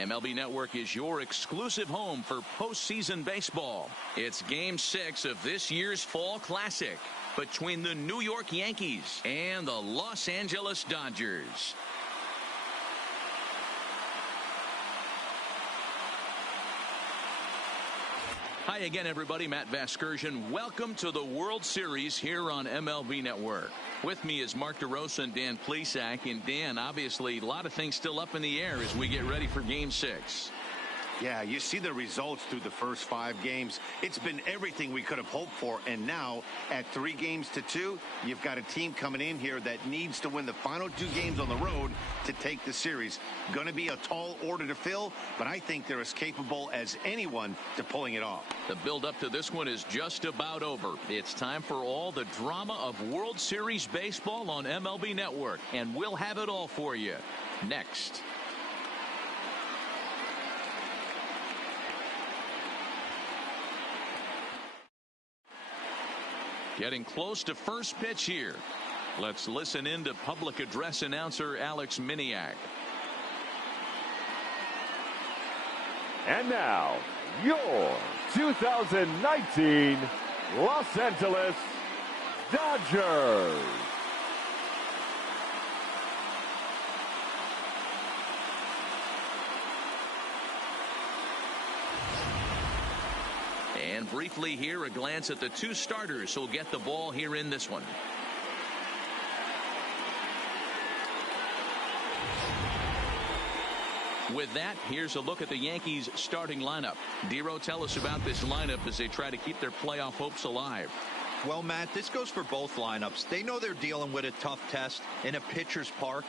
MLB Network is your exclusive home for postseason baseball. It's Game 6 of this year's Fall Classic between the New York Yankees and the Los Angeles Dodgers. Hi again, everybody. Matt Vasgersian. Welcome to the World Series here on MLB Network. With me is Mark DeRosa and Dan Plesac. And Dan, obviously, a lot of things still up in the air as we get ready for Game 6. Yeah, you see the results through the first 5 games. It's been everything we could have hoped for. And now, at 3-2, you've got a team coming in here that needs to win the final 2 games on the road to take the series. Going to be a tall order to fill, but I think they're as capable as anyone to pulling it off. The build-up to this one is just about over. It's time for all the drama of World Series baseball on MLB Network, and we'll have it all for you next. Getting close to first pitch here. Let's listen in to public address announcer Alex Miniak. And now, your 2019 Los Angeles Dodgers. And briefly here, a glance at the 2 starters who'll get the ball here in this one. With that, here's a look at the Yankees starting lineup. Dero, tell us about this lineup as they try to keep their playoff hopes alive. Well, Matt, this goes for both lineups. They know they're dealing with a tough test in a pitcher's park,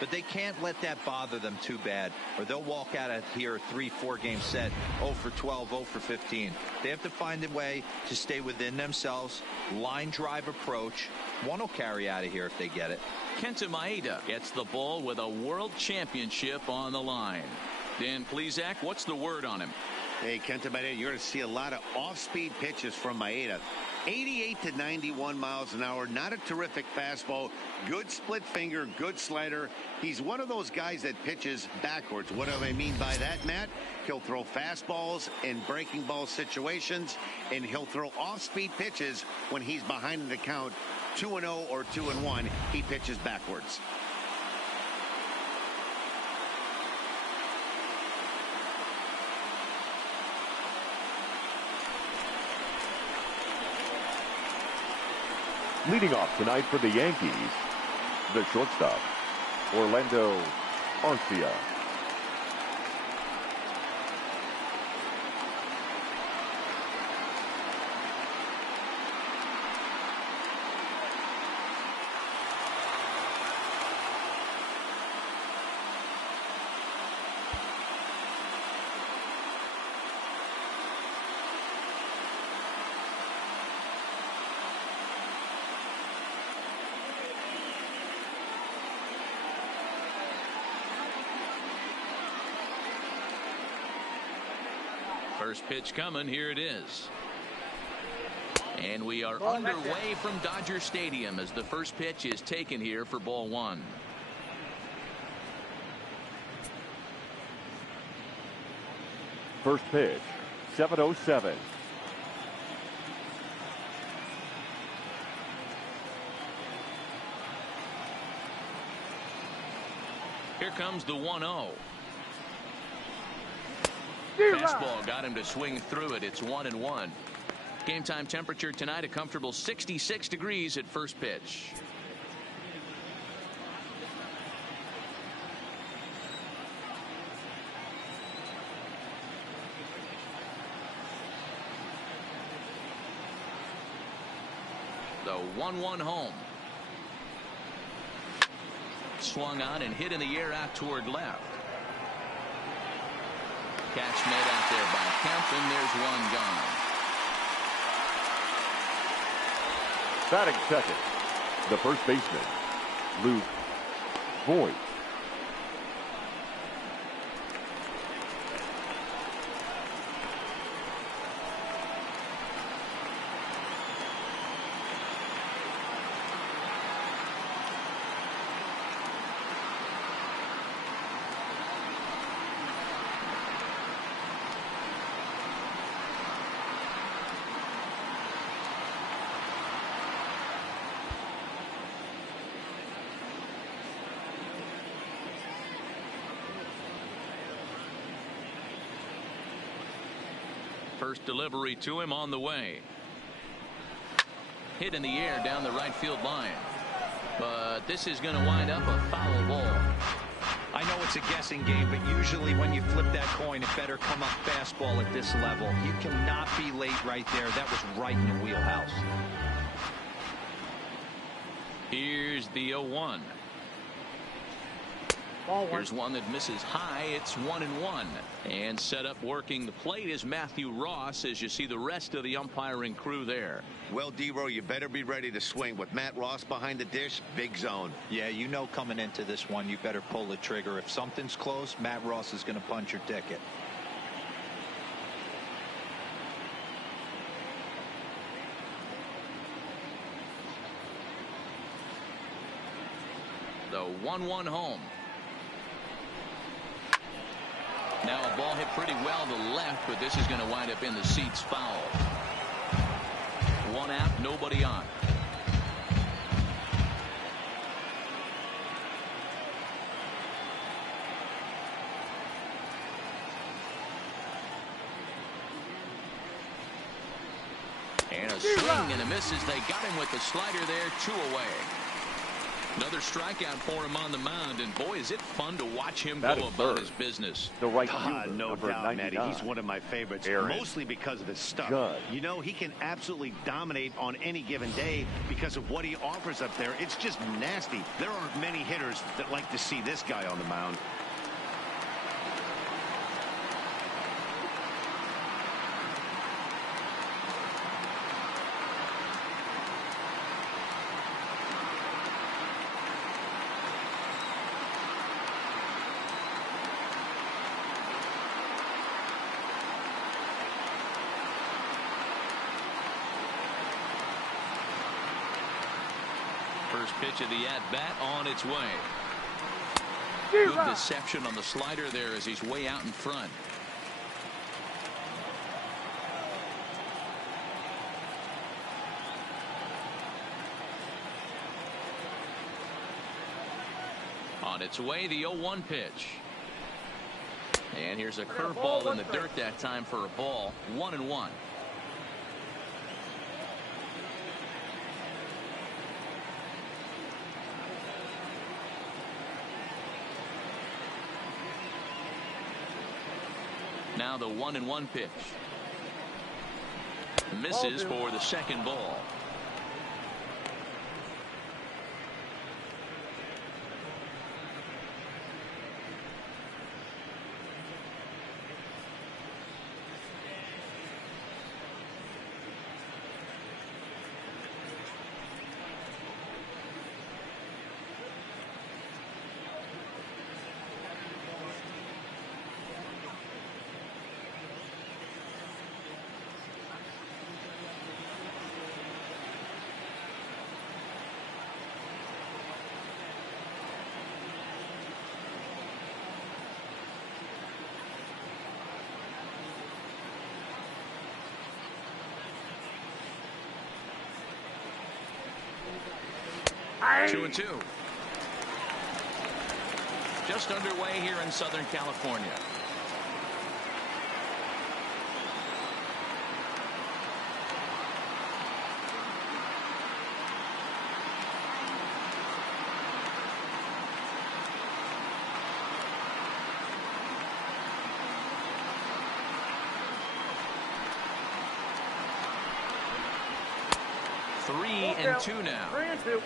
but they can't let that bother them too bad, or they'll walk out of here a 3-4 game set, 0 for 12, 0 for 15. They have to find a way to stay within themselves, line drive approach. One will carry out of here if they get it. Kenta Maeda gets the ball with a world championship on the line. Dan Plesac, what's the word on him? Hey, Kenta Maeda, you're going to see a lot of off-speed pitches from Maeda. 88 to 91 miles an hour. Not a terrific fastball. Good split finger, good slider. He's one of those guys that pitches backwards. What do I mean by that, Matt? He'll throw fastballs in breaking ball situations, and he'll throw off-speed pitches when he's behind in the count. 2-0 or 2-1, he pitches backwards. Leading off tonight for the Yankees, the shortstop, Orlando Arcia. First pitch coming. Here it is. And we are underway from Dodger Stadium as the first pitch is taken here for ball 1. First pitch, 7:07. Here comes the 1-0. Fastball got him to swing through it. It's 1-1. Game time temperature tonight, a comfortable 66 degrees at first pitch. The 1-1 home. Swung on and hit in the air out toward left. Catch made out there by Kenta, and there's one gone. Batting second, the first baseman, Luke Voit. First delivery to him on the way. Hit in the air down the right field line. But this is going to wind up a foul ball. I know it's a guessing game, but usually when you flip that coin, it better come up fastball at this level. You cannot be late right there. That was right in the wheelhouse. Here's the 0-1. Here's one that misses high. It's 1-1. And set up working the plate is Matthew Ross, as you see the rest of the umpiring crew there. Well, D-Row, you better be ready to swing. With Matt Ross behind the dish, big zone. Yeah, you know coming into this one, you better pull the trigger. If something's close, Matt Ross is going to punch your ticket. The 1-1 home. Now a ball hit pretty well to the left, but this is going to wind up in the seats foul. One out, nobody on. And a swing and a miss as they got him with the slider there, 2 away. Another strikeout for him on the mound, and boy, is it fun to watch him go about his business. The right fielder, no number doubt, 99. Matty. He's one of my favorites, mostly because of his stuff. You know, he can absolutely dominate on any given day because of what he offers up there. It's just nasty. There aren't many hitters that like to see this guy on the mound. First pitch of the at-bat on its way. Good deception on the slider there as he's way out in front. On its way, the 0-1 pitch. And here's a curveball in the dirt that time for a ball. 1-1. Now the 1-1 pitch. Misses for the second ball. Hey. 2-2. Just underway here in Southern California. Three and two now. 3-2.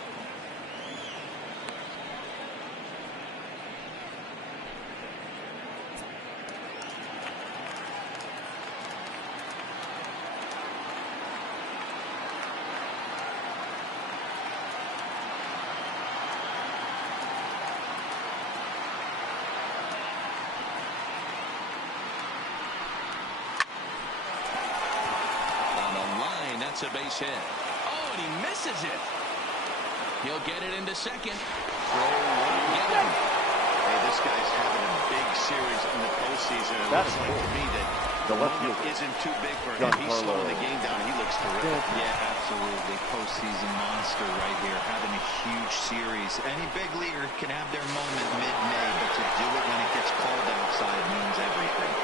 A base hit. Oh, and he misses it. He'll get it into second. Get him. Hey, this guy's having a big series in the postseason. It looks like to me that the moment isn't too big for him. He's slowing the game down. He looks terrific. Yeah, absolutely. Postseason monster right here, having a huge series. Any big leaguer can have their moment mid-May, but to do it when it gets cold outside means everything.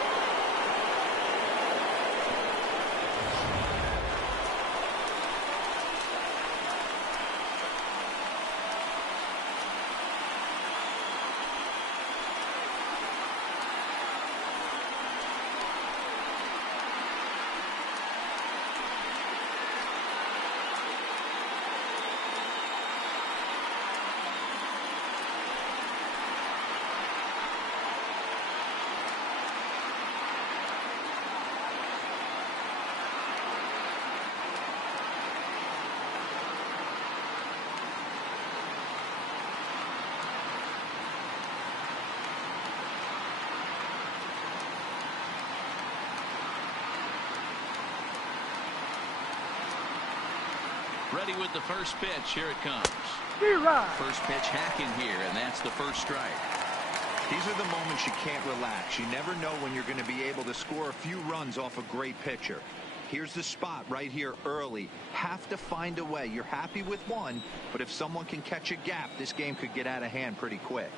Ready with the first pitch. Here it comes. First pitch hacking here, and that's the first strike. These are the moments you can't relax. You never know when you're going to be able to score a few runs off a great pitcher. Here's the spot right here early. Have to find a way. You're happy with one, but if someone can catch a gap, this game could get out of hand pretty quick.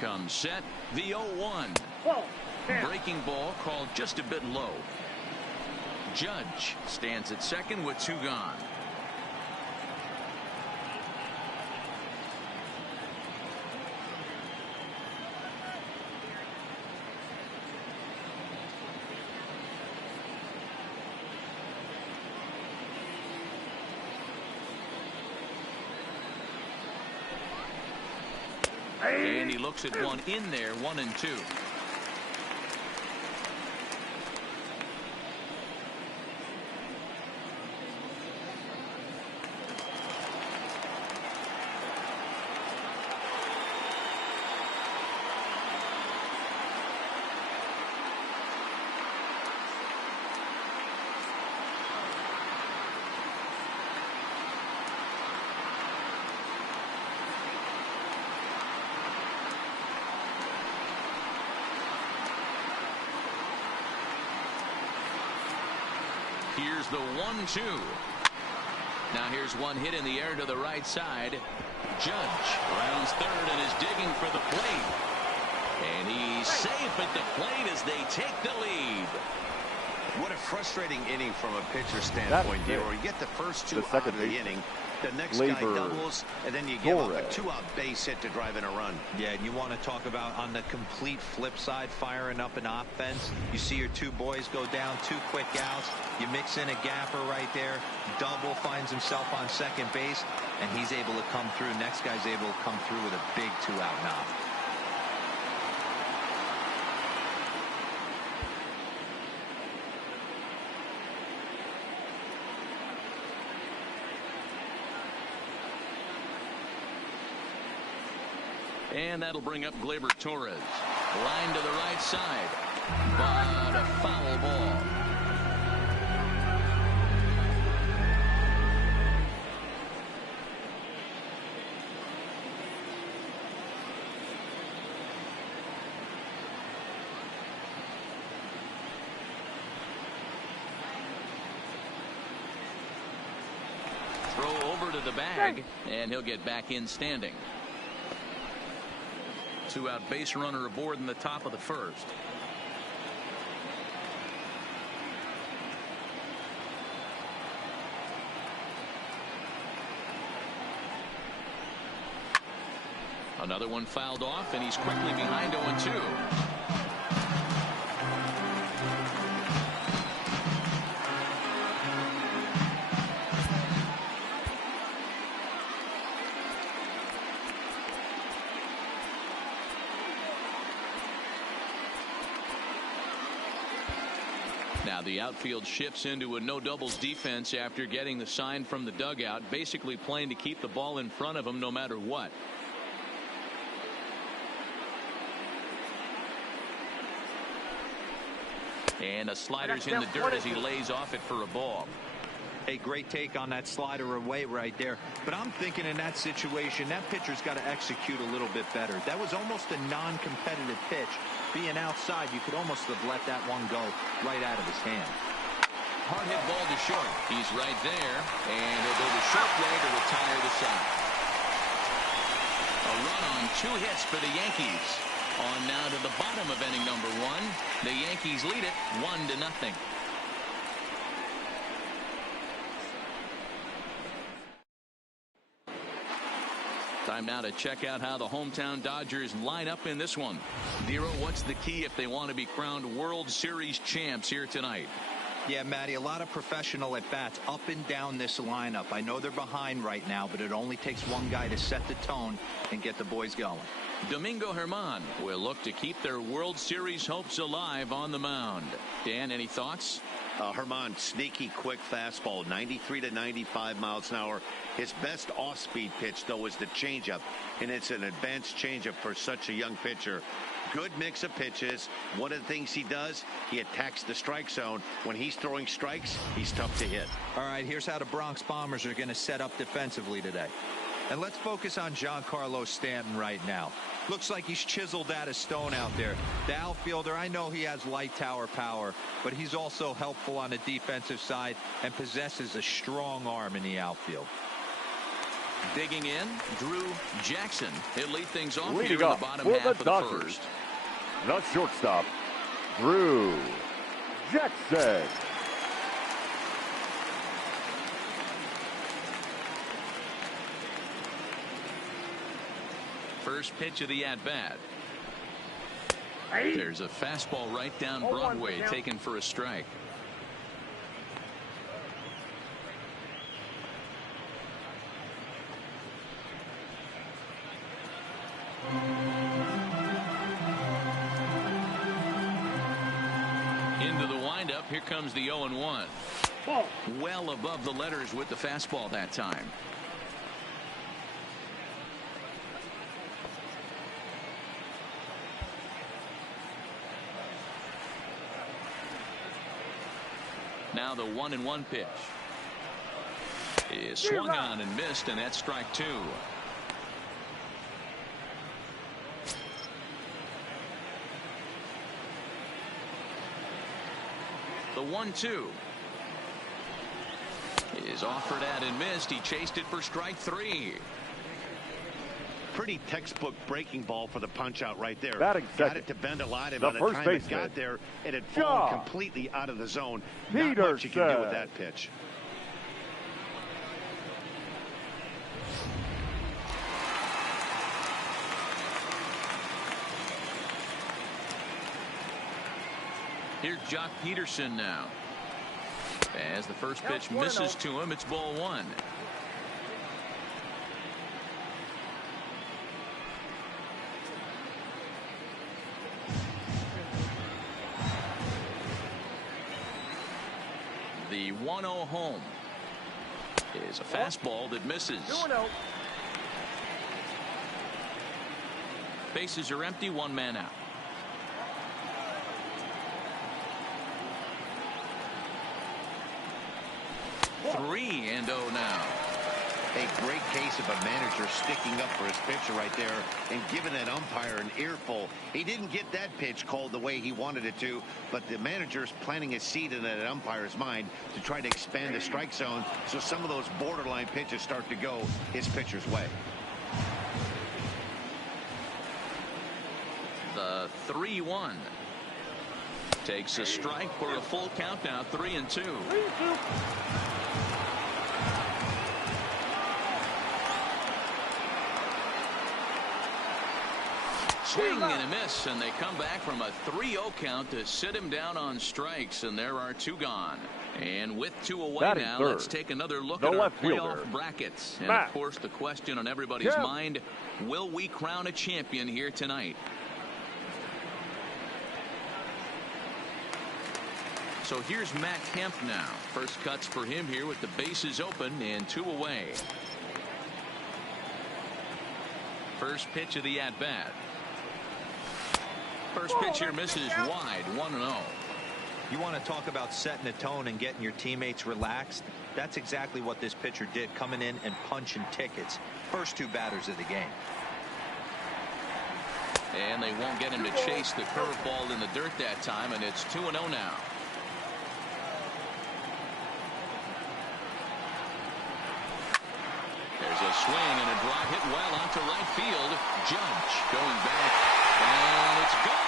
Comes set, the 0-1. Breaking ball called just a bit low. Judge stands at second with 2 gone. And he looks at one in there, 1-2. Here's the 1-2. Now here's one hit in the air to the right side. Judge rounds third and is digging for the plate. And he's safe at the plate as they take the lead. What a frustrating inning from a pitcher standpoint, here. You get the first 2 out of the inning. The next guy doubles, and then you give up a 2-out base hit to drive in a run. Yeah, and you want to talk about on the complete flip side, firing up an offense. You see your 2 boys go down, 2 quick outs. You mix in a gapper right there. Double finds himself on second base, and he's able to come through. Next guy's able to come through with a big 2-out knock. And that'll bring up Gleyber Torres. Line to the right side. But a foul ball. Throw over to the bag, and he'll get back in standing. 2-out base runner aboard in the top of the first. Another one fouled off, and he's quickly behind 0-2. Now the outfield shifts into a no doubles defense after getting the sign from the dugout, basically playing to keep the ball in front of him no matter what. And a slider's in the dirt as he lays off it for a ball. A great take on that slider away right there. But I'm thinking in that situation, that pitcher's got to execute a little bit better. That was almost a non-competitive pitch. Being outside, you could almost have let that one go right out of his hand. Hard hit ball to short. He's right there. And he'll go to short way to retire the side. A run on 2 hits for the Yankees. On now to the bottom of inning number 1. The Yankees lead it 1-0. Time now to check out how the hometown Dodgers line up in this one. Nero, what's the key if they want to be crowned World Series champs here tonight? Yeah, Matty, a lot of professional at-bats up and down this lineup. I know they're behind right now, but it only takes one guy to set the tone and get the boys going. Domingo will look to keep their World Series hopes alive on the mound. Dan, any thoughts? Herman, sneaky quick fastball, 93 to 95 miles an hour. His best off-speed pitch, though, is the changeup, and it's an advanced changeup for such a young pitcher. good mix of pitches. One of the things he does, he attacks the strike zone. When he's throwing strikes, he's tough to hit. All right, here's how the Bronx Bombers are going to set up defensively today. And let's focus on Giancarlo Stanton right now. Looks like he's chiseled out of stone out there. The outfielder, I know he has light tower power, but he's also helpful on the defensive side and possesses a strong arm in the outfield. Digging in, Drew Jackson. He'll lead things off Leading here in the up bottom for half the of the Dodgers, first. the shortstop, Drew Jackson. First pitch of the at-bat. There's a fastball right down Broadway, taken for a strike. Into the windup. Here comes the 0-1. Well above the letters with the fastball that time. Now the 1-1 pitch is swung on and missed, and that's strike two. The 1-2 is offered at and missed. He chased it for strike three. Pretty textbook breaking ball for the punch out right there. Batting Got second, it to bend a lot, and the by the first time it baseman, got there, it had fallen completely out of the zone. Not much you can do with that pitch. Here's Jock Peterson now. As the first pitch misses to him, it's ball one. The 1-0 home is a fastball that misses. Bases are empty, one man out. Three and 0 now. A great case of a manager sticking up for his pitcher right there and giving that umpire an earful. He didn't get that pitch called the way he wanted it to, but the manager's planting a seed in that umpire's mind to try to expand the strike zone so some of those borderline pitches start to go his pitcher's way. The 3-1 takes a strike for a full count now, 3-2. Swing and a miss, and they come back from a 3-0 count to sit him down on strikes, and there are two gone. And with two away Batting now, third, let's take another look the at our left fielder, playoff brackets. And Matt of course, the question on everybody's mind, will we crown a champion here tonight? So here's Matt Kemp now. First cuts for him here with the bases open and two away. First pitch of the at-bat. First pitch here misses wide, 1-0. You want to talk about setting the tone and getting your teammates relaxed? That's exactly what this pitcher did, coming in and punching tickets. First two batters of the game. And they won't get him to chase the curveball in the dirt that time, and it's 2-0 now. There's a swing and a drive hit well onto right field. Judge going back, and it's gone.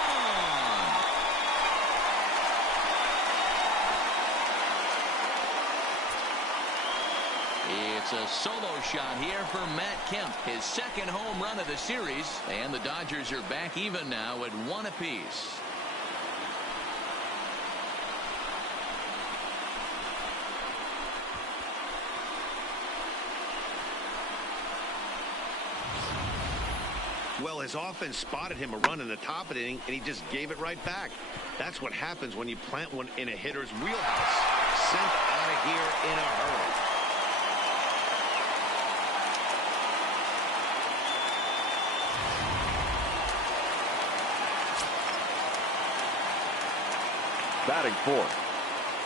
It's a solo shot here for Matt Kemp, his second home run of the series, and the Dodgers are back even now at one apiece. Well, his offense spotted him a run in the top of the inning, and he just gave it right back. That's what happens when you plant one in a hitter's wheelhouse. Sent out of here in a hurry. Batting fourth,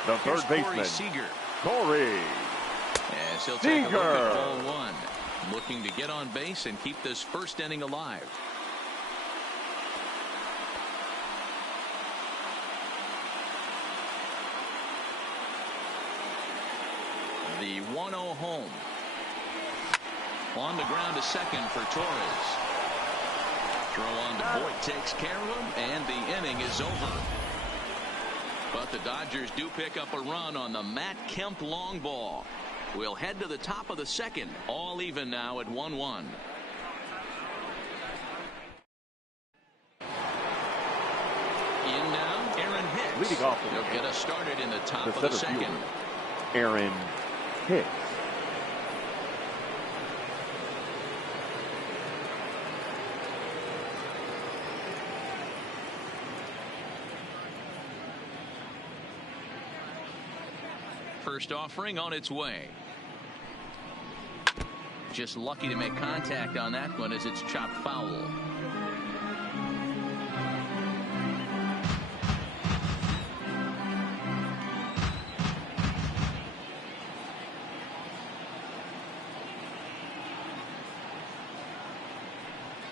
the third baseman, Seager. Corey As he'll take a look Seager. at ball one. Looking to get on base and keep this first inning alive. The 1-0 home. On the ground to second for Torres. Throw on to Boyd takes care of him, and the inning is over. But the Dodgers do pick up a run on the Matt Kemp long ball. We'll head to the top of the second. All even now at 1-1. In now, Aaron Hicks. Leading off, He'll get us started in the top of the center second. fielder, Aaron Hicks. First offering on its way. Just lucky to make contact on that one as it's chopped foul.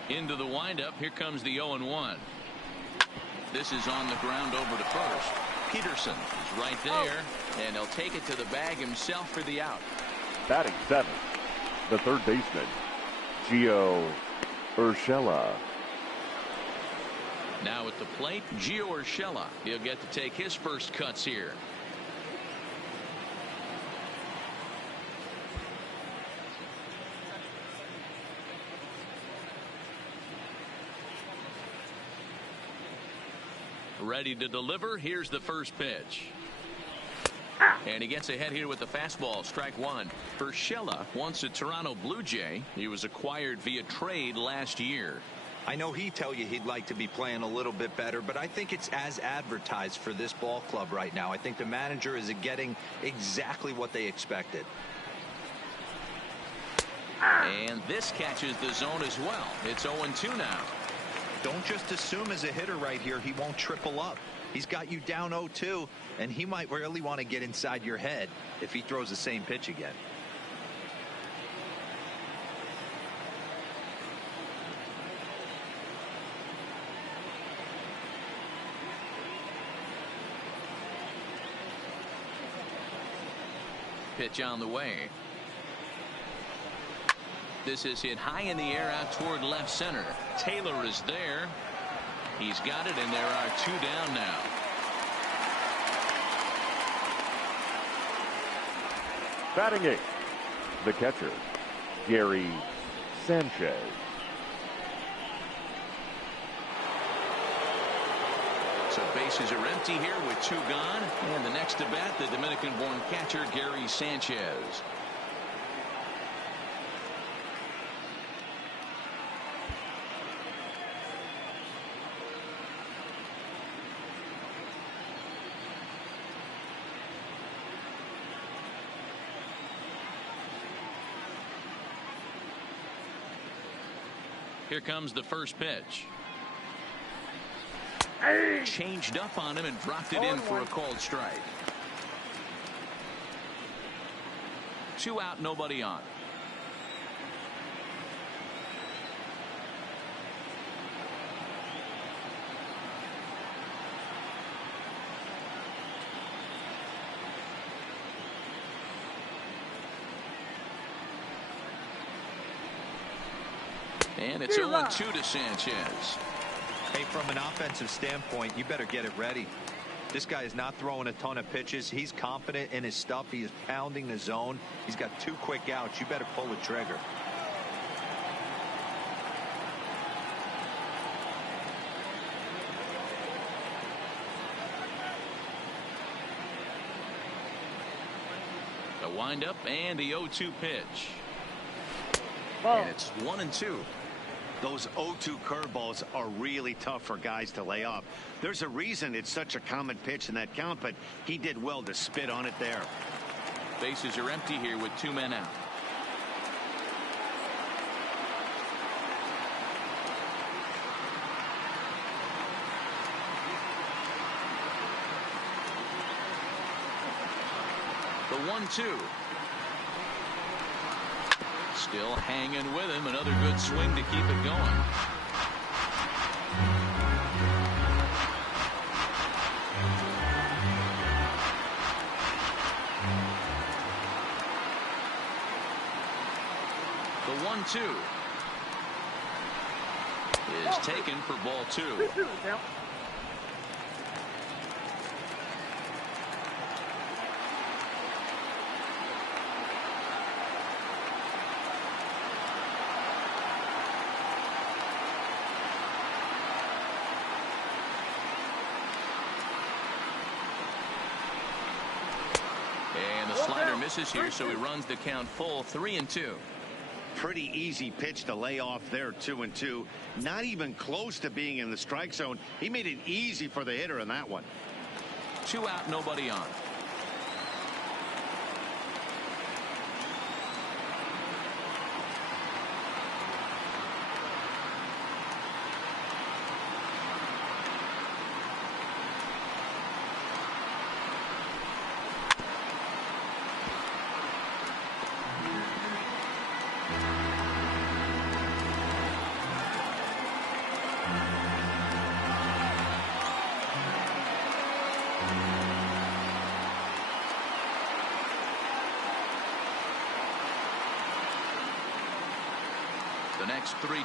Into the windup. Here comes the 0-1. This is on the ground over to first. Peterson is right there, and he'll take it to the bag himself for the out. Batting seventh, the third baseman, Gio Urshela. Now at the plate, Gio Urshela. He'll get to take his first cuts here. Ready to deliver. Here's the first pitch. And he gets ahead here with the fastball. Strike one. Urshela, once a Toronto Blue Jay. He was acquired via trade last year. I know he'd tell you he'd like to be playing a little bit better, but I think it's as advertised for this ball club right now. I think the manager is getting exactly what they expected. And this catches the zone as well. It's 0-2 now. Don't just assume as a hitter right here he won't triple up. He's got you down 0-2, and he might really want to get inside your head if he throws the same pitch again. Pitch on the way. This is hit high in the air out toward left center. Taylor is there. He's got it, and there are two down now. Batting eighth, the catcher, Gary Sanchez. So bases are empty here with two gone. And the next to bat, the Dominican-born catcher, Gary Sanchez. Here comes the first pitch. Changed up on him and dropped it in for a called strike. 2 out, nobody on. And it's 0-2 to Sanchez. Hey, from an offensive standpoint, you better get it ready. This guy is not throwing a ton of pitches. He's confident in his stuff. He is pounding the zone. He's got 2 quick outs. You better pull the trigger. The windup and the 0-2 pitch. And it's 1-2. Those 0-2 curveballs are really tough for guys to lay off. There's a reason it's such a common pitch in that count, but he did well to spit on it there. Bases are empty here with 2 men out. 1-2. Still hanging with him. Another good swing to keep it going. The 1-2 is taken for ball 2. And the slider misses here, so he runs the count full 3-2. Pretty easy pitch to lay off there, 2-2. Not even close to being in the strike zone. He made it easy for the hitter in that one. 2 out, nobody on. The next 3-2 is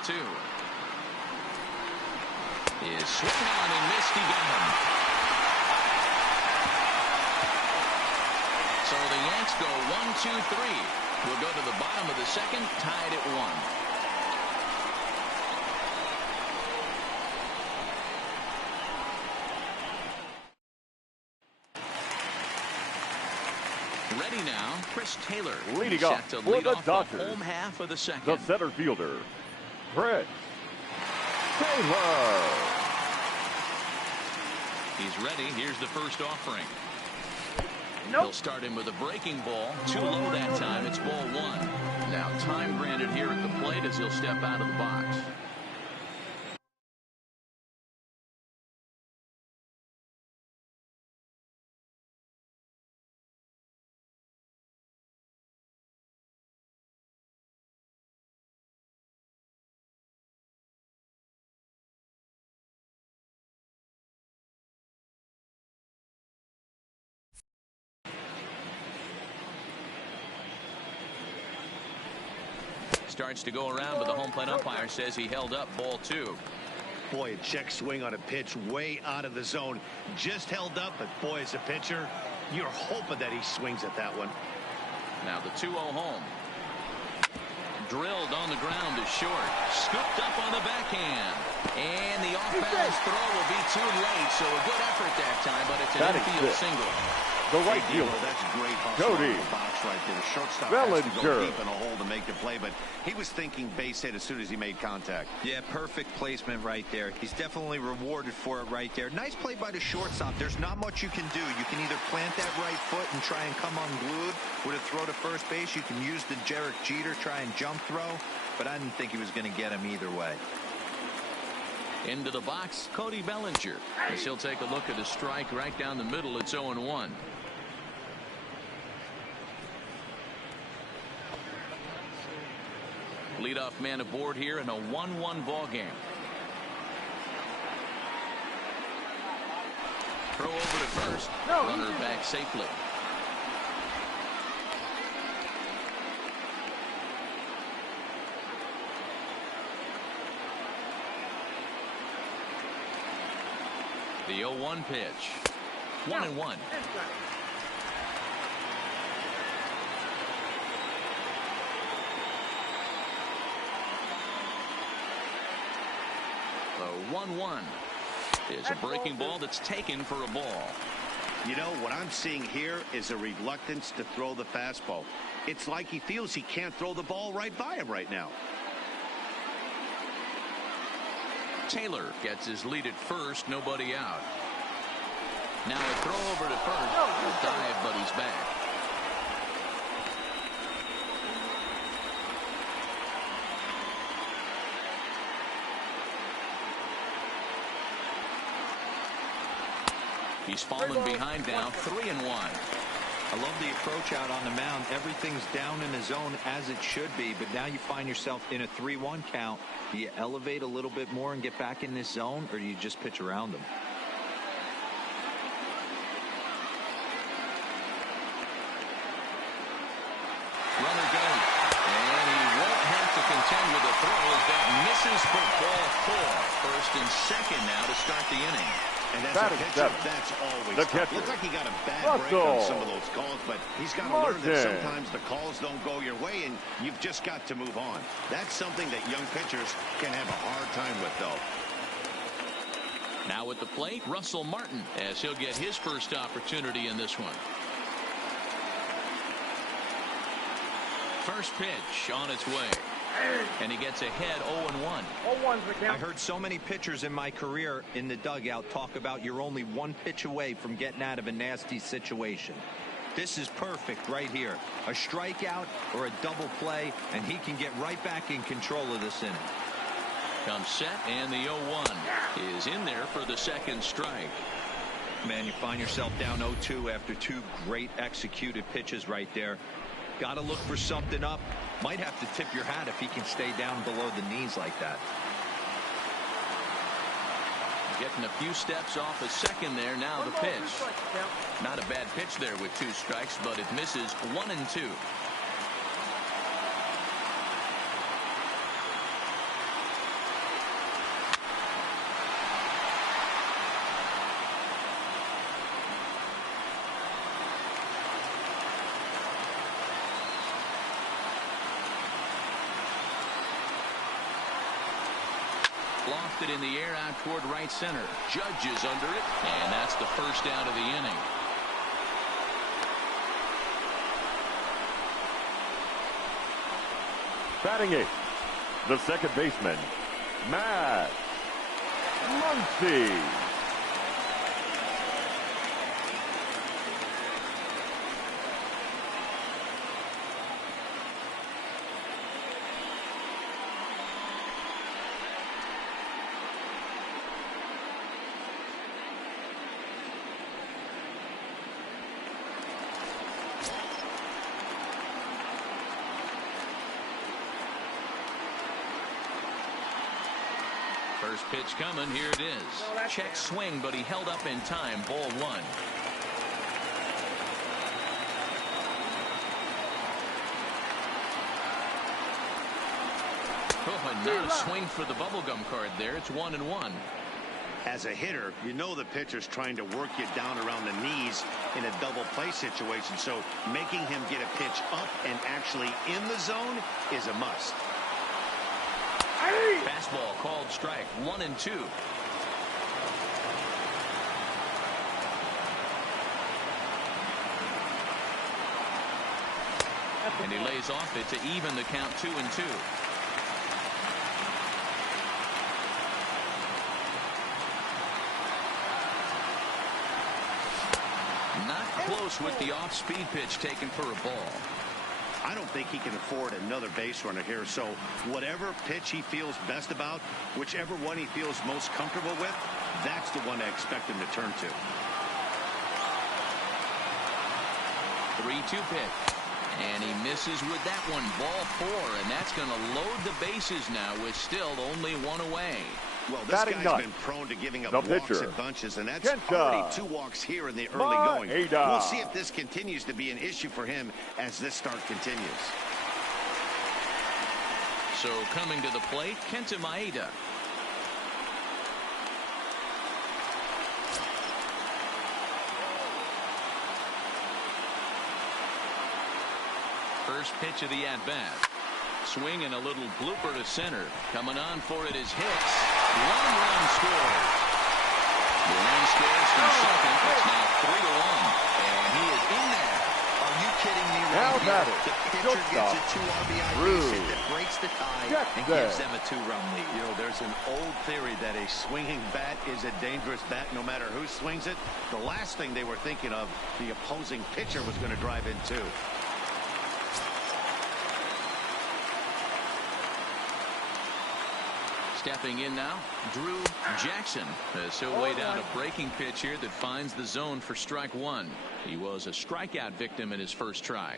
swung on and missed. He got him. So the Yanks go 1-2-3. We'll go to the bottom of the second, tied at 1. Ready now, Chris Taylor. Leading set off to for lead the off Dodgers, the home half of the second. the center fielder, Chris Taylor. He's ready. Here's the first offering. He'll start him with a breaking ball. Too low that time. It's ball 1. Now time granted here at the plate as he'll step out of the box. Starts to go around, but the home plate umpire says he held up ball 2. Boy, a check swing on a pitch way out of the zone. Just held up, but boy, as a pitcher, you're hoping that he swings at that one. Now the 2-0 home. Drilled on the ground is short. Scooped up on the backhand. And the off-balance throw will be too late, so a good effort that time, but it's an infield single. The right fielder, that's great hustle Cody in the box right there. The shortstop Bellinger has to go deep in a hole to make the play, but he was thinking base hit as soon as he made contact. Yeah, perfect placement right there. He's definitely rewarded for it right there. Nice play by the shortstop. There's not much you can do. You can either plant that right foot and try and come unglued with a throw to first base. You can use the Derek Jeter, try and jump throw, but I didn't think he was going to get him either way. Into the box, Cody Bellinger. As he'll take a look at a strike right down the middle. It's 0-1. Leadoff man aboard here in a 1-1 ball game. Throw over to first. Runner back safely. The 0-1 pitch. 1-1. The 1-1 is a breaking ball that's taken for a ball. You know, what I'm seeing here is a reluctance to throw the fastball. It's like he feels he can't throw the ball right by him right now. Taylor gets his lead at first, nobody out. Now a throw over to first. A dive, but he's back. He's fallen behind now, 3-1. I love the approach out on the mound. Everything's down in the zone as it should be, but now you find yourself in a 3-1 count. Do you elevate a little bit more and get back in this zone, or do you just pitch around them? Runner goes, and he won't have to contend with a throw as that misses for ball 4. First and second now to start the inning. And as a pitcher, that's always tough. Looks like he got a bad break on some of those calls, but he's got to learn that sometimes the calls don't go your way, and you've just got to move on. That's something that young pitchers can have a hard time with, though. Now at the plate, Russell Martin, as he'll get his first opportunity in this one. First pitch on its way. And he gets ahead 0-1. I heard so many pitchers in my career in the dugout talk about you're only one pitch away from getting out of a nasty situation. This is perfect right here. A strikeout or a double play, and he can get right back in control of this inning. Comes set, and the 0-1 is in there for the second strike. Man, you find yourself down 0-2 after 2 great executed pitches right there. Got to look for something up. Might have to tip your hat if he can stay down below the knees like that. Getting a few steps off a second there. Now the pitch. Not a bad pitch there with 2 strikes, but it misses 1-2. Lofted in the air out toward right center. Judge is under it, and that's the first out of the inning. Batting 8th, the second baseman, Matt Muncy. First pitch coming. Here it is. Check swing, but he held up in time. Ball 1. Oh, and not a swing for the bubblegum card there. It's 1-1. As a hitter, you know the pitcher's trying to work you down around the knees in a double play situation, so making him get a pitch up and actually in the zone is a must. Fastball called strike. 1-2. And he lays off it to even the count 2-2. Not close with the off-speed pitch taken for a ball. I don't think he can afford another base runner here, so whatever pitch he feels best about, whichever one he feels most comfortable with, that's the one I expect him to turn to. 3-2 pitch. And he misses with that one. Ball 4, and that's going to load the bases now with still only 1 away. Well, this guy's been prone to giving up walks at bunches, and that's Kenta. already 2 walks here in the early going. Maeda. We'll see if this continues to be an issue for him as this start continues. So coming to the plate, Kenta Maeda. First pitch of the at-bat. Swing and a little blooper to center. Coming on for it is Hicks. 1 run scored. The run scores from second. It's now 3-1. And he is in there. Are you kidding me right here? The pitcher gets a 2 RBI base hit that breaks the tie and gives them a 2-run lead. You know, there's an old theory that a swinging bat is a dangerous bat no matter who swings it. The last thing they were thinking of, the opposing pitcher was going to drive in too. Stepping in now, Drew Jackson. He'll lay down a breaking pitch here that finds the zone for strike one. He was a strikeout victim in his first try.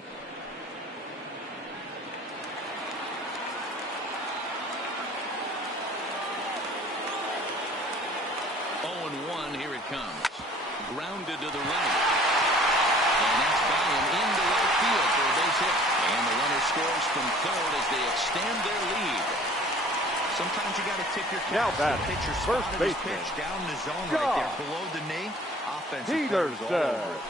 0-1, here it comes. Grounded to the right. And that's by him into right field for a base hit. And the runner scores from third as they extend their lead. Sometimes you got to tip your cap. Now the pitcher first spotted his baseman. pitch down in the zone right there below the knee. Offensive players all over it.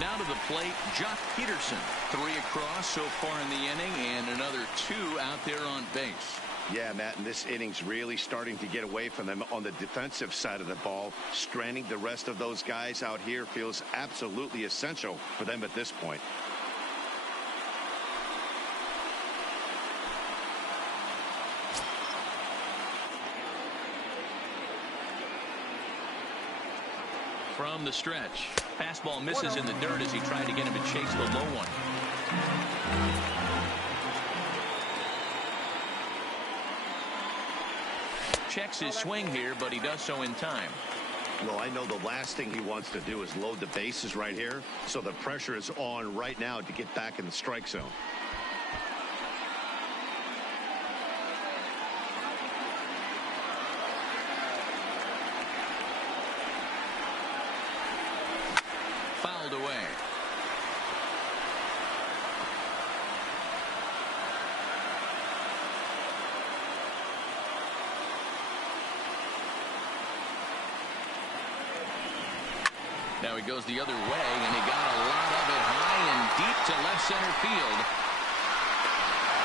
Now to the plate, Jock Peterson. 3 across so far in the inning, and another 2 out there on base. Yeah, Matt, and this inning's really starting to get away from them on the defensive side of the ball. Stranding the rest of those guys out here feels absolutely essential for them at this point. From the stretch, fastball misses in the dirt as he tried to get him to chase the low one. Checks his swing here, but he does so in time. Well, I know the last thing he wants to do is load the bases right here, so the pressure is on right now to get back in the strike zone. Fouled away. Now he goes the other way, and he got a lot of it high and deep to left center field.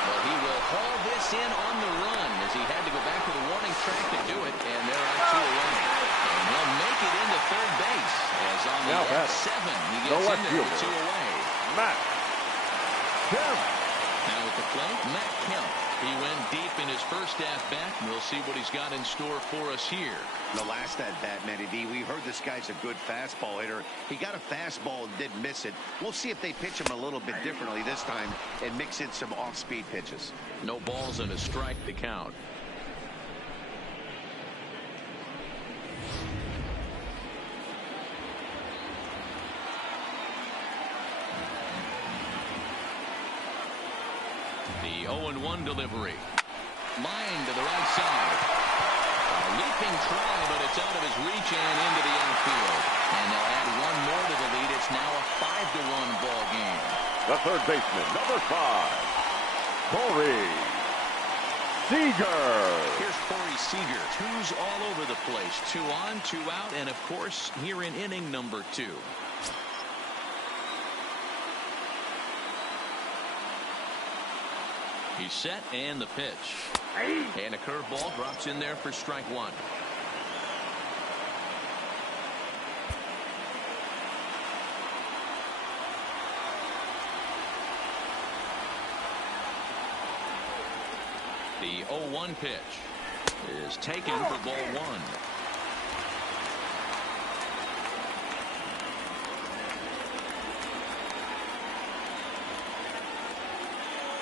But he will haul this in on the run as he had to go back to the warning track to do it, and they're out 2 away. And he'll make it into third base as on the X7 he gets in there with 2 away. Matt Kemp. Now at the plate, Matt Kemp. He went deep in his first at-bat, and we'll see what he's got in store for us here. The last at-bat, Matty D, we heard this guy's a good fastball hitter. He got a fastball and didn't miss it. We'll see if they pitch him a little bit differently this time and mix in some off-speed pitches. No balls and a strike to count. The 0-1 delivery. Line to the right side. A leaping try, but it's out of his reach and into the outfield. And they'll add 1 more to the lead. It's now a 5-1 ball game. The third baseman, number 5, Corey Seager. Here's Corey Seager. 2's all over the place. 2 on, 2 out, and of course, here in inning number 2. He's set, and the pitch. And a curveball drops in there for strike 1. The 0-1 pitch is taken for ball 1.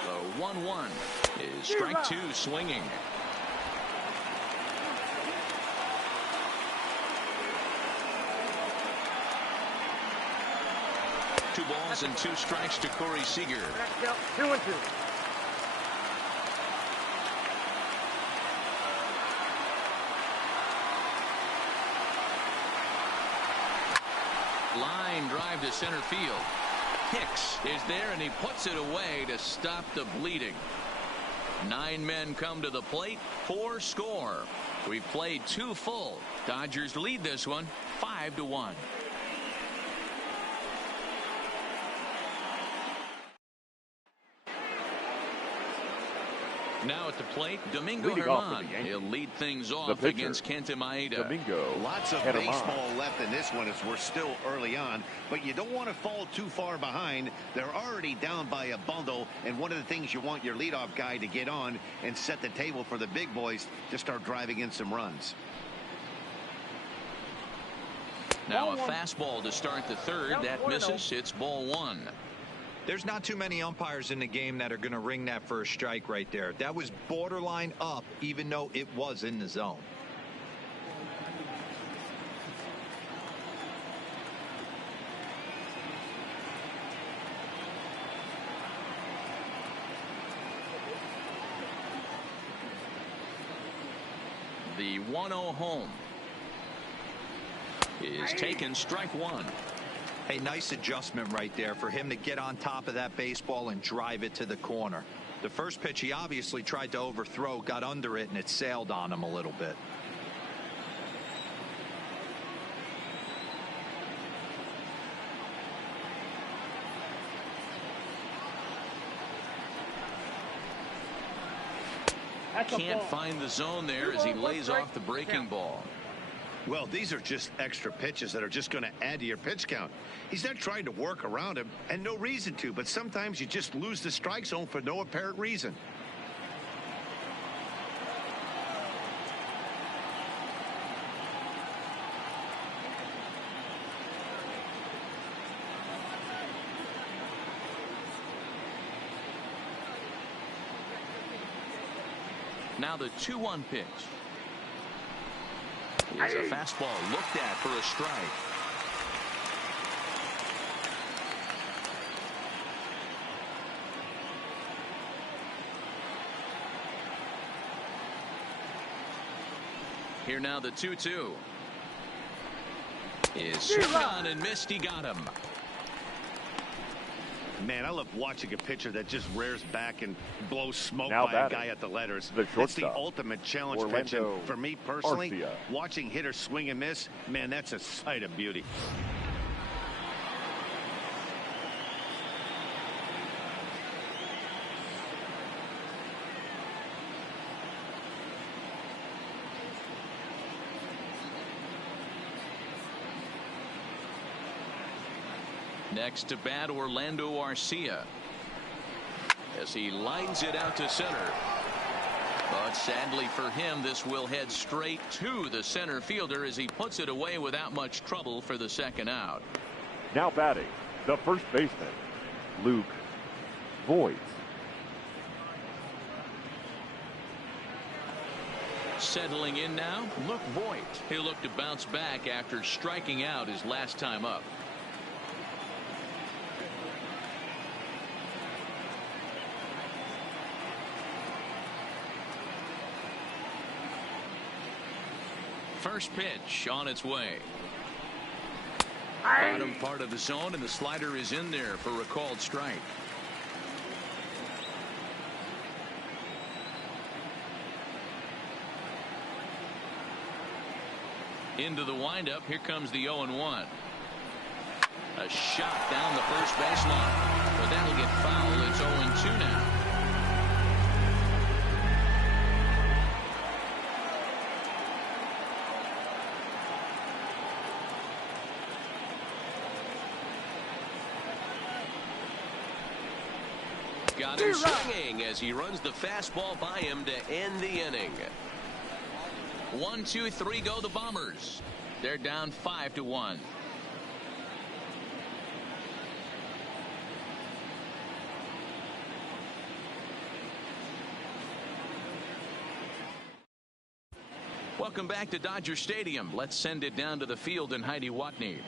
The 1-1 is strike 2 swinging. Two balls and 2 strikes to Corey Seager. 2-2. Line drive to center field. Hicks is there, and he puts it away to stop the bleeding. 9 men come to the plate, 4 score. We've played 2 full. Dodgers lead this one 5-1. Now at the plate, Domingo. He'll lead things off against Kenta Maeda. Domingo. Lots of baseball left in this one as we're still early on, but you don't want to fall too far behind. They're already down by a bundle, and one of the things you want your leadoff guy to get on and set the table for the big boys to start driving in some runs. Now a fastball to start the third. That misses. It's ball one. There's not too many umpires in the game that are going to ring that for a strike right there. That was borderline up, even though it was in the zone. The 1-0 home is taken, strike one. Hey, nice adjustment right there for him to get on top of that baseball and drive it to the corner. The first pitch he obviously tried to overthrow, got under it, and it sailed on him a little bit. Can't find the zone there as he lays off the breaking ball. Well, these are just extra pitches that are just going to add to your pitch count. He's not trying to work around him, and no reason to, but sometimes you just lose the strike zone for no apparent reason. Now the 2-1 pitch. Is a fastball looked at for a strike. Here now the 2-2. Is swung on and missed. He got him. Man, I love watching a pitcher that just rears back and blows smoke Now by batting, a guy at the letters. the That's the shortstop, ultimate challenge pitch. Orlando And for me personally, Arcia. watching hitters swing and miss, man, that's a sight of beauty. Next to bat, Orlando Arcia, as he lines it out to center. But sadly for him, this will head straight to the center fielder as he puts it away without much trouble for the second out. Now batting, the first baseman, Luke Voigt. Settling in now, Luke Voigt. He'll look to bounce back after striking out his last time up. First pitch on its way. Bottom part of the zone, and the slider is in there for a called strike. Into the windup. Here comes the 0-1. A shot down the first baseline, but that'll get fouled. It's 0-2 now. Got him swinging as he runs the fastball by him to end the inning. 1, 2, 3 go the Bombers. They're down 5-1. Welcome back to Dodger Stadium. Let's send it down to the field and Heidi Watney.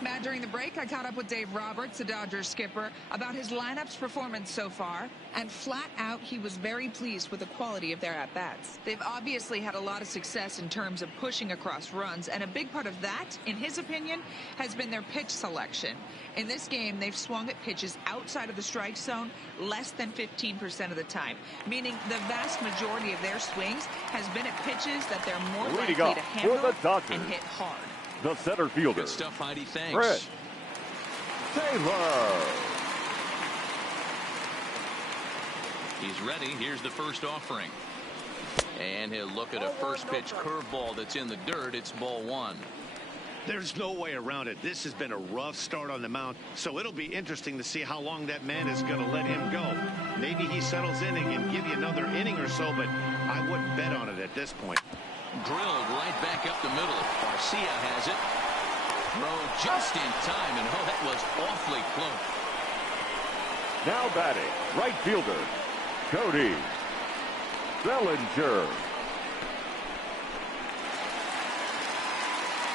Matt, during the break, I caught up with Dave Roberts, the Dodgers skipper, about his lineup's performance so far, and flat out, he was very pleased with the quality of their at-bats. They've obviously had a lot of success in terms of pushing across runs, and a big part of that, in his opinion, has been their pitch selection. In this game, they've swung at pitches outside of the strike zone less than 15% of the time, meaning the vast majority of their swings has been at pitches that they're more likely to handle and hit hard. The center fielder. Good stuff, Heidi. Thanks. Brett Taylor. He's ready. Here's the first offering. And he'll look at a first pitch curveball that's in the dirt. It's ball one. There's no way around it. This has been a rough start on the mound, so it'll be interesting to see how long that man is going to let him go. Maybe he settles in and can give you another inning or so, but I wouldn't bet on it at this point. Drilled right back up the middle. Arcia has it. throw just in time, and oh, that was awfully close. Now batting, right fielder, Cody Bellinger.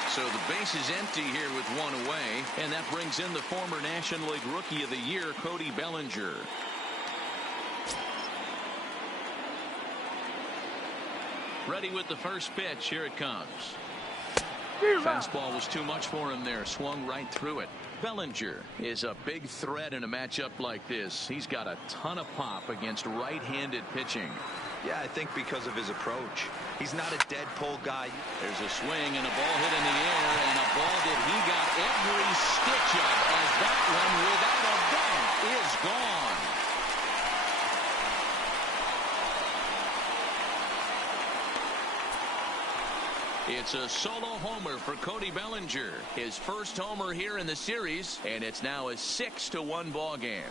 So the base is empty here with one away, and that brings in the former National League Rookie of the Year, Cody Bellinger. Ready with the first pitch. Here it comes. Fastball was too much for him there. Swung right through it. Bellinger is a big threat in a matchup like this. He's got a ton of pop against right-handed pitching. Yeah, I think because of his approach. He's not a dead pull guy. There's a swing and a ball hit in the air, and a ball that he got every stitch of, as that one, without a doubt, is gone. It's a solo homer for Cody Bellinger. His first homer here in the series, and it's now a 6-1 ball game.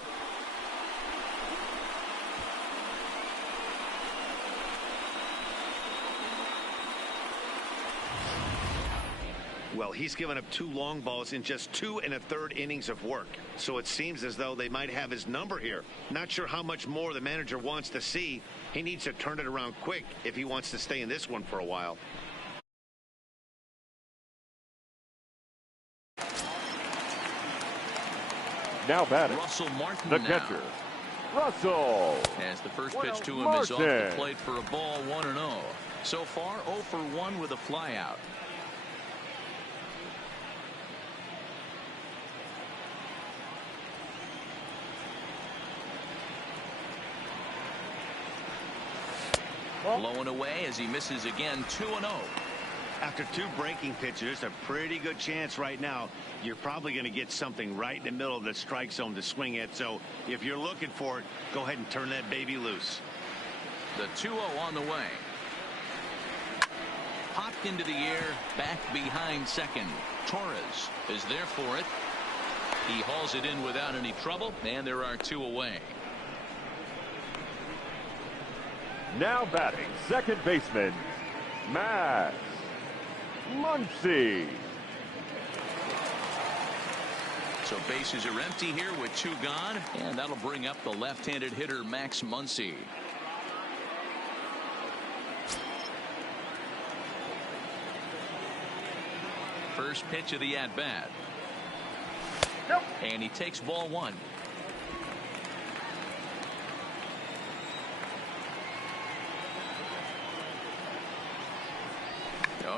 Well, he's given up 2 long balls in just 2 1/3 innings of work. So it seems as though they might have his number here. Not sure how much more the manager wants to see. He needs to turn it around quick if he wants to stay in this one for a while. Now batting, Russell Martin the now. catcher, Russell. As the first pitch to him is off the plate for a ball, 1-0. So far, 0 for 1 with a flyout. Blowing away as he misses again, 2-0. After 2 breaking pitches, a pretty good chance right now. You're probably going to get something right in the middle of the strike zone to swing at. So if you're looking for it, go ahead and turn that baby loose. The 2-0 on the way. Popped into the air, back behind second. Torres is there for it. He hauls it in without any trouble, and there are 2 away. Now batting, second baseman, Max Muncy. So bases are empty here with 2 gone, and that'll bring up the left-handed hitter Max Muncy. First pitch of the at-bat. And he takes ball 1.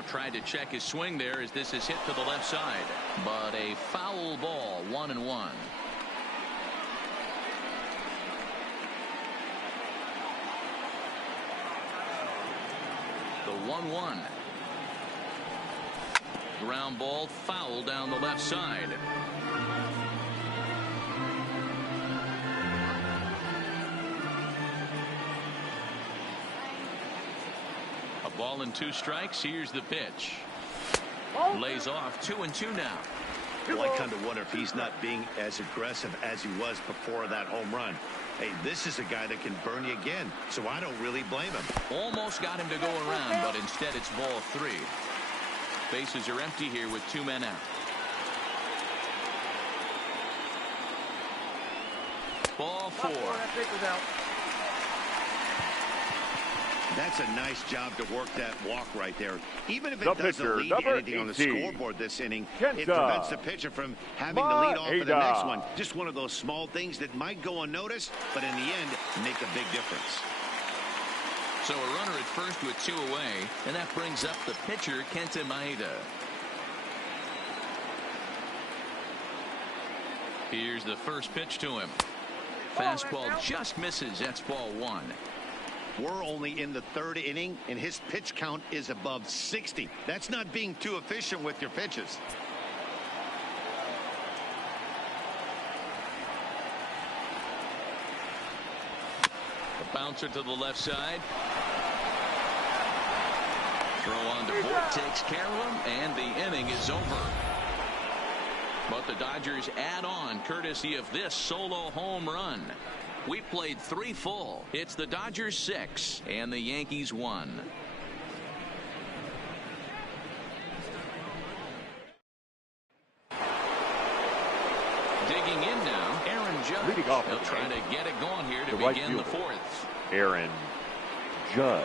Tried to check his swing there as this is hit to the left side, but a foul ball, 1-1. The 1-1. Ground ball, foul down the left side. Ball and 2 strikes. Here's the pitch. Lays off 2-2 now. Well, I kind of wonder if he's not being as aggressive as he was before that home run. Hey, this is a guy that can burn you again, so I don't really blame him. Almost got him to go around, but instead it's ball 3. Bases are empty here with 2 men out. Ball 4. That's a nice job to work that walk right there. Even if it The doesn't pitcher, lead to number anything on the 18, scoreboard this inning, Kenta. it prevents the pitcher from having to lead off for the Maeda. next one. Just one of those small things that might go unnoticed, but in the end, make a big difference. So a runner at first with 2 away, and that brings up the pitcher, Kenta Maeda. Here's the first pitch to him. Fastball just misses. That's ball 1. We're only in the 3rd inning, and his pitch count is above 60. That's not being too efficient with your pitches. The bouncer to the left side. Throw on to Ford takes care of him, and the inning is over. But the Dodgers add on courtesy of this solo home run. We played 3 full. It's the Dodgers 6 and the Yankees 1. Leading off, They'll try to get it going here to right begin the fielder, fourth. Aaron Judge.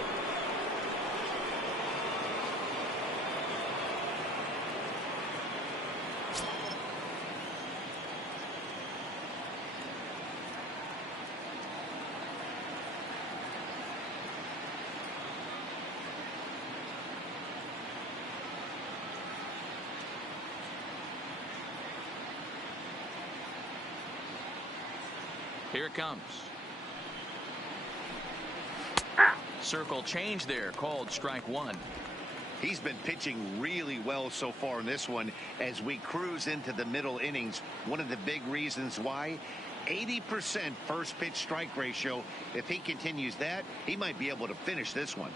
Here it comes. Circle change there, called strike one. He's been pitching really well so far in this one as we cruise into the middle innings. One of the big reasons why, 80% first pitch strike ratio. If he continues that, he might be able to finish this one.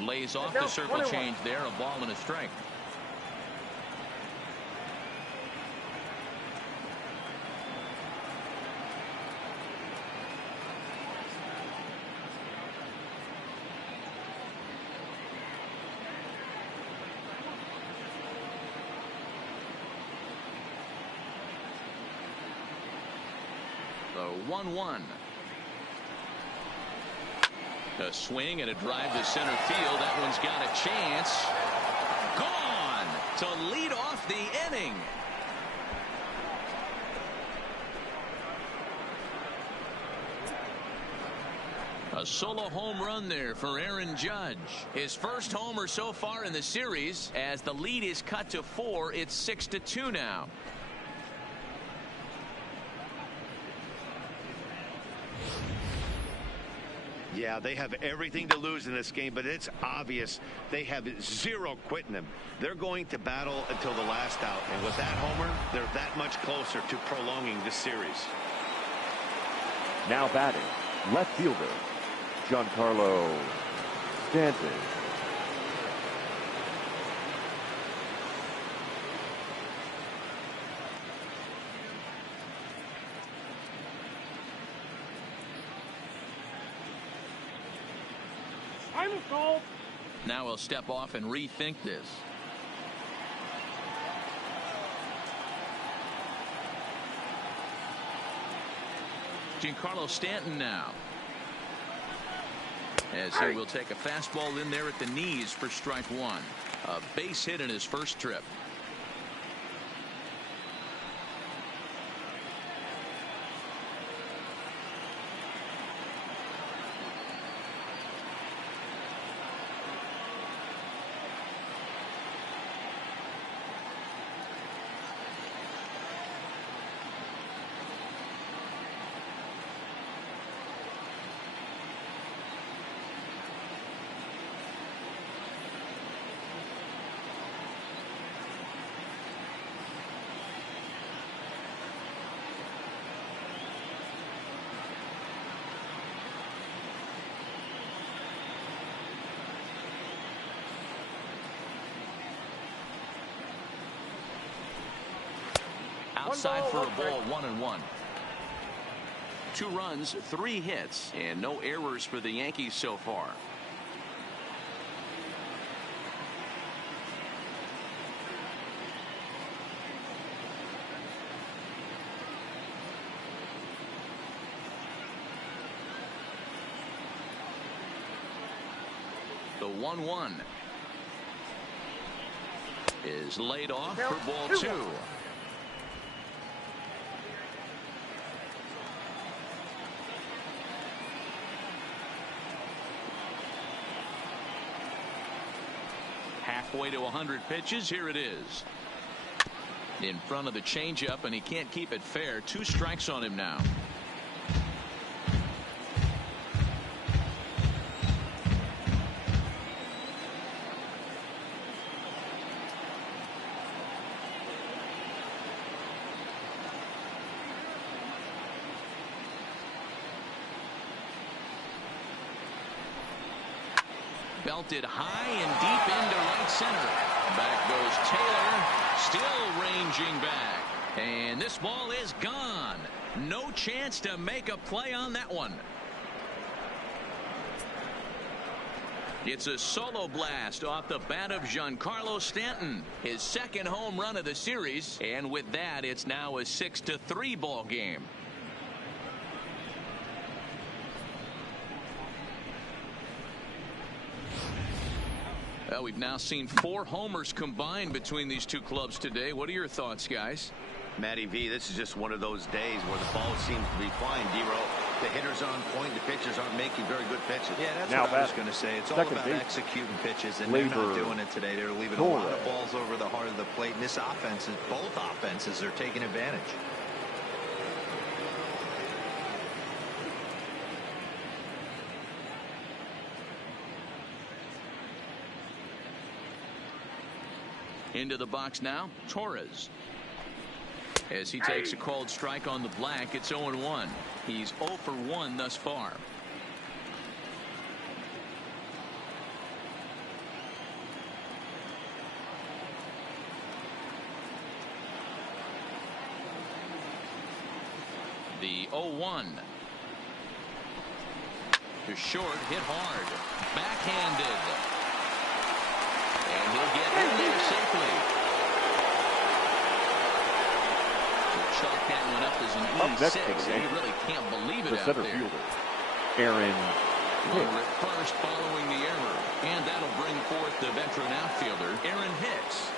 Lays off the circle change there, a ball and a strike. The 1-1. A swing and a drive to center field. That one's got a chance. Gone to lead off the inning. A solo home run there for Aaron Judge. His first homer so far in the series. As the lead is cut to 4, it's 6-2 now. Yeah, they have everything to lose in this game, but it's obvious they have zero quitting them. They're going to battle until the last out, and with that homer, they're that much closer to prolonging this series. Now batting, left fielder, Giancarlo Stanton. Now we'll step off and rethink this. Giancarlo Stanton now. As he will take a fastball in there at the knees for strike one. A base hit in his first trip. Outside for a ball, 1-1. 2 runs, 3 hits, and no errors for the Yankees so far. The 1-1 is laid off for ball 2. Halfway to 100 pitches. Here it is. In front of the changeup, and he can't keep it fair. 2 strikes on him now. Belted high and deep into right center. Back goes Taylor, still ranging back. And this ball is gone. No chance to make a play on that one. It's a solo blast off the bat of Giancarlo Stanton, his second home run of the series, and with that it's now a 6-3 ball game. Well, we've now seen 4 homers combined between these two clubs today. What are your thoughts, guys? Matty V, this is just one of those days where the ball seems to be flying, D-Row. The hitters are on point. The pitchers aren't making very good pitches. Yeah, that's what I was going to say. It's all about executing pitches, and they're not doing it today. They're leaving a lot of balls over the heart of the plate, and this offense, both offenses are taking advantage. Into the box now, Torres. As he takes a called strike on the black, it's 0-1. He's 0 for 1 thus far. The 0-1. To short, hit hard. Backhanded. And he'll get in there safely. Chalk that one up as an E6, and you really can't believe it out there. Fielder, Aaron Runner at first following the error, and that'll bring forth the veteran outfielder, Aaron Hicks.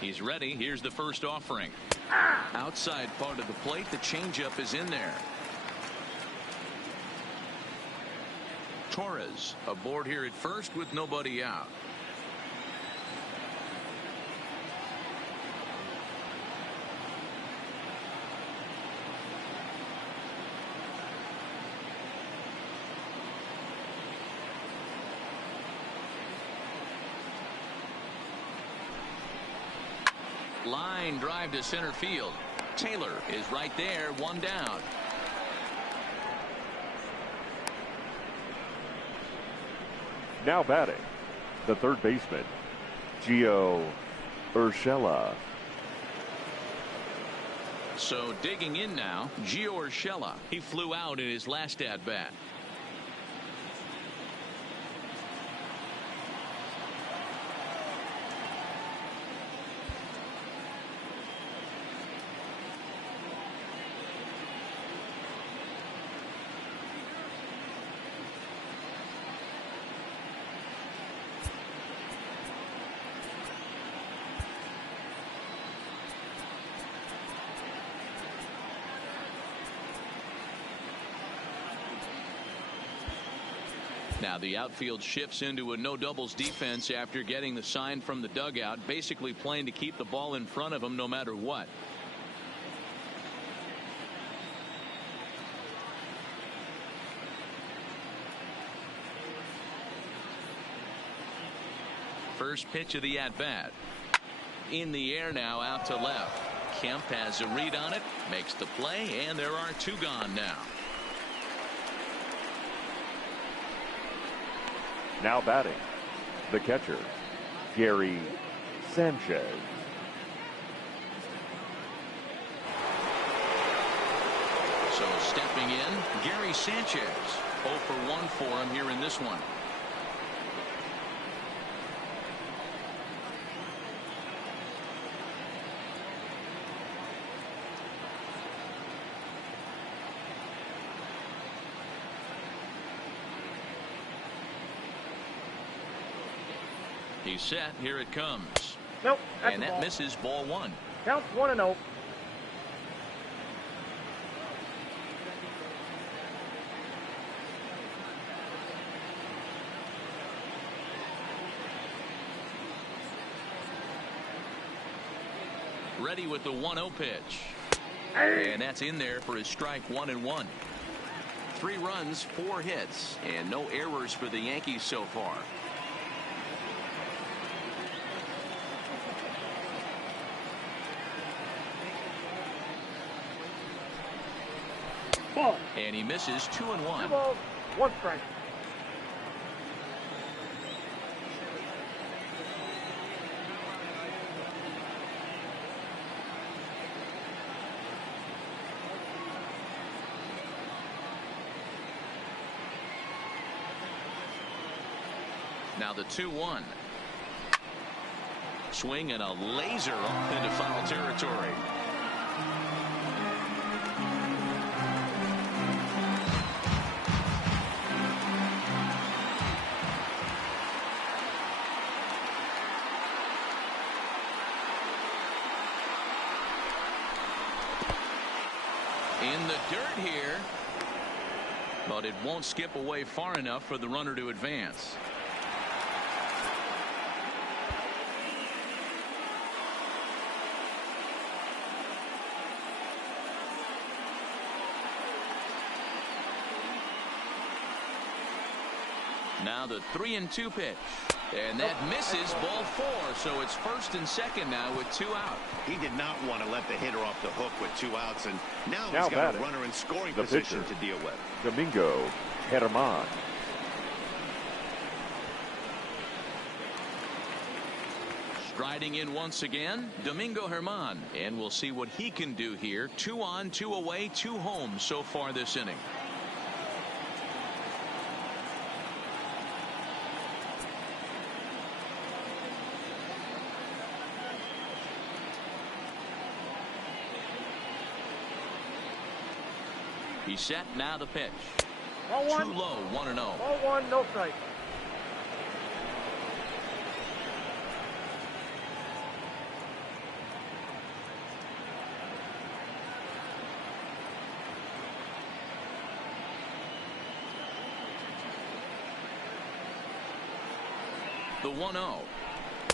He's ready. Here's the first offering. Outside part of the plate. The changeup is in there. Torres aboard here at first with nobody out. Line drive to center field. Taylor is right there, one down. Now batting, the third baseman, Gio Urshela. So digging in now, Gio Urshela. He flew out in his last at bat. Now the outfield shifts into a no doubles defense after getting the sign from the dugout, basically playing to keep the ball in front of them no matter what. First pitch of the at bat. In the air now, out to left. Kemp has a read on it, makes the play, and there are two gone now. Now batting, the catcher, Gary Sanchez. So stepping in, Gary Sanchez. 0 for 1 for him here in this one. He's set. Here it comes. Nope. And that misses ball 1. Counts 1-0. Ready with the 1-0 pitch. And that's in there for his strike 1-1. 3 runs, 4 hits, and no errors for the Yankees so far. Ball. And he misses 2-1. 2 balls, 1 strike. Now the 2-1. Swing and a laser off into foul territory. In the dirt here, but it won't skip away far enough for the runner to advance. Now the 3-2 pitch. And that misses ball 4. So it's 1st and 2nd now with 2 out. He did not want to let the hitter off the hook with 2 outs. And now he's got batting, a runner in scoring the position pitcher, to deal with. Domingo Herman. Striding in once again, Domingo Herman. And we'll see what he can do here. 2 on, 2 away, 2 home so far this inning. He's set. Now the pitch. Ball 1. Too low. 1-0. Ball 1, no strike. The 1-0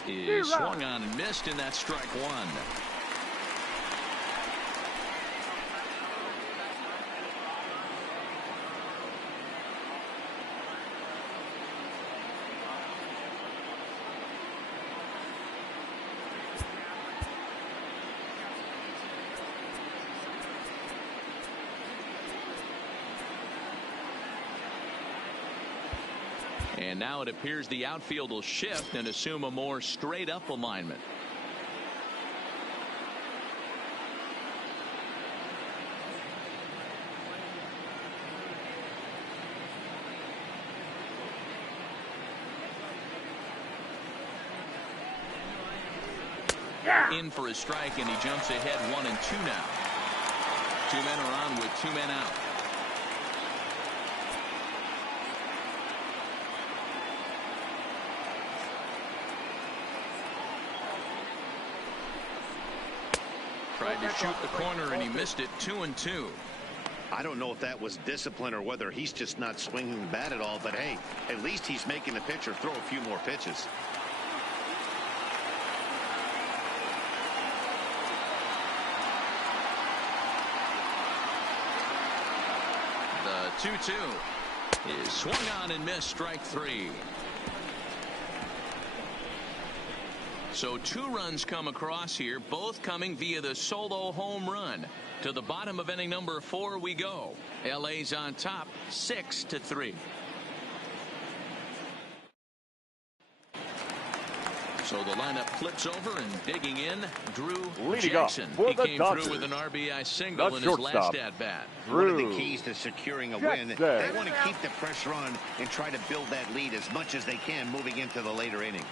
is swung on and missed, and that's strike 1. And now it appears the outfield will shift and assume a more straight up alignment. In for a strike, and he jumps ahead 1-2 now. 2 men are on with 2 men out. Tried to shoot the corner and he missed it. 2-2. I don't know if that was discipline or whether he's just not swinging the bat at all, but hey, at least he's making the pitcher throw a few more pitches. The 2-2 is swung on and missed. Strike 3. So 2 runs come across here, both coming via the solo home run. To the bottom of inning number 4 we go. LA's on top 6-3. So the lineup flips over and digging in, Drew Leading Jackson. off for He the came Dodgers, through with an RBI single the in his last shortstop, at-bat. One of the Drew keys to securing a Jackson. win, they want to keep the pressure on and try to build that lead as much as they can moving into the later innings.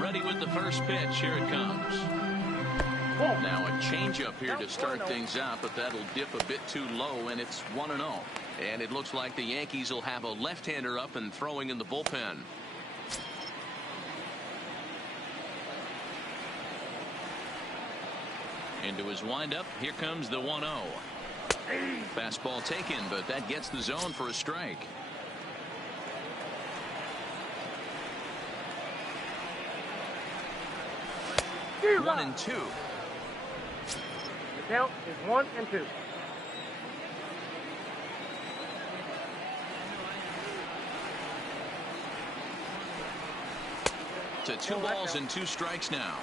Ready with the first pitch. Here it comes. Now a changeup here to start things out, but that'll dip a bit too low, and it's 1-0. And it looks like the Yankees will have a left-hander up and throwing in the bullpen. Into his windup. Here comes the 1-0. Fastball taken, but that gets the zone for a strike. One and two. The count is 1 and 2. To 2 balls and 2 strikes now.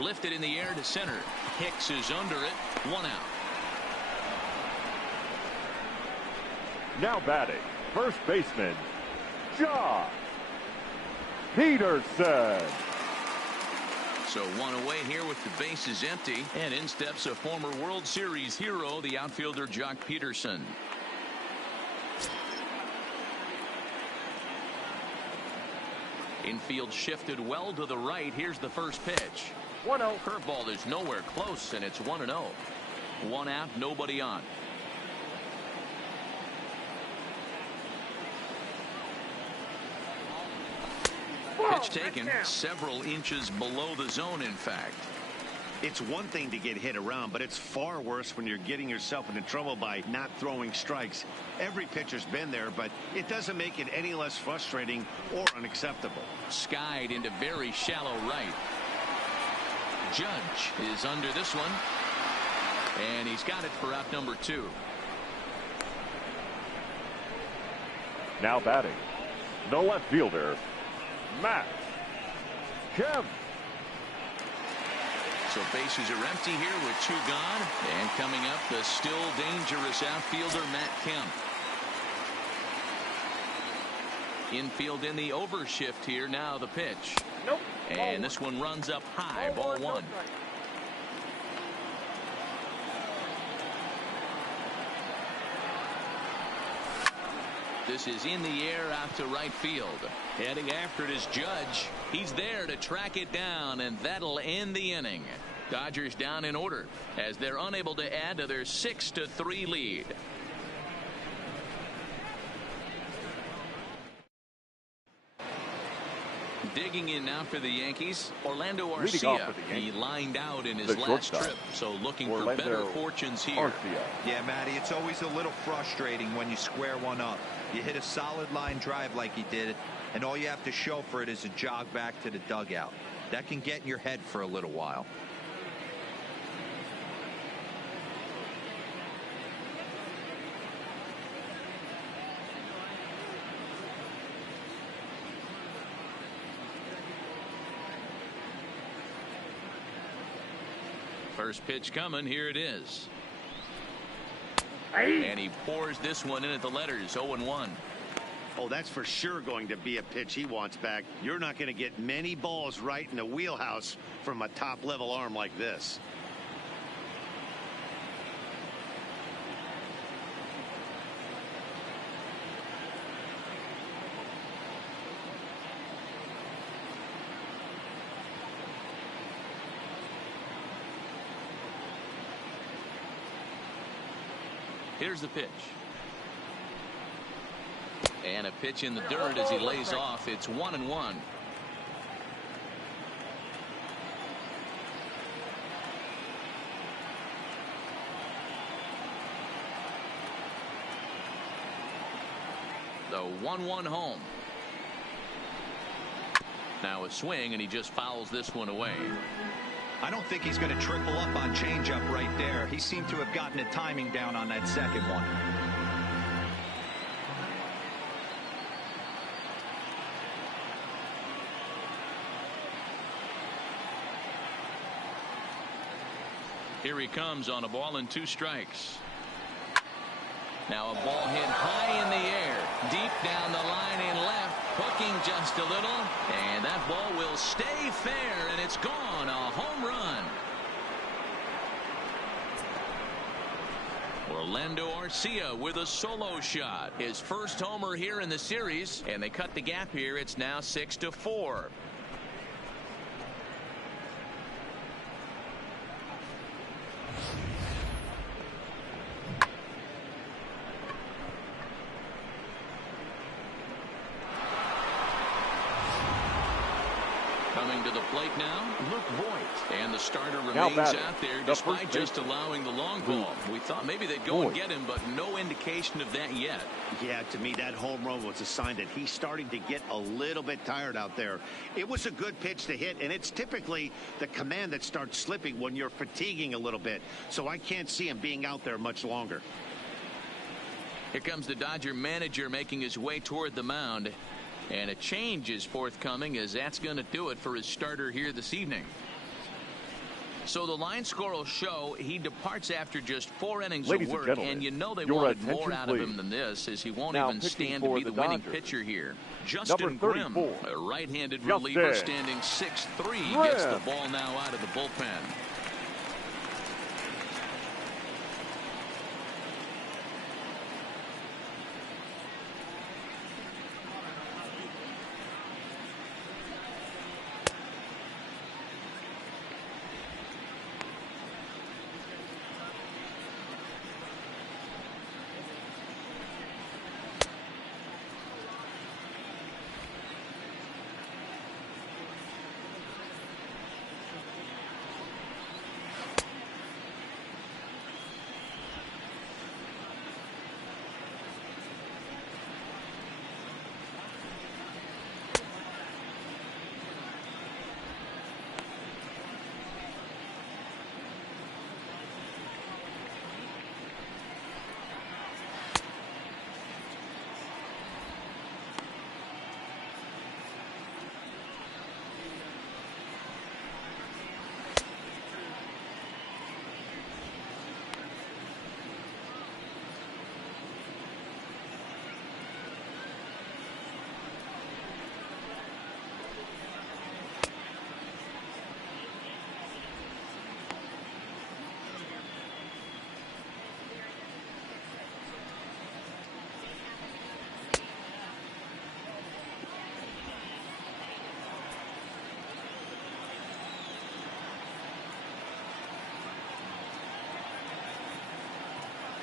Lifted in the air to center. Hicks is under it. 1 out. now batting, first baseman, Josh Peterson. So 1 away here with the bases empty, and in steps a former World Series hero, the outfielder Jock Peterson. Infield shifted well to the right. Here's the first pitch. 1-0. Curveball is nowhere close, and it's 1-0. 1 out, nobody on. Pitch taken several inches below the zone, in fact. It's one thing to get hit around, but it's far worse when you're getting yourself into trouble by not throwing strikes. Every pitcher's been there, but it doesn't make it any less frustrating or unacceptable. Skied into very shallow right. Judge is under this one, and he's got it for out number 2. Now batting, the left fielder, Matt Kemp. So bases are empty here with 2 gone, and coming up, the still dangerous outfielder Matt Kemp. Infield in the overshift here. Now the pitch. Nope. And this one runs up high. Ball 1. This is in the air out to right field. Heading after it is Judge. He's there to track it down, and that'll end the inning. Dodgers down in order as they're unable to add to their 6-3 lead. Digging in now for the Yankees, Orlando Arcia. He lined out in his last trip, so looking for better fortunes here. Yeah, Matty, it's always a little frustrating when you square one up. You hit a solid line drive like he did, and all you have to show for it is a jog back to the dugout. That can get in your head for a little while. First pitch coming. Here it is. And he pours this one in at the letters. 0-1. Oh, that's for sure going to be a pitch he wants back. You're not going to get many balls right in the wheelhouse from a top-level arm like this. Here's the pitch. And a pitch in the dirt as he lays off. It's 1-1. The 1-1 home. Now a swing, and he just fouls this one away. I don't think he's going to triple up on changeup right there. He seemed to have gotten the timing down on that second one. Here he comes on a ball and 2 strikes. Now a ball hit high in the air, deep down the line in left, hooking just a little, and that ball will stay fair, and it's gone. A home run. Orlando Arcia with a solo shot. His first homer here in the series, and they cut the gap here. It's now 6-4. Coming to the plate now, Luke Voigt. And the starter remains out there despite just allowing the long ball. We thought maybe they'd go and get him, but no indication of that yet. Yeah, to me, that home run was a sign that he's starting to get a little bit tired out there. It was a good pitch to hit, and it's typically the command that starts slipping when you're fatiguing a little bit. So I can't see him being out there much longer. Here comes the Dodger manager making his way toward the mound. And a change is forthcoming, as that's going to do it for his starter here this evening. So the line score will show he departs after just 4 innings of work, and you know they wanted more out of him than this, as he won't even stand to be the winning pitcher here. Justin Grimm, a right-handed reliever standing 6'3", gets the ball now out of the bullpen.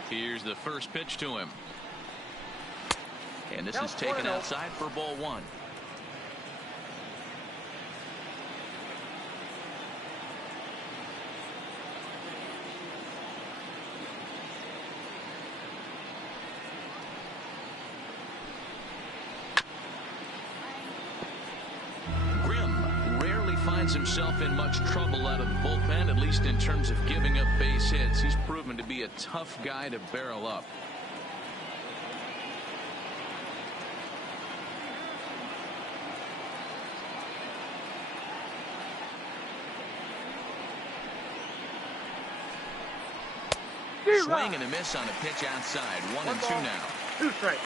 Here's the first pitch to him. And this is taken outside for ball 1. Finds himself in much trouble out of the bullpen, at least in terms of giving up base hits. He's proven to be a tough guy to barrel up. Swing and a miss on a pitch outside. 1-2 now. 2 strikes.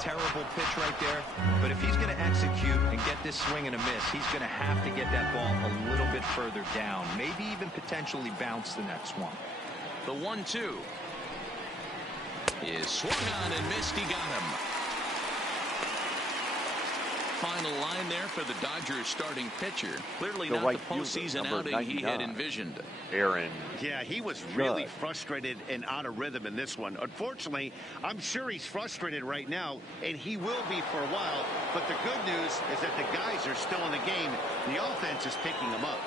terrible pitch right there, but if he's going to execute and get this swing and a miss, he's going to have to get that ball a little bit further down, maybe even potentially bounce the next one. The 1-2 is swung on and missed. He got him. Final line there for the Dodgers starting pitcher. Clearly not the postseason outing he had envisioned. Aaron. Yeah, he was really frustrated and out of rhythm in this one. Unfortunately, I'm sure he's frustrated right now, and he will be for a while. But the good news is that the guys are still in the game. The offense is picking them up.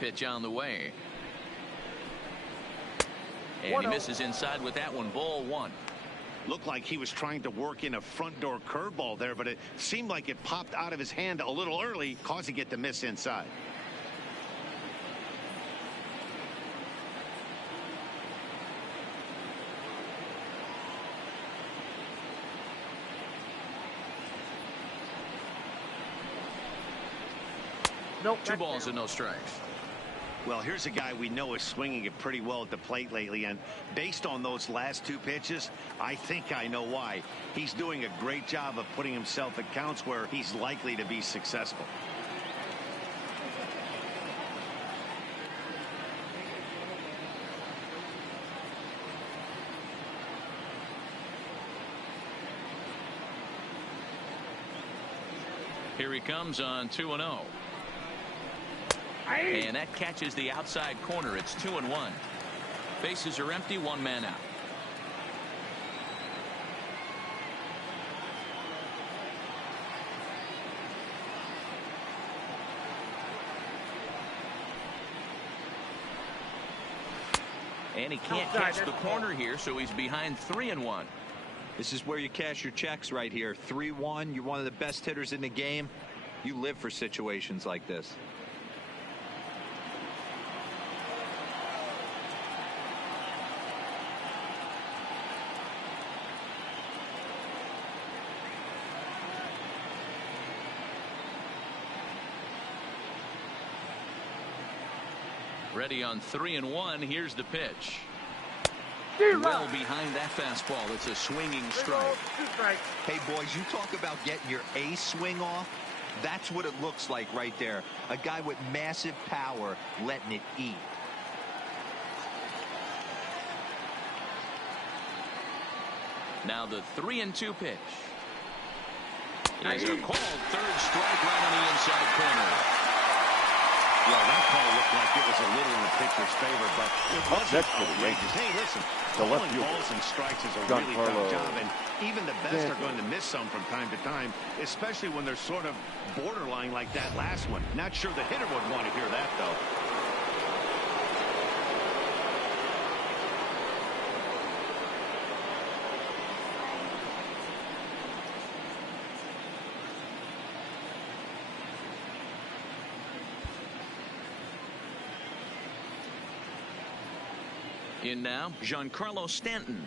Pitch on the way. And he misses inside with that one. Ball 1. Looked like he was trying to work in a front door curveball there, but it seemed like it popped out of his hand a little early, causing it to miss inside. Nope. 2 balls and no strikes. Well, here's a guy we know is swinging it pretty well at the plate lately, and based on those last 2 pitches, I think I know why. He's doing a great job of putting himself at counts where he's likely to be successful. Here he comes on 2-0. And that catches the outside corner. It's 2-1. Bases are empty. 1 man out. And he can't catch the corner here, so he's behind 3-1. This is where you cash your checks right here. 3-1. You're one of the best hitters in the game. You live for situations like this. Ready on 3-1. Here's the pitch. Well behind that fastball. It's a swinging strike. Hey, boys, you talk about getting your A swing off. That's what it looks like right there. A guy with massive power letting it eat. Now the 3-2 pitch. Is a called 3rd strike right on the inside corner. Well, that call looked like it was a little in the pitcher's favor, but it wasn't. Hey, listen, calling balls and strikes is a really tough job, and even the best are going to miss some from time to time, especially when they're sort of borderline like that last one. Not sure the hitter would want to hear that, though. In now, Giancarlo Stanton.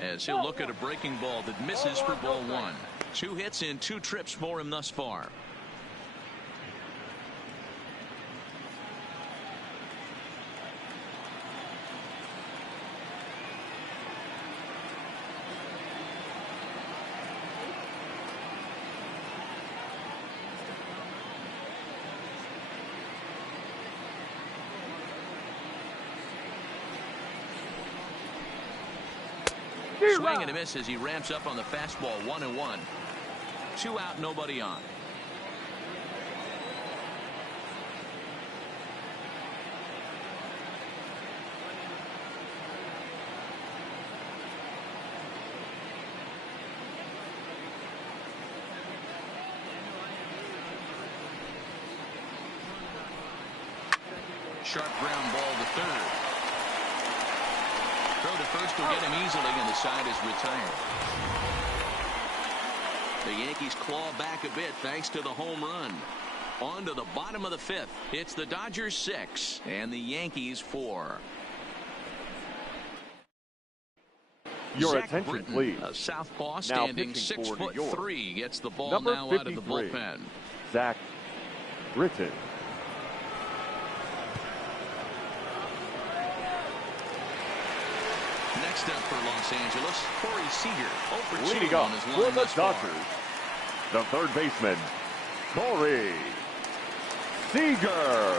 As he'll look at a breaking ball that misses for ball 1. 2 hits in 2 trips for him thus far. Swing and a miss as he ramps up on the fastball. 1-1. 2 out, nobody on. Sharp ground ball to 3rd. Throw to first will get him easily, and the side is retired. The Yankees claw back a bit thanks to the home run. On to the bottom of the 5th. It's the Dodgers 6 and the Yankees 4. Your Zach attention, Britton, please. a southpaw Now standing pitching for New 6'3", York. gets the ball Number now out of the 53, bullpen. Zach Britton. Next up for Los Angeles, Corey Seager, 0 for 2 Leading on up his for line the thus far. Dodgers, the third baseman, Corey Seager.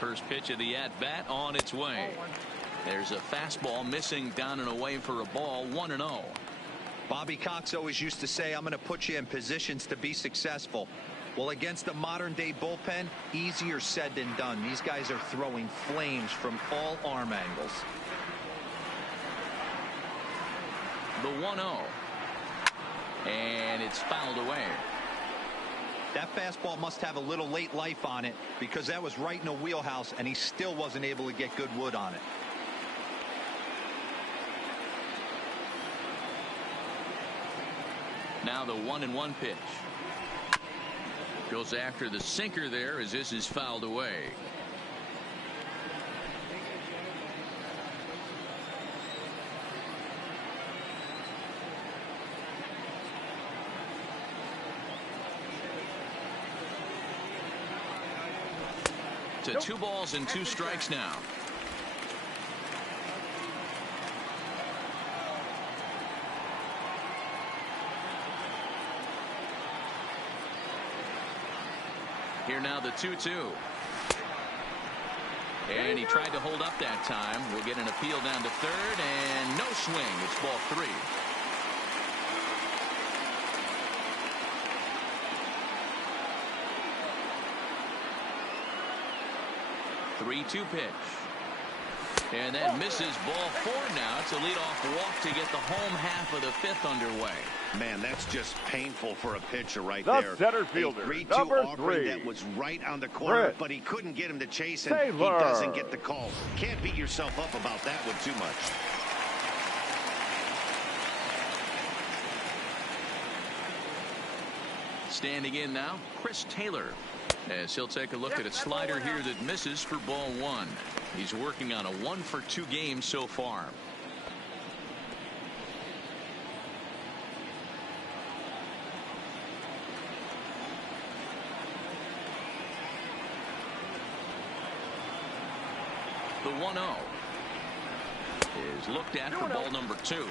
First pitch of the at-bat on its way. There's a fastball missing down and away for a ball, 1-0. Bobby Cox always used to say, I'm going to put you in positions to be successful. Well, against a modern-day bullpen, easier said than done. These guys are throwing flames from all arm angles. The 1-0. And it's fouled away. That fastball must have a little late life on it because that was right in the wheelhouse and he still wasn't able to get good wood on it. Now the 1-1 pitch. Goes after the sinker there as this is fouled away. To 2 balls and 2 strikes now. Here now the 2-2. And he tried to hold up that time. We'll get an appeal down to third and no swing. It's ball 3. 3-2 pitch. And that misses ball 4 now. It's a leadoff walk to get the home half of the 5th underway. Man, that's just painful for a pitcher right The there. center fielder, A 3-2 number offering 3. that was right on the corner, but he couldn't get him to chase, and he doesn't get the call. Can't beat yourself up about that one too much. Standing in now, Chris Taylor, as he'll take a look at a slider here that misses for ball 1. He's working on a 1-for-2 game so far. The 1-0 is looked at for ball number 2.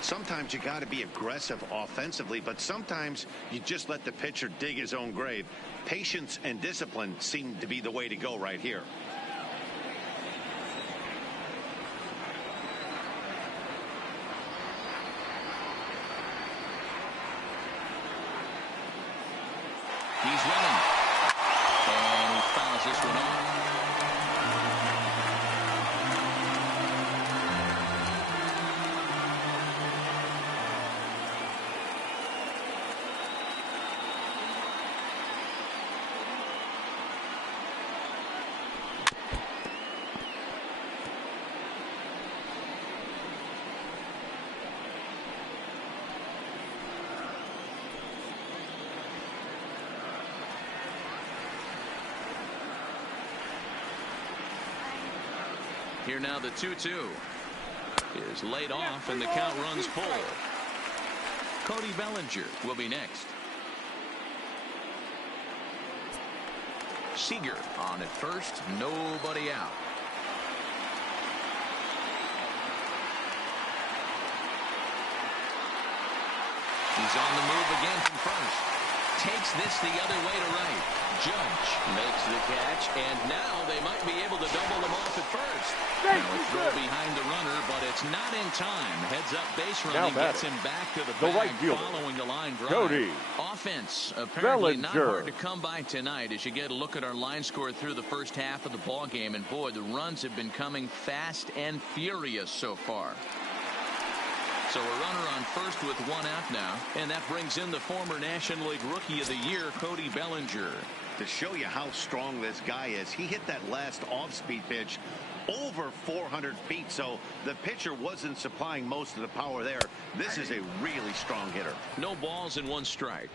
Sometimes you got to be aggressive offensively, but sometimes you just let the pitcher dig his own grave. Patience and discipline seem to be the way to go right here. He's running. And he fouls this one off. Here now the 2-2 is laid off and the count runs full. Cody Bellinger will be next. Seager on at first, nobody out. He's on the move again from first. Takes this the other way to right. Judge makes the catch, and now they might be able to double them off at first. Now a throw behind the runner, but it's not in time. Heads up base running gets him back to the bag right fielder, following the line drive. Cody Offense apparently not Bellinger. hard to come by tonight as you get a look at our line score through the first half of the ball game, and boy, the runs have been coming fast and furious so far. So a runner on first with one out now, and that brings in the former National League Rookie of the Year, Cody Bellinger. To show you how strong this guy is, he hit that last off-speed pitch over 400 feet, so the pitcher wasn't supplying most of the power there. This is a really strong hitter. No balls and one strike.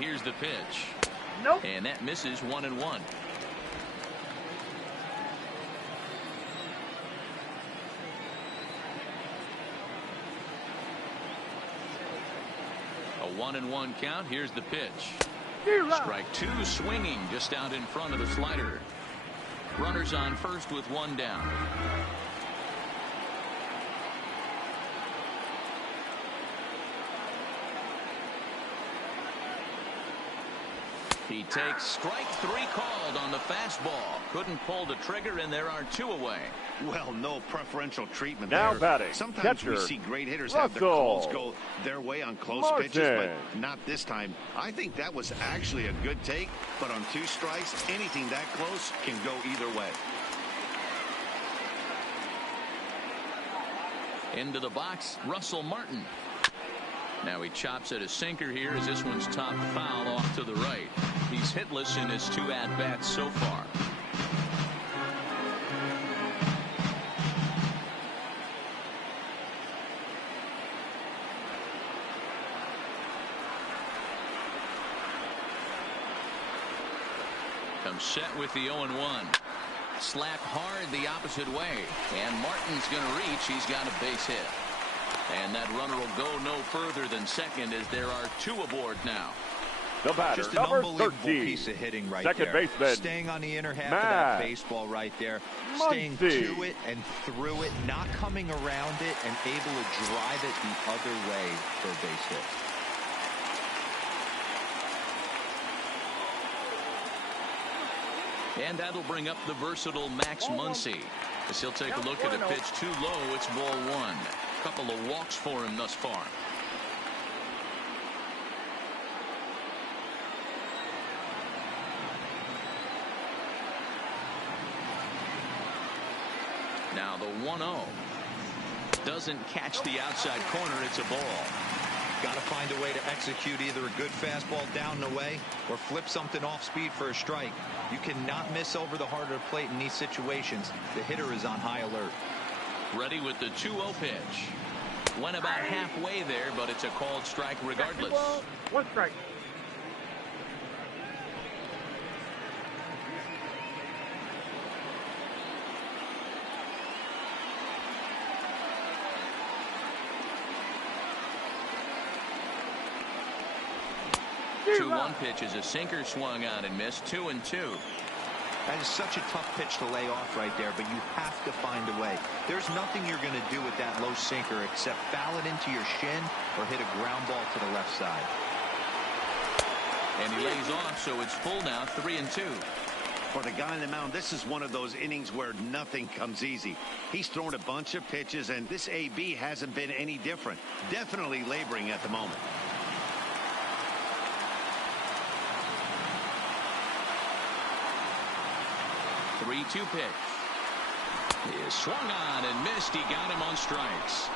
Here's the pitch. Nope. And that misses 1-1. A 1-1 count. Here's the pitch. Strike two, swinging just out in front of the slider. Runners on first with one down. He takes strike three called on the fastball. Couldn't pull the trigger, and there are two away. Well, no preferential treatment now there. Batting. Sometimes Catcher, we see great hitters Russell. have their calls go their way on close pitches, but Martin. not this time. I think that was actually a good take, but on two strikes, anything that close can go either way. Into the box, Russell Martin. Now he chops at a sinker here as this one's top foul off to the right. He's hitless in his two at-bats so far. Comes set with the 0-1. Slap hard the opposite way. And Martin's going to reach. He's got a base hit. And that runner will go no further than second as there are two aboard now. The batter, Just an number unbelievable 13, piece of hitting right second there. baseman, Staying on the inner half Maeda. of that baseball right there. Staying to it and through it, not coming around it, and able to drive it the other way for a base hit. And that'll bring up the versatile Max Muncy. As he'll take a look at a pitch too low, it's ball one. Couple of walks for him thus far. Now the 1-0 doesn't catch the outside corner. It's a ball. Got to find a way to execute either a good fastball down and away or flip something off speed for a strike. You cannot miss over the heart of the plate in these situations. The hitter is on high alert. Ready with the 2-0 pitch. Went about halfway there, but it's a called strike regardless. One strike. Two 1 pitch is a sinker swung on and missed. 2-2. That is such a tough pitch to lay off right there, but you have to find a way. There's nothing you're going to do with that low sinker except foul it into your shin or hit a ground ball to the left side. And he lays off, so it's full now, 3-2. For the guy on the mound, this is one of those innings where nothing comes easy. He's thrown a bunch of pitches, and this AB hasn't been any different. Definitely laboring at the moment. Three-two pitch. He is swung on and missed. He got him on strikes.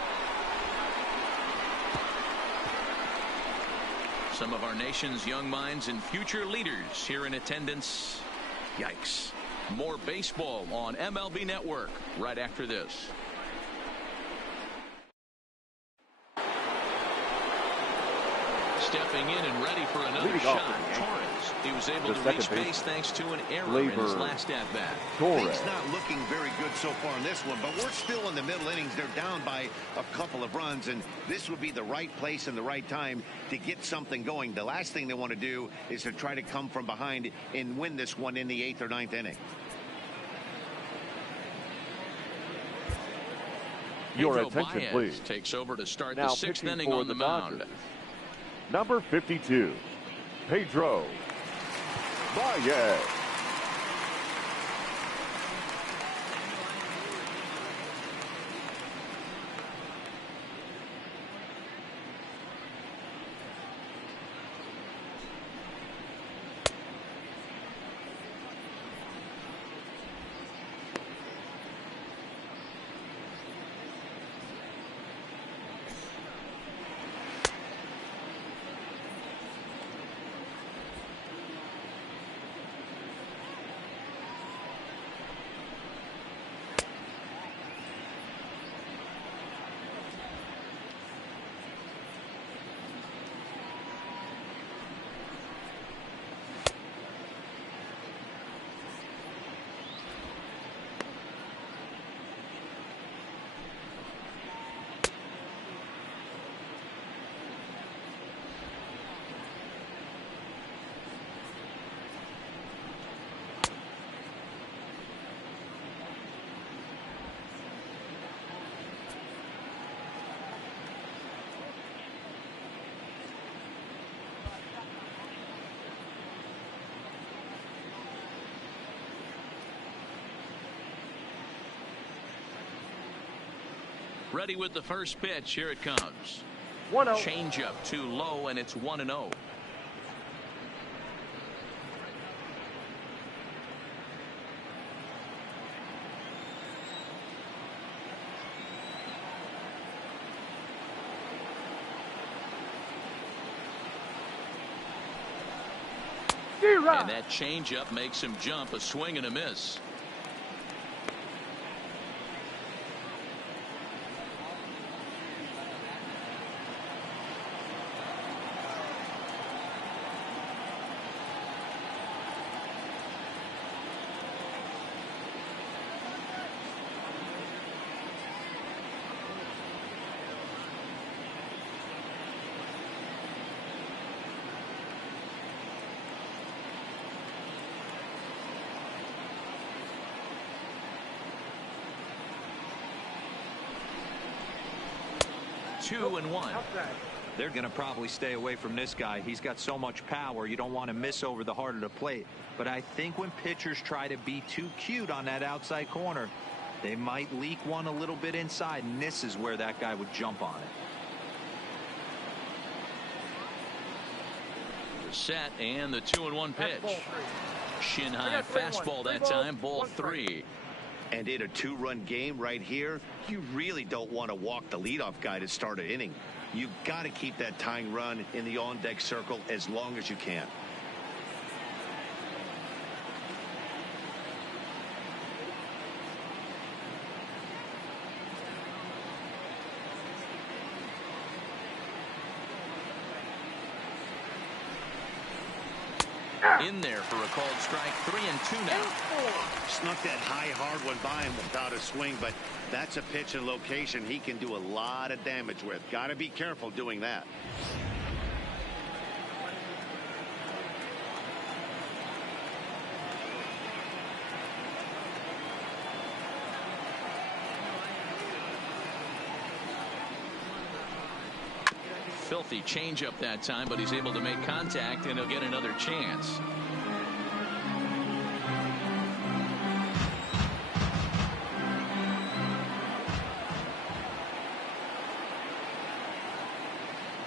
Some of our nation's young minds and future leaders here in attendance. Yikes. More baseball on MLB Network right after this. Stepping in and ready for another Leading shot, off Torres. He was able the to second reach baseman, base thanks to an error Labor in his last at-bat. Torres. Things not looking very good so far in this one, but we're still in the middle innings. They're down by a couple of runs, and this would be the right place and the right time to get something going. The last thing they want to do is to try to come from behind and win this one in the 8th or 9th inning. Your Pedro attention, Baez please. takes over to start Now the 6th pitching inning for on the the mound. Dodgers, number 52, Pedro Baez. Ready with the first pitch. Here it comes. 1-0. Change up too low, and it's 1-0. And that changeup makes him jump. A swing and a miss. Two and one. They're going to probably stay away from this guy. He's got so much power. You don't want to miss over the heart of the plate. But I think when pitchers try to be too cute on that outside corner, they might leak one a little bit inside, and this is where that guy would jump on it. The set and the 2-1 pitch. Shin high fastball that time. Ball 3. And in a 2-run game right here, you really don't want to walk the leadoff guy to start an inning. You've got to keep that tying run in the on-deck circle as long as you can. In there for a called strike. 3-2 now. Snuck that high hard one by him without a swing, but that's a pitch and location he can do a lot of damage with. Got to be careful doing that. Filthy changeup that time, but he's able to make contact, and he'll get another chance.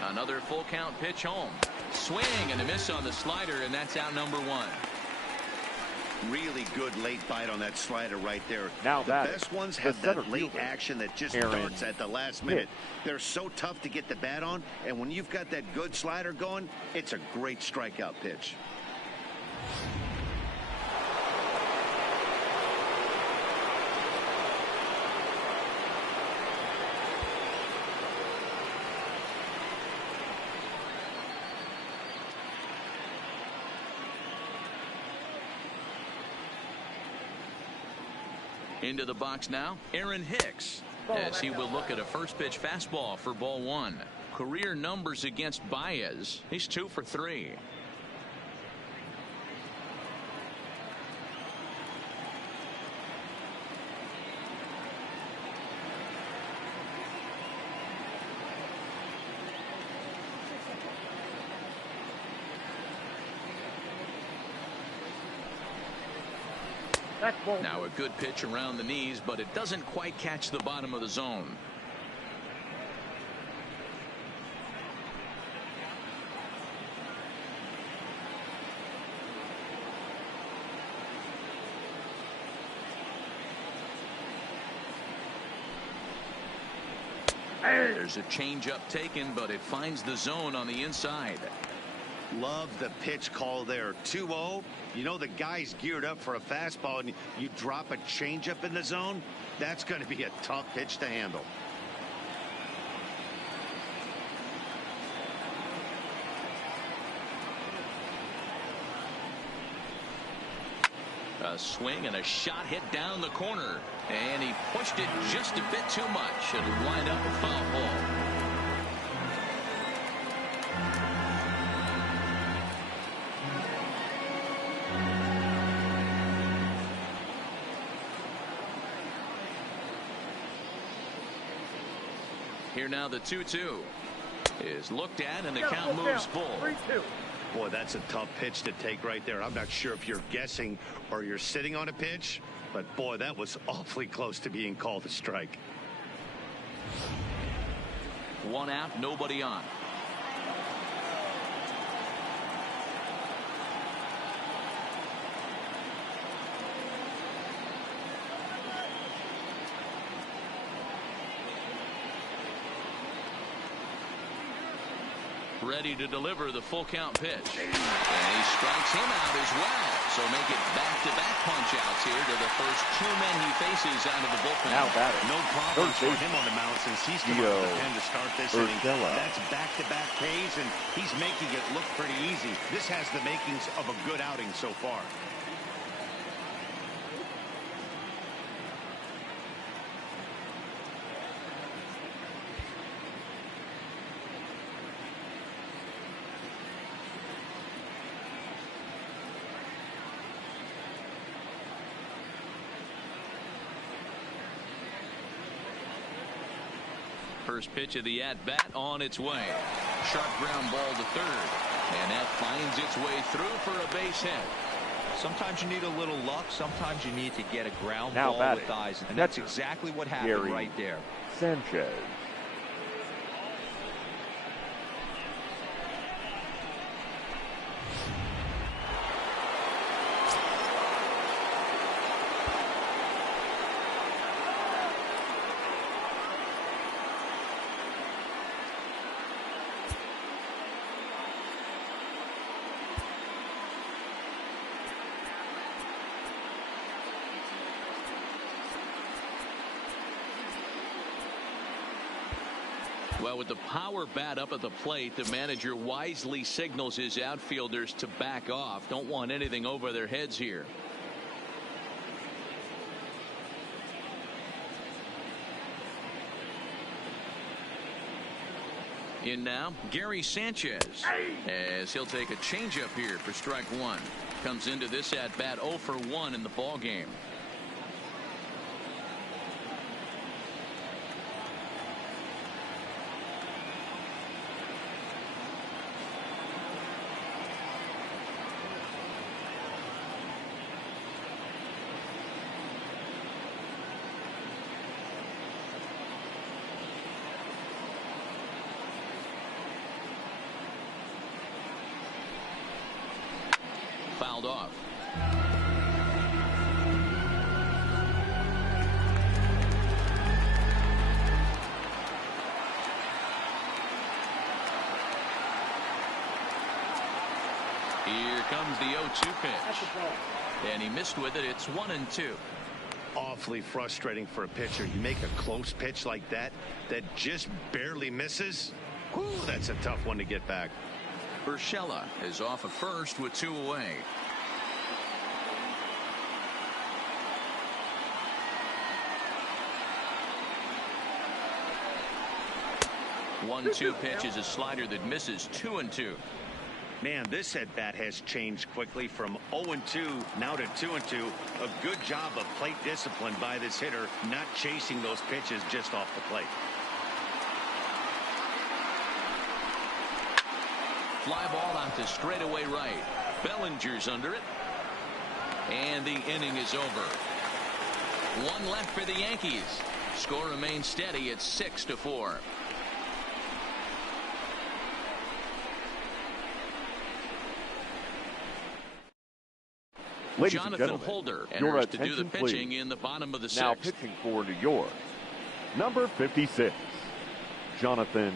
Another full count pitch home. Swing and a miss on the slider, and that's out number 1. Really good late bite on that slider right there. Now the best ones the have that center late fielder, action that just Aaron darts at the last minute. They're so tough to get the bat on, and when you've got that good slider going, it's a great strikeout pitch. Into the box now, Aaron Hicks, as he will look at a first pitch fastball for ball one. Career numbers against Baez. He's 2 for 3. Now a good pitch around the knees, but it doesn't quite catch the bottom of the zone. There's a changeup taken, but it finds the zone on the inside. Love the pitch call there. 2-0. You know the guy's geared up for a fastball, and you drop a changeup in the zone. That's going to be a tough pitch to handle. A swing and a shot hit down the corner, and he pushed it just a bit too much. It'll wind up a foul ball. Here now the 2-2 is looked at, and the count moves full. 3-2. Boy, that's a tough pitch to take right there. I'm not sure if you're guessing or you're sitting on a pitch, but boy, that was awfully close to being called a strike. 1 out, nobody on. Ready to deliver the full count pitch. And he strikes him out as well. So make it back-to-back punch-outs here to the first 2 men he faces out of the bullpen. Now batting. No problem for him on the mound since he's come up with the pen to start this inning. That's back-to-back Ks, and he's making it look pretty easy. This has the makings of a good outing so far. First pitch of the at-bat on its way. Sharp ground ball to third. And that finds its way through for a base hit. Sometimes you need a little luck. Sometimes you need to get a ground now ball batting. with eyes. And that's exactly what happened Gary right there. Sanchez. Well, with the power bat up at the plate, the manager wisely signals his outfielders to back off. Don't want anything over their heads here. In now, Gary Sanchez, as he'll take a changeup here for strike 1. Comes into this at bat 0 for 1 in the ball game. Fouled off. Here comes the 0-2 pitch. And he missed with it. It's 1-2. Awfully frustrating for a pitcher. You make a close pitch like that just barely misses. Whew, that's a tough one to get back. Urshela is off at first with 2 away. 1-2 pitch is a slider that misses. 2-2. Man, this at bat has changed quickly from 0-2 now to 2-2. A good job of plate discipline by this hitter, not chasing those pitches just off the plate. Fly ball out to straightaway right. Bellinger's under it. And the inning is over. One left for the Yankees. Score remains steady at 6-4. Ladies Jonathan and gentlemen, Holder your enters to do the attention, pitching please. in the bottom of the Now sixth. pitching for New York, number 56, Jonathan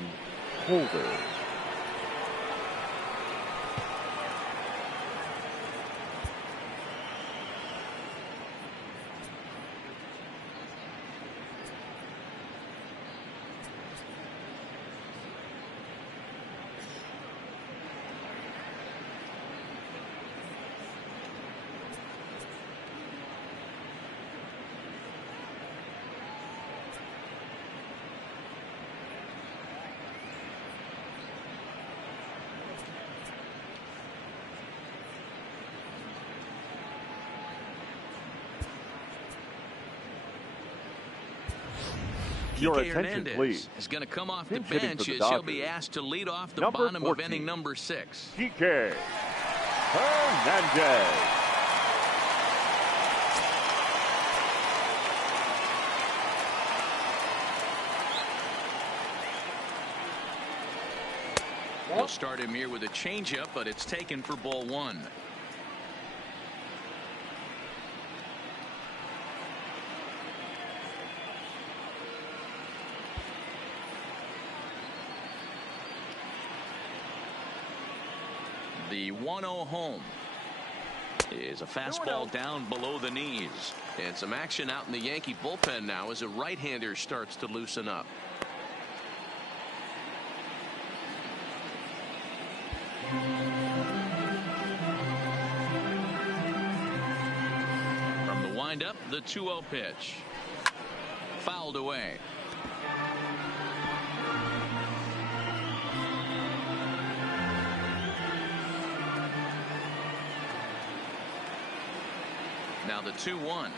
Holder. Your Kike attention, Hernandez please. is going to come off the Pinch hitting bench for the as he'll be Dodgers. asked to lead off the Number bottom 14. of inning number 6. Kike Hernandez. They'll start him here with a changeup, but it's taken for ball 1. The 1-0 home is a fastball down below the knees. And some action out in the Yankee bullpen now as a right-hander starts to loosen up. From the windup, the 2-0 pitch. Fouled away. Now the 2-1.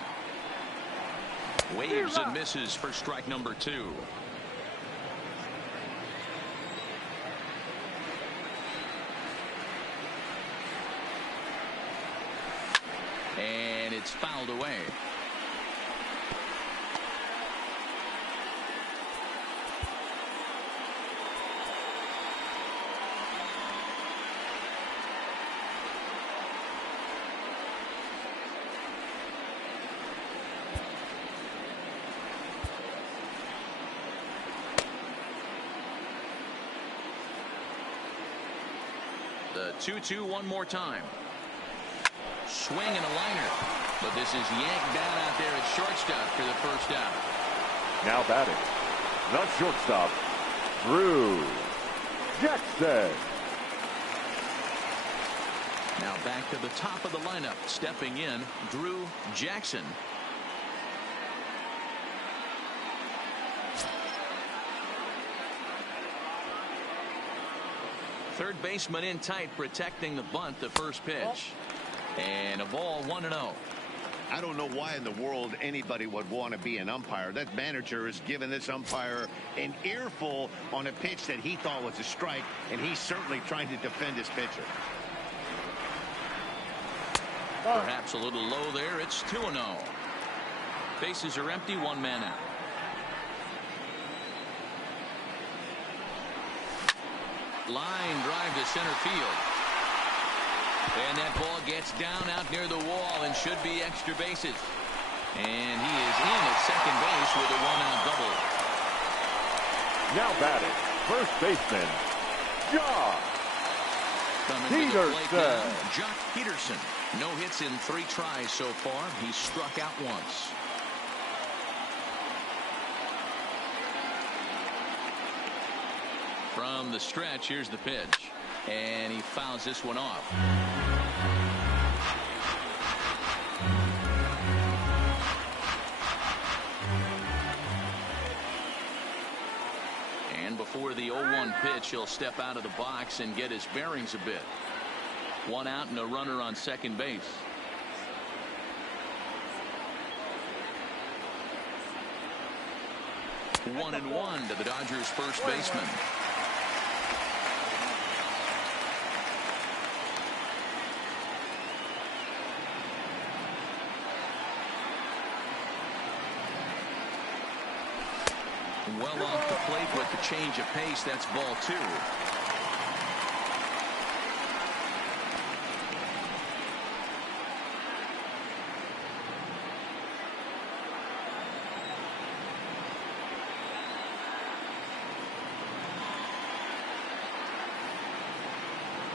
Waves and misses for strike number 2. And it's fouled away. The 2-2 one more time. Swing and a liner. But this is yanked down out there at shortstop for the first out. Now batting, the shortstop, Drew Jackson. Now back to the top of the lineup. Stepping in, Drew Jackson. Third baseman in tight, protecting the bunt, the first pitch. And a ball, 1-0. I don't know why in the world anybody would want to be an umpire. That manager has given this umpire an earful on a pitch that he thought was a strike, and he's certainly trying to defend his pitcher. Perhaps a little low there. It's 2-0. Bases are empty, one man out. Line drive to center field. And that ball gets down out near the wall and should be extra bases. And he is in at second base with a one-out double. Now batting, first baseman, Jock Coming to the plate now, Peterson. Jock Peterson. No hits in 3 tries so far. He struck out once. From the stretch, here's the pitch. And he fouls this one off. And before before the 0-1 pitch, he'll step out of the box and get his bearings a bit. 1 out and a runner on second base. One and one to the Dodgers first baseman. Well off the plate with the change of pace. That's ball 2.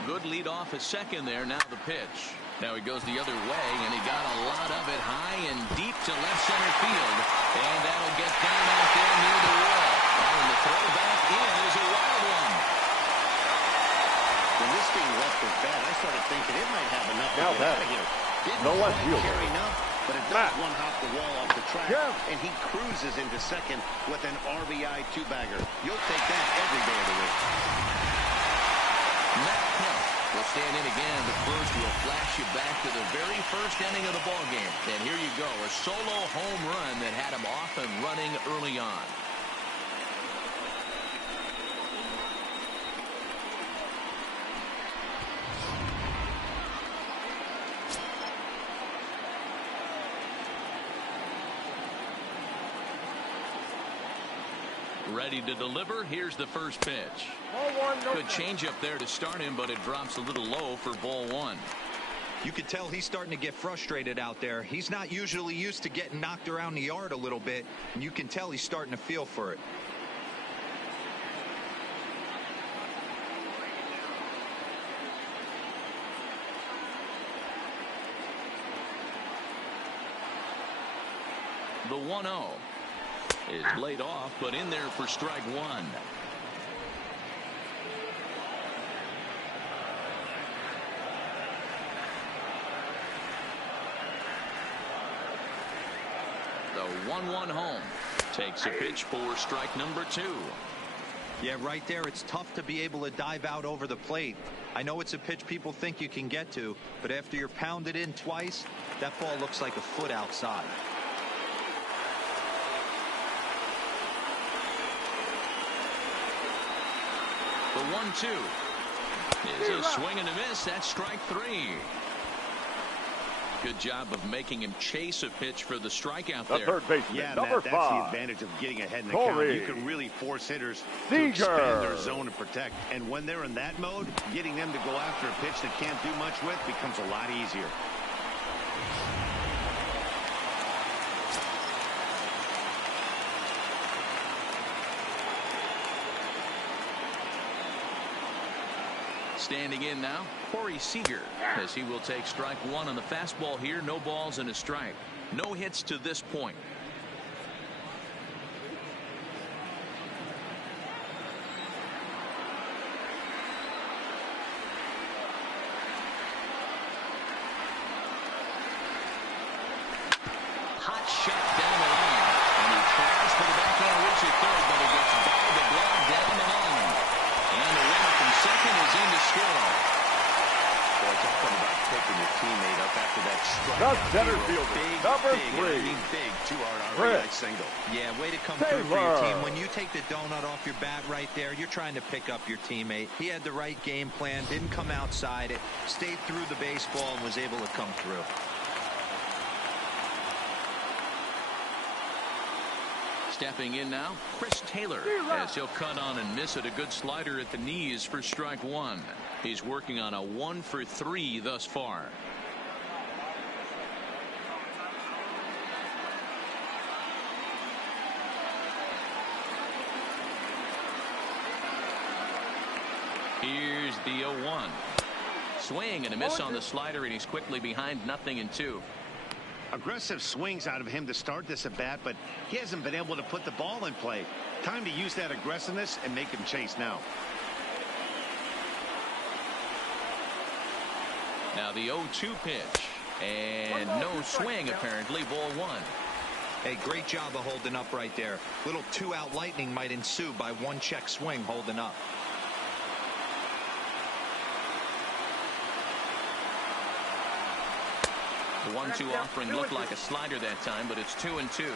Good lead off at second there. Now the pitch. Now he goes the other way, and he got a lot of it high and deep to left center field. And that'll get down out there near the wall. And the throw back in is a wild one. When this thing left his bat, I started thinking it might have enough Now to get out of here. Didn't no left quite field. carry enough, but it does one hop the wall off the track, and he cruises into second with an RBI two-bagger. You'll take that every day of the week. Matt Kenta will stand in again, but first we'll flash you back to the very first inning of the ball game. And here you go, a solo home run that had him off and running early on. Ready to deliver. Here's the first pitch. Good change up there to start him, but it drops a little low for ball 1. You can tell he's starting to get frustrated out there. He's not usually used to getting knocked around the yard a little bit, and you can tell he's starting to feel for it. The 1-0 is laid off, but in there for strike 1. The 1-1 home takes a pitch for strike number 2. Yeah, right there, it's tough to be able to dive out over the plate. I know it's a pitch people think you can get to, but after you're pounded in twice, that ball looks like a foot outside. The 1-2 is a swing and a miss. That's strike 3. Good job of making him chase a pitch for the strikeout there. The third baseman, Yeah, number Matt, that's 5. the advantage of getting ahead in the Corey. count. You can really force hitters to Seager. expand their zone and protect. And when they're in that mode, getting them to go after a pitch they can't do much with becomes a lot easier. Standing in now, Corey Seager, as he will take strike 1 on the fastball here. No balls and a strike. No hits to this point. Hot shot down the line. And he tries for the backhand reach at third, but he gets by the glove down the line. And the runner from second is in to score. Boy, talking about picking your teammate up after that strike. The center fielder, number 3. I mean big, 2-hard RBI single. Yeah, way to come through for your team. When you take the donut off your bat right there, you're trying to pick up your teammate. He had the right game plan, didn't come outside it, stayed through the baseball, and was able to come through. Stepping in now, Chris Taylor, as he'll cut on and miss it. A good slider at the knees for strike 1. He's working on a 1 for 3 thus far. Here's the 0-1. Swing and a miss on the slider, and he's quickly behind 0-2. Aggressive swings out of him to start this at bat, but he hasn't been able to put the ball in play. Time to use that aggressiveness and make him chase now. Now the 0-2 pitch, and no swing apparently. Ball 1. Hey, great job of holding up right there. Little 2-out lightning might ensue by 1 check swing holding up. The 1-2 offering looked like a slider that time, but it's 2-2.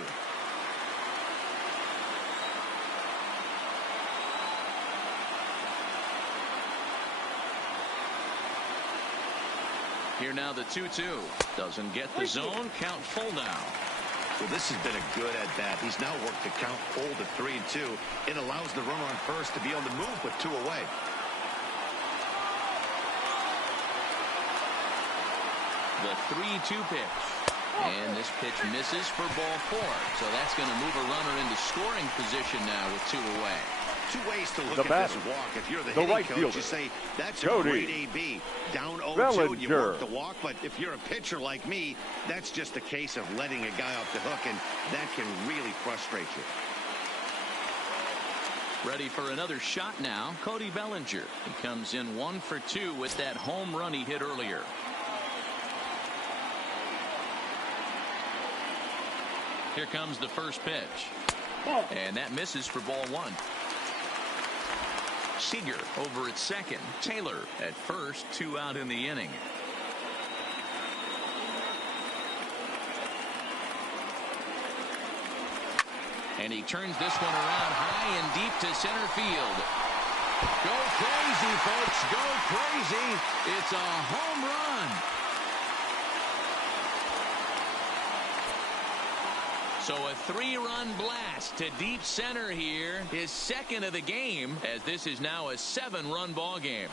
Here now the 2-2. Doesn't get the zone. Count full now. Well, this has been a good at-bat. He's now worked the count full to 3-2. It allows the runner on first to be on the move with 2 away. The 3-2 pitch. And this pitch misses for ball 4. So that's going to move a runner into scoring position now with 2 away. 2 ways to look at this walk. If you're the hitting right coach, fielder. you say, that's a Cody great AB. Down 0-2, and you work the walk. But if you're a pitcher like me, that's just a case of letting a guy off the hook, and that can really frustrate you. Ready for another shot now, Cody Bellinger. He comes in 1 for 2 with that home run he hit earlier. Here comes the first pitch. And that misses for ball 1. Seager over at second. Taylor at first. 2 out in the inning. And he turns this one around high and deep to center field. Go crazy, folks. Go crazy. It's a home run. So a 3-run blast to deep center here. His second of the game, as this is now a 7-run ball game.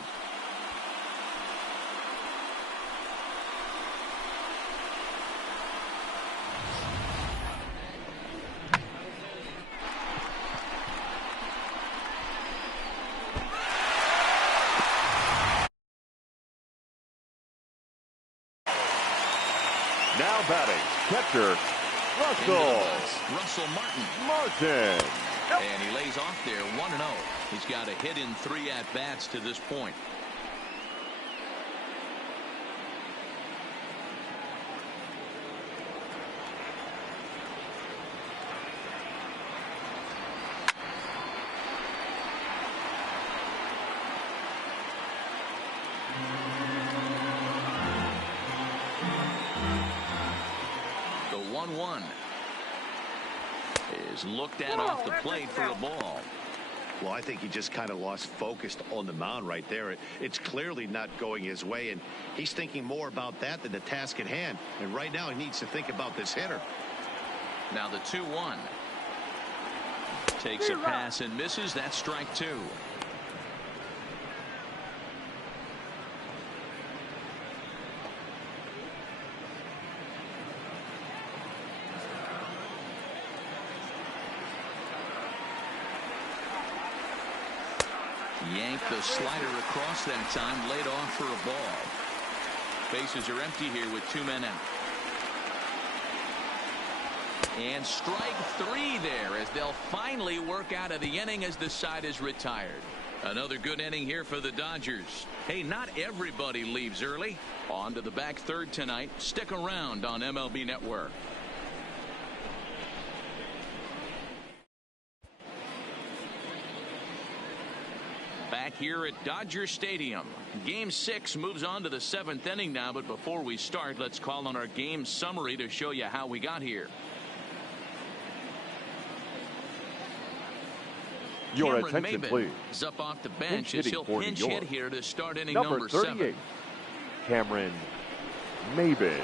Now batting, catcher Russell Martin. And he lays off there 1-0. He's got a hit in 3 at-bats to this point. The 1-1 is looked at off the plate for a ball. Well, I think he just kind of lost focus on the mound right there. It's clearly not going his way, and he's thinking more about that than the task at hand. And right now he needs to think about this hitter. Now the 2-1. Takes a pass and misses. That's strike 2. Yanked the slider across that time, laid off for a ball. Bases are empty here with 2 men out. And strike 3 there as they'll finally work out of the inning as the side is retired. Another good inning here for the Dodgers. Hey, not everybody leaves early. On to the back third tonight. Stick around on MLB Network. Back here at Dodger Stadium. Game 6 moves on to the 7th inning now, but before we start, let's call on our game summary to show you how we got here. Your Cameron attention, Maeda please. is up off the bench as he'll for pinch New hit York. here to start inning Number number 38, 7. Cameron Maeda.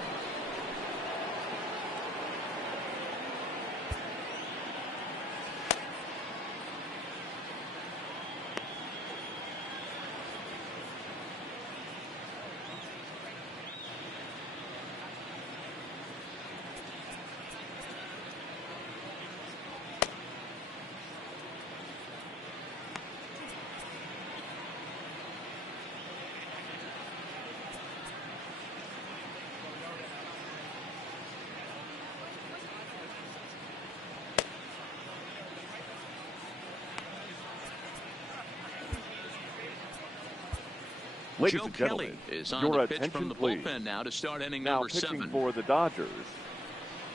Ladies Joe and Kelly gentlemen, is on your the pitch attention, from the please. bullpen now to start inning Now number pitching 7. for the Dodgers,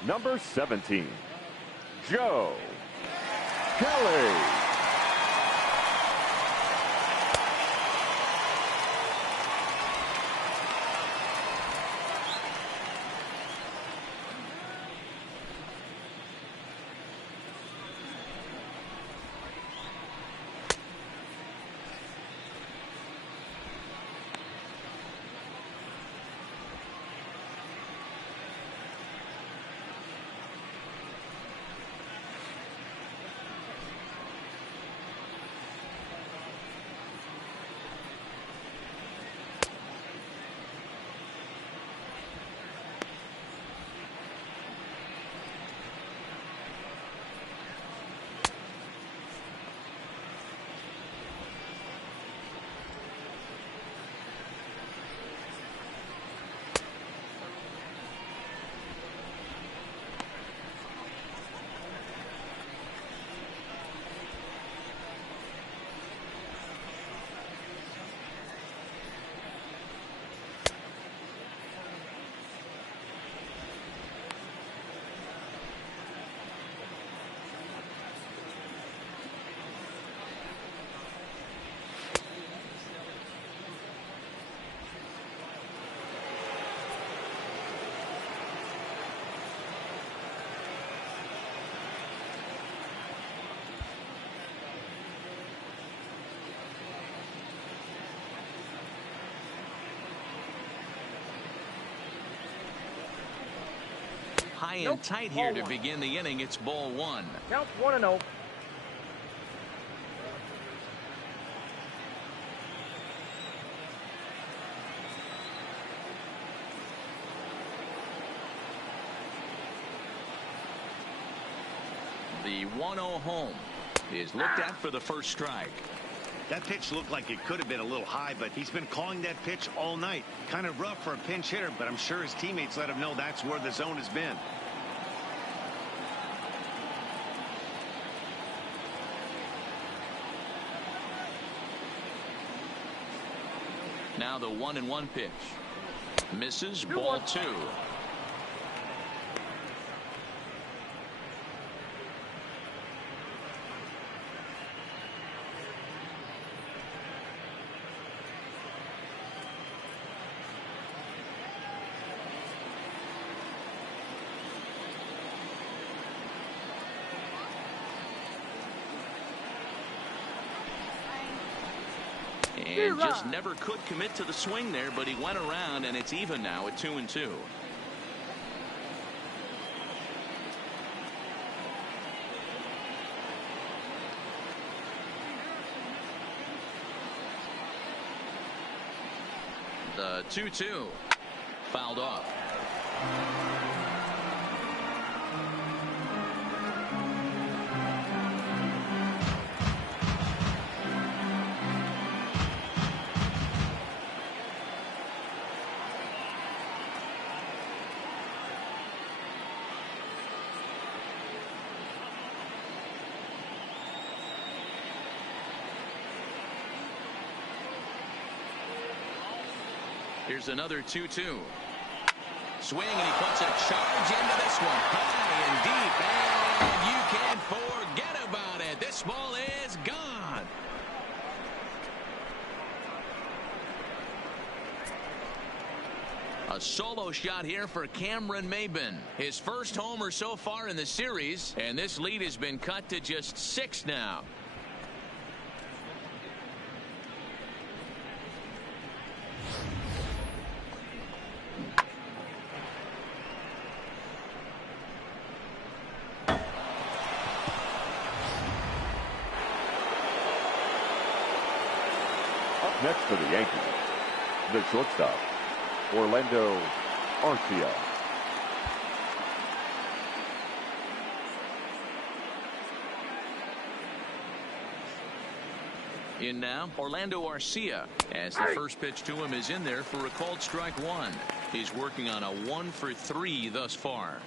number 17, Joe Kelly. High and tight here to begin the inning. It's ball one. Count 1-0. The 1-0 home is looked at for the first strike. That pitch looked like it could have been a little high, but he's been calling that pitch all night. Kind of rough for a pinch hitter, but I'm sure his teammates let him know that's where the zone has been. Now the 1-1 pitch. Misses, ball two. And just never could commit to the swing there, but he went around, and it's even now at 2-2. The 2-2 fouled off. Here's another 2-2. Swing, and he puts a charge into this one. High and deep, and you can't forget about it. This ball is gone. A solo shot here for Cameron Maben. His first homer so far in the series, and this lead has been cut to just 6 now. Next for the Yankees, the shortstop, Orlando Arcia. In now, Orlando Arcia, as the first pitch to him is in there for a called strike one. He's working on a 1-for-3 thus far.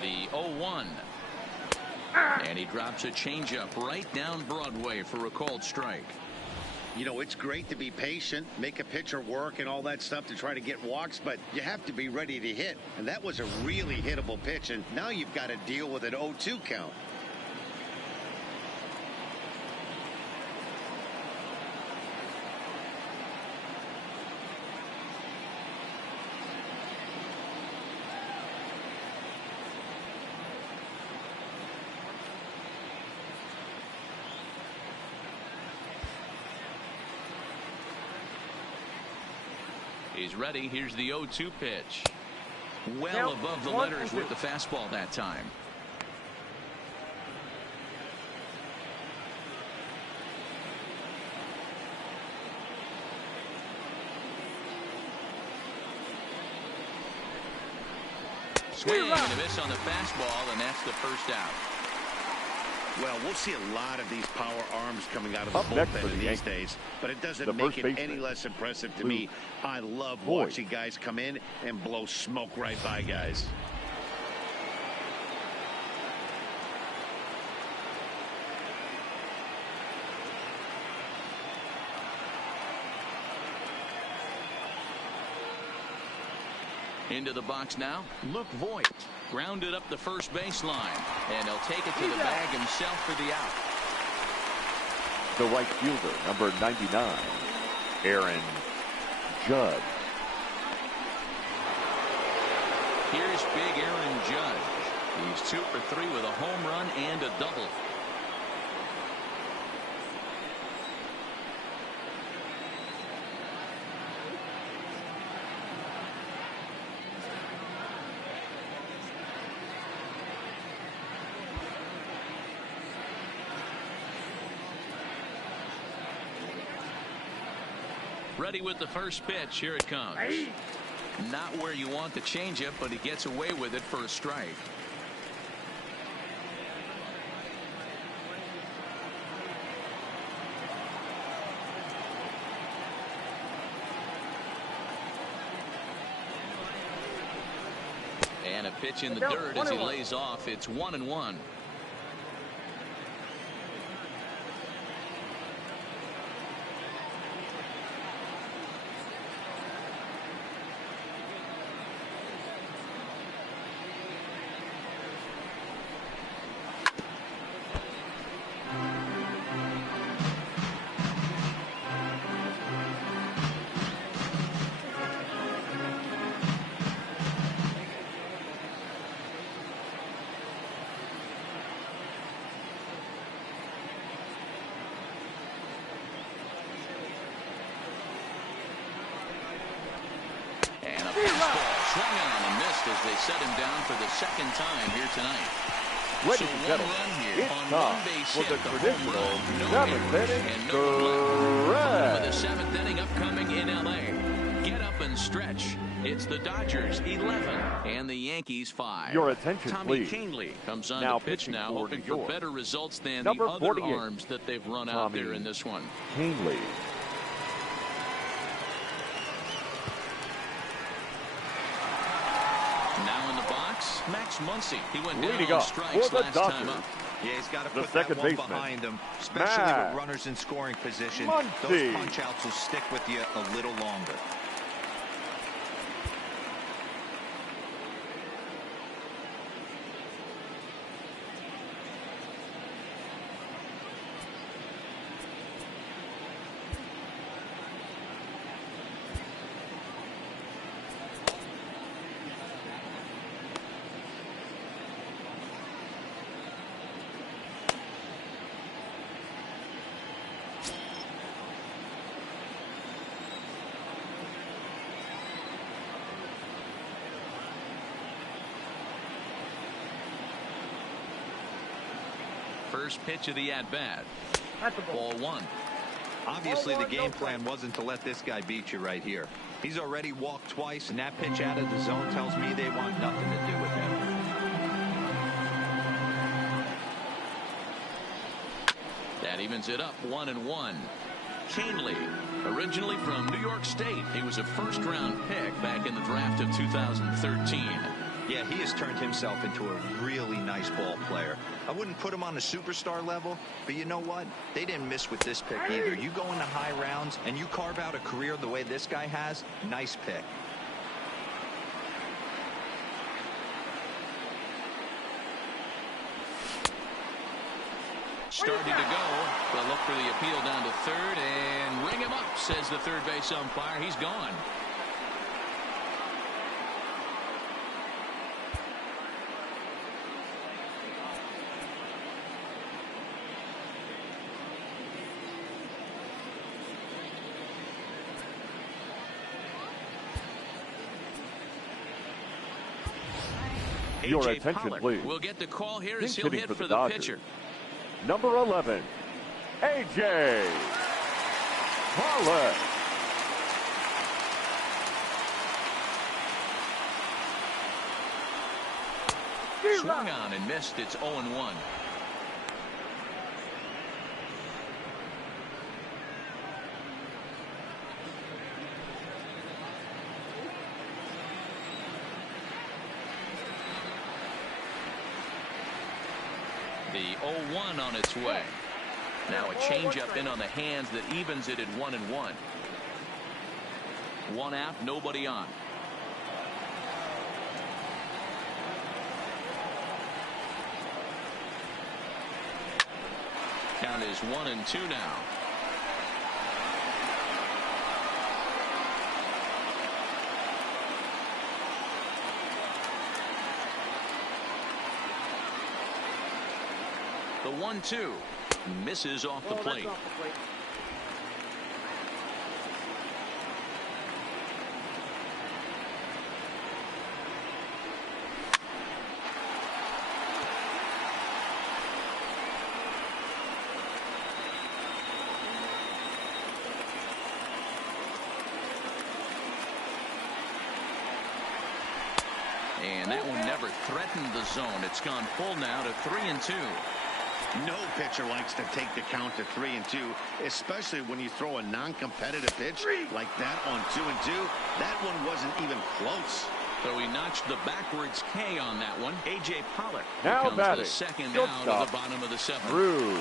The 0-1. And he drops a changeup right down Broadway for a called strike. You know, it's great to be patient, make a pitcher work and all that stuff to try to get walks, but you have to be ready to hit. And that was a really hittable pitch, and now you've got to deal with an 0-2 count. He's ready. Here's the 0-2 pitch. Well above the letters with the fastball that time. Swing and a miss on the fastball, and that's the first out. Well, we'll see a lot of these power arms coming out of the bullpen in these days, but it doesn't make it any less impressive to me. I love watching guys come in and blow smoke right by guys. Into the box now, Luke Voigt. Grounded up the first baseline, and he'll take it to the bag himself for the out. The right fielder, number 99, Aaron Judge. Here's big Aaron Judge. He's 2 for 3 with a home run and a double. Ready with the first pitch. Here it comes. Not where you want to change it, but he gets away with it for a strike. And a pitch in the dirt as he lays off. It's 1-1. Swung on and missed as they set him down for the second time here tonight. Ladies and gentlemen, it's time for the traditional 7th inning stretch. With the 7th inning upcoming in L.A. Get up and stretch. It's the Dodgers 11 and the Yankees 5. Your attention, Tommy please. Kahnle comes on Now to pitch now, pitching for hoping New for York. better results than Number the other 48, arms that they've run out there in this one. Kahnle. Max Muncy. He went Leading down on up strikes for the last Dodgers. time up. Yeah, he's got to The put second that one baseman, behind him, especially Maeda. with runners in scoring position. Muncy. Those punch outs will stick with you a little longer. First pitch of the at-bat. Ball 1. Obviously, the game plan wasn't to let this guy beat you right here. He's already walked twice, and that pitch out of the zone tells me they want nothing to do with him. That evens it up 1-1. Kahnle, originally from New York State. He was a first-round pick back in the draft of 2013. Yeah, he has turned himself into a really nice ball player. I wouldn't put him on the superstar level, but you know what? They didn't miss with this pick either. You go into high rounds and you carve out a career the way this guy has, nice pick. Started to go. They'll look for the appeal down to third and ring him up, says the third base umpire. He's gone. Your attention, Pollard please. will get the call here He's as he'll hitting hit for for the the Dodgers. pitcher. Number 11, A.J. Pollard. Swung on and missed. It's 0-1. The 0-1 on its way. Now a changeup in on the hands that evens it at 1-1. One out, nobody on. Count is 1-2 now. The 1-2 misses off the plate. And that one never threatened the zone. It's gone full now to 3-2. No pitcher likes to take the count to 3-2, especially when you throw a non-competitive pitch like that on 2-2. That one wasn't even close. So he notched the backwards K on that one. A.J. Pollard Now becomes batting, the second shortstop, out of the bottom of the seventh. Drew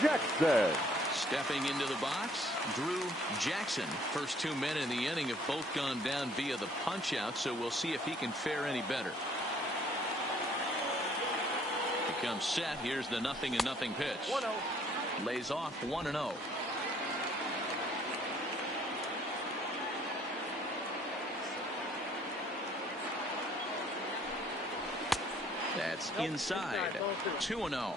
Jackson. Stepping into the box, Drew Jackson. First 2 men in the inning have both gone down via the punch out, so we'll see if he can fare any better. He comes set. Here's the 0-0 pitch. 1-0. Lays off 1-0. That's inside. 2-0.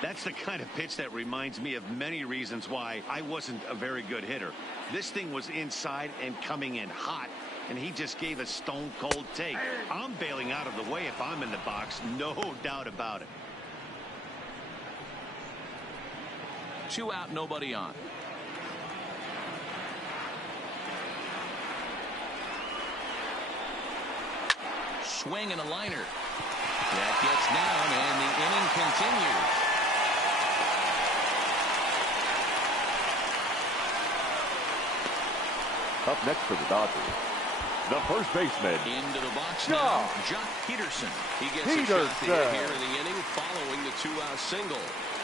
That's the kind of pitch that reminds me of many reasons why I wasn't a very good hitter. This thing was inside and coming in hot, and he just gave a stone cold take. I'm bailing out of the way if I'm in the box, no doubt about it. 2 out, nobody on. Swing and a liner. That gets down, and the inning continues. Up next for the Dodgers, the first baseman. Into the box now, Jock Peterson. He gets a shot to hit here in the inning following the 2-out single.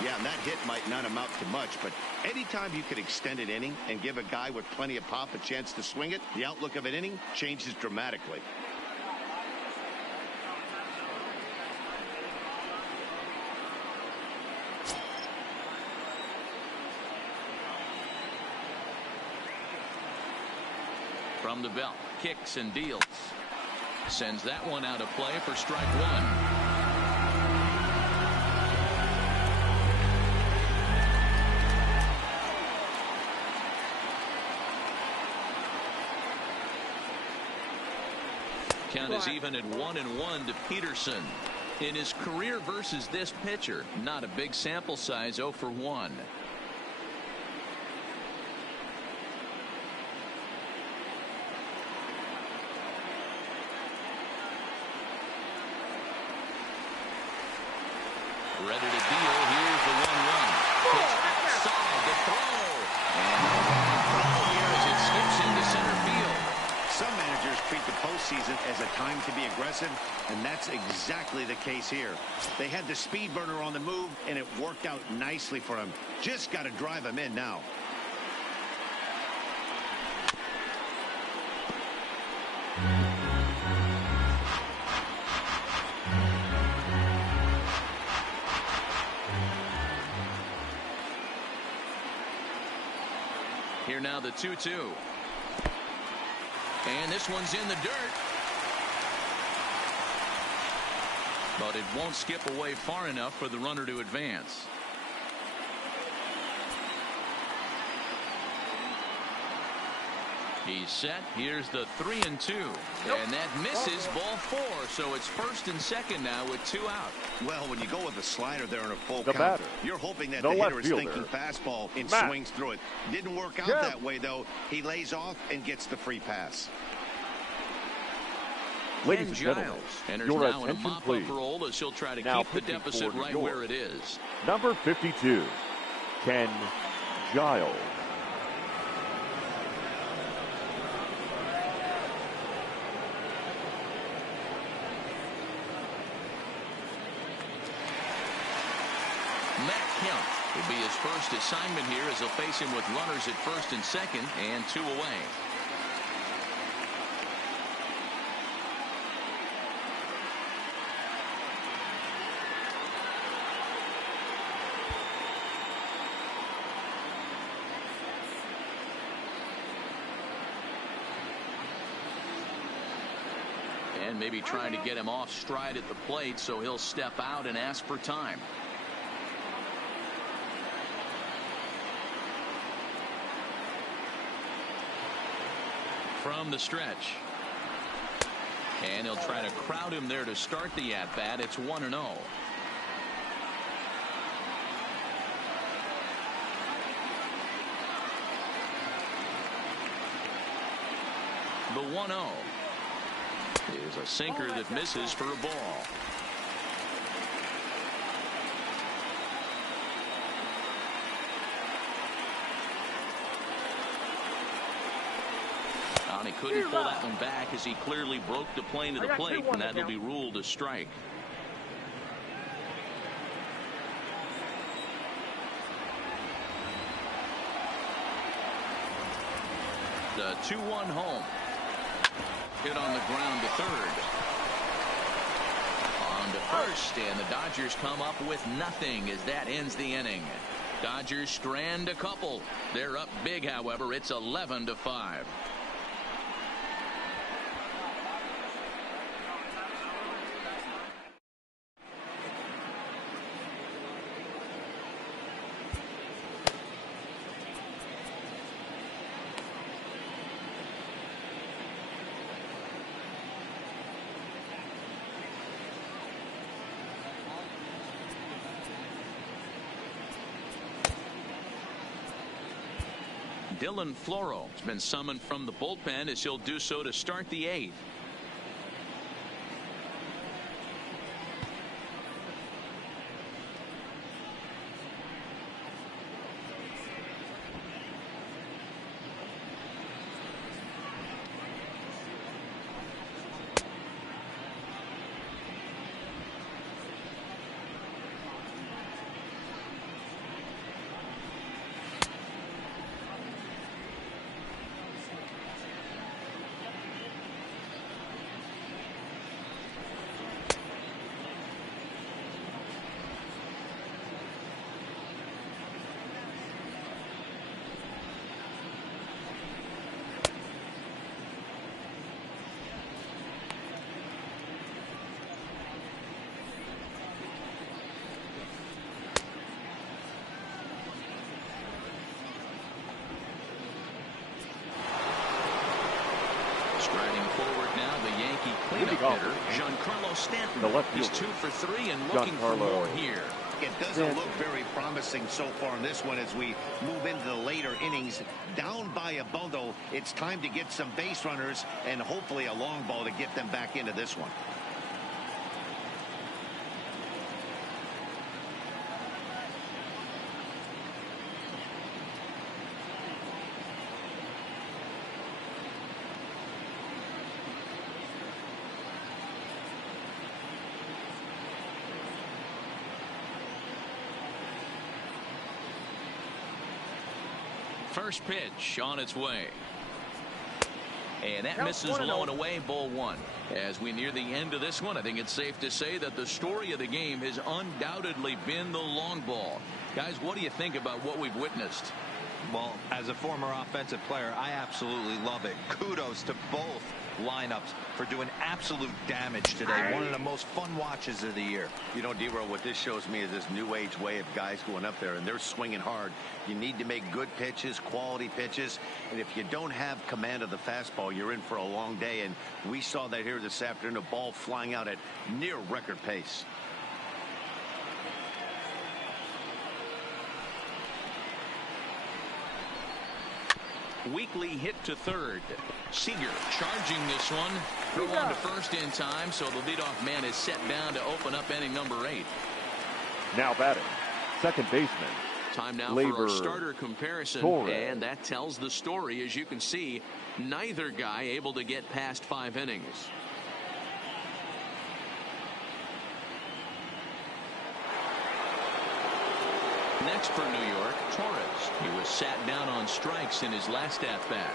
Yeah, and that hit might not amount to much, but anytime you could extend an inning and give a guy with plenty of pop a chance to swing it, the outlook of an inning changes dramatically. From the belt, kicks and deals. Sends that one out of play for strike one. Count is even at 1-1 to Peterson. In his career versus this pitcher, not a big sample size, 0 for 1. Ready to deal. Here's the 1-1. Pitch outside the throw. And the throw here as it skips into center field. Some managers treat the postseason as a time to be aggressive, and that's exactly the case here. They had the speed burner on the move, and it worked out nicely for him. Just got to drive him in now. Here now the 2-2. And this one's in the dirt. But it won't skip away far enough for the runner to advance. He's set. Here's the 3-2. And that misses ball 4. So it's first and second now with 2 out. Well, when you go with a slider there in a full The count, batter, you're hoping that the the hitter left is fielder, thinking fastball and Matt. swings through it. Didn't work out Kent. that way, though. He lays off and gets the free pass. Ladies and gentlemen, enters your now in a attention, mop-up please. role as he'll try to Now keep the pitching deficit for New right York. where it is. Number 52, Ken Giles. Matt Kemp will be his first assignment here as he'll face him with runners at first and second and 2 away. And maybe trying to get him off stride at the plate so he'll step out and ask for time. From the stretch. And he'll try to crowd him there to start the at-bat. It's 1-0. The 1-0 is a sinker that misses for a ball. And he couldn't pull that one back as he clearly broke the plane to the plate, and that'll be ruled a strike. The 2-1 home. Hit on the ground to third. On to first, and the Dodgers come up with nothing as that ends the inning. Dodgers strand a couple. They're up big, however. It's 11-5. Dylan Floro has been summoned from the bullpen as he'll do so to start the 8th. Striding forward now, the Yankee cleanup hitter, Giancarlo Stanton. The left He's fielder, 2 for 3 and looking for more here. It doesn't look very promising so far in this one as we move into the later innings. Down by a bundle, it's time to get some base runners and hopefully a long ball to get them back into this one. First pitch on its way. And that misses low and away, ball one. As we near the end of this one, I think it's safe to say that the story of the game has undoubtedly been the long ball. Guys, what do you think about what we've witnessed? Well, as a former offensive player, I absolutely love it. Kudos to both lineups for doing absolute damage today. One of the most fun watches of the year. You know, D-Roll, what this shows me is this new age way of guys going up there and they're swinging hard. You need to make good pitches, quality pitches, and if you don't have command of the fastball, you're in for a long day. And we saw that here this afternoon, a ball flying out at near record pace. Weekly hit to third. Seager charging this one. Throw on to first in time, so the leadoff man is set down to open up inning number 8. Now batting, second baseman. Time now for our starter comparison, and that tells the story. As you can see, neither guy able to get past 5 innings. Next for New York, Torres. He was sat down on strikes in his last at-bat.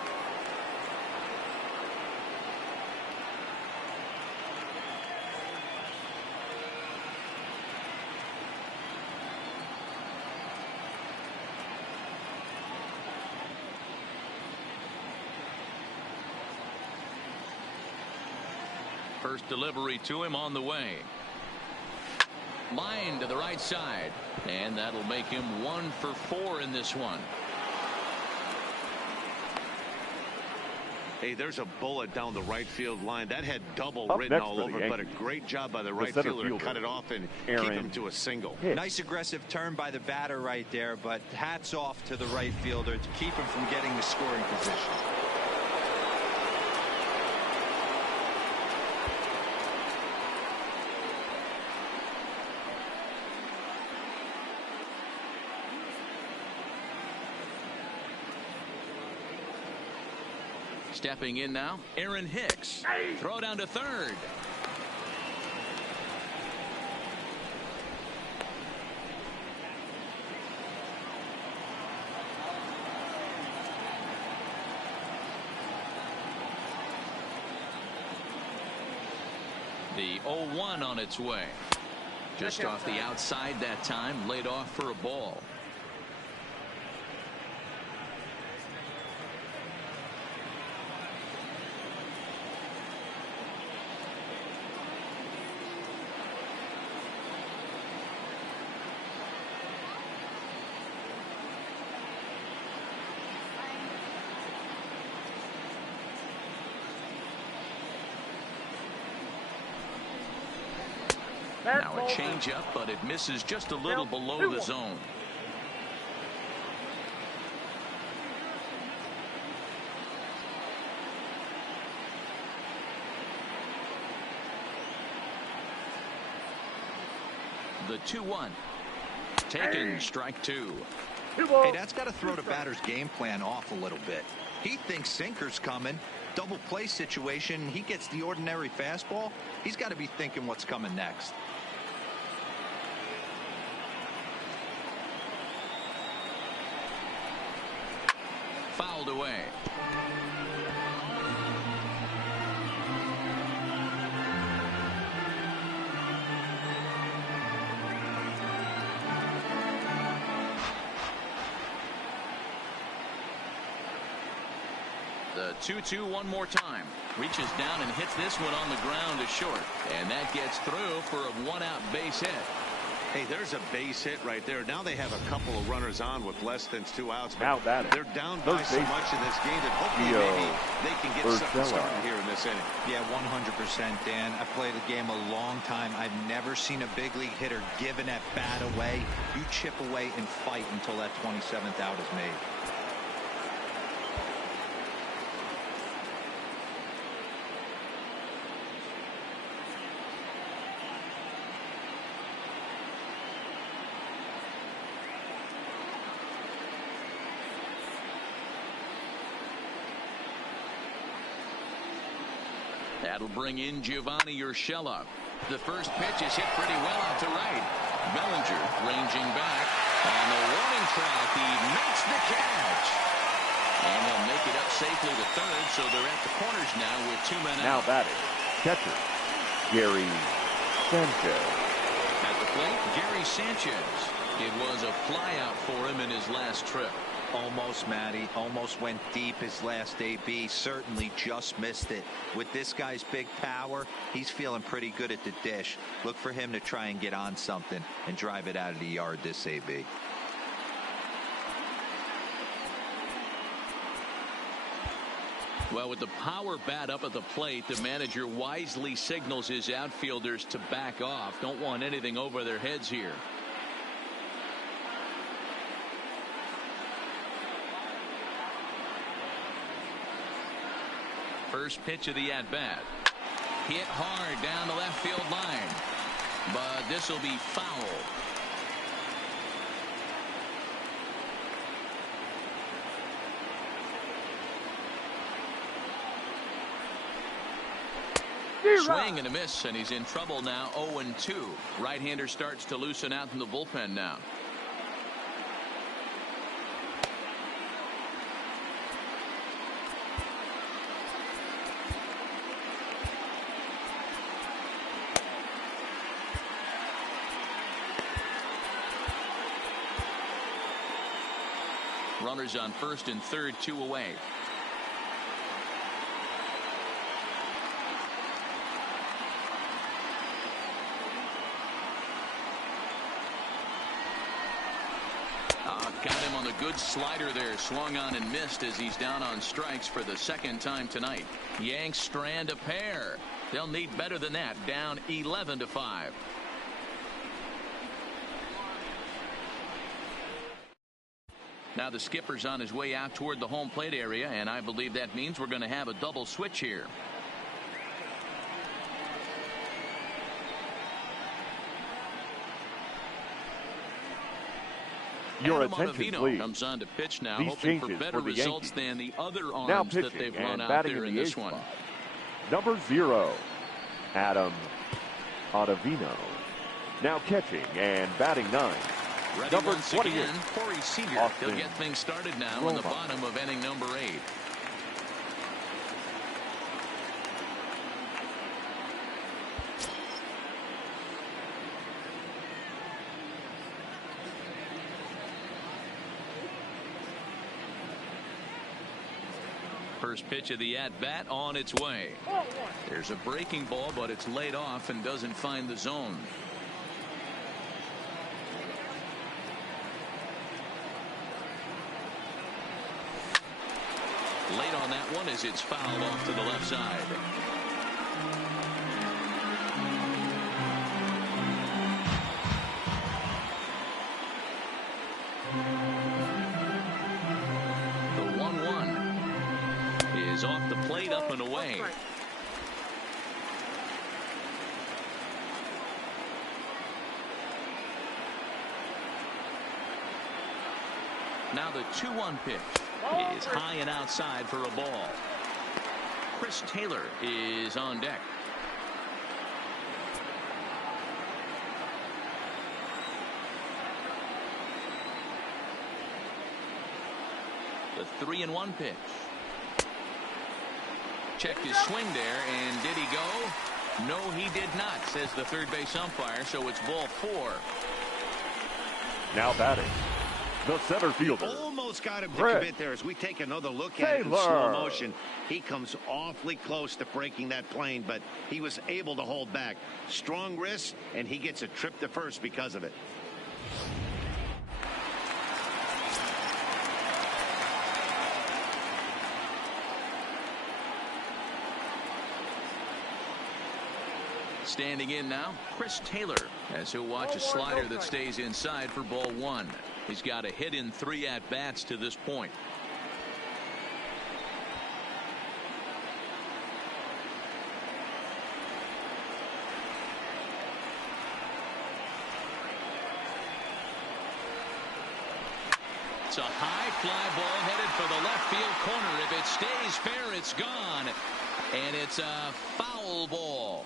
First delivery to him on the way. Line to the right side, and that'll make him 1 for 4 in this one. Hey, there's a bullet down the right field line. That had double written all over, but a great job by the right fielder to cut it off and keep him to a single. Nice aggressive turn by the batter right there, but hats off to the right fielder to keep him from getting the scoring position. Stepping in now, Aaron Hicks. Throw down to third. The 0-1 on its way. Just off the outside that time, laid off for a ball. Now a changeup, but it misses just a little below the zone. The 2-1. Taken, strike 2. Hey, that's got to throw the batter's game plan off a little bit. He thinks sinker's coming. Double play situation. He gets the ordinary fastball. He's got to be thinking what's coming next. Fouled away. The 2-2 one more time. Reaches down and hits this one on the ground to short. And that gets through for a 1-out base hit. Hey, there's a base hit right there. Now they have a couple of runners on with less than 2 outs. Now batting. They're down by so much in this game that hopefully maybe they can get something started here in this inning. Yeah, 100%, Dan. I played the game a long time. I've never seen a big league hitter give an at-bat away. You chip away and fight until that 27th out is made. That'll bring in Giovanni Urshela. The first pitch is hit pretty well out to right. Bellinger ranging back on the warning track. He makes the catch. And they'll make it up safely to third, so they're at the corners now with 2 men Now out. batting, catcher, Gary Sanchez. At the plate, Gary Sanchez. It was a flyout for him in his last trip. Almost, Matty. Almost went deep his last AB. Certainly just missed it. With this guy's big power, he's feeling pretty good at the dish. Look for him to try and get on something and drive it out of the yard this AB. Well, with the power bat up at the plate, the manager wisely signals his outfielders to back off. Don't want anything over their heads here. First pitch of the at-bat. Hit hard down the left field line. But this will be foul. Swing and a miss, and he's in trouble now. 0-2. Right-hander starts to loosen out in the bullpen now. Runners on first and third, 2 away. Got him on the good slider there. Swung on and missed as he's down on strikes for the second time tonight. Yanks strand a pair. They'll need better than that. Down 11-5. Now the skipper's on his way out toward the home plate area, and I believe that means we're going to have a double switch here. Your attention, please. Comes on to pitch now, These hoping for changes better for the results Yankees. than the other Now arms that pitching they've run and out batting there in in the this eighth one. spot. Number 0, Adam Ottavino. Now catching and batting 9. Ready Number once 28, again, Corey Seager. Austin He'll get things started now in the bottom of inning number 8. First pitch of the at-bat on its way. There's a breaking ball, but it's laid off and doesn't find the zone. Late on that one as it's fouled off to the left side. The 1-1 is off the plate, up and away. Now the 2-1 pitch is high and outside for a ball. Chris Taylor is on deck. The 3-1 pitch. Checked his swing there, and did he go? No, he did not, says the third base umpire, so it's ball 4. Now batting, the center fielder. Almost got him to Fred commit there. As we take another look at it in Taylor. slow motion, he comes awfully close to breaking that plane, but he was able to hold back. Strong wrist, and he gets a trip to first because of it. Standing in now, Chris Taylor, as he'll watch a slider that stays inside for ball 1. He's got a hit in 3 at-bats to this point. It's a high fly ball headed for the left field corner. If it stays fair, it's gone. And it's a foul ball.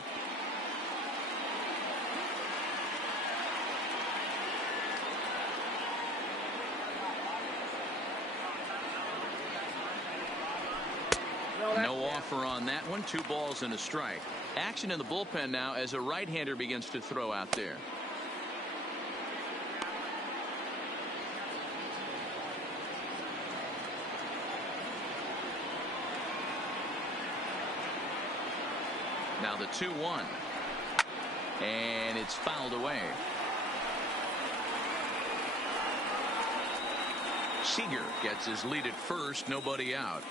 No offer on that one. 2 balls and a strike. Action in the bullpen now as a right-hander begins to throw out there. Now the 2-1. And it's fouled away. Seager gets his lead at first. Nobody out.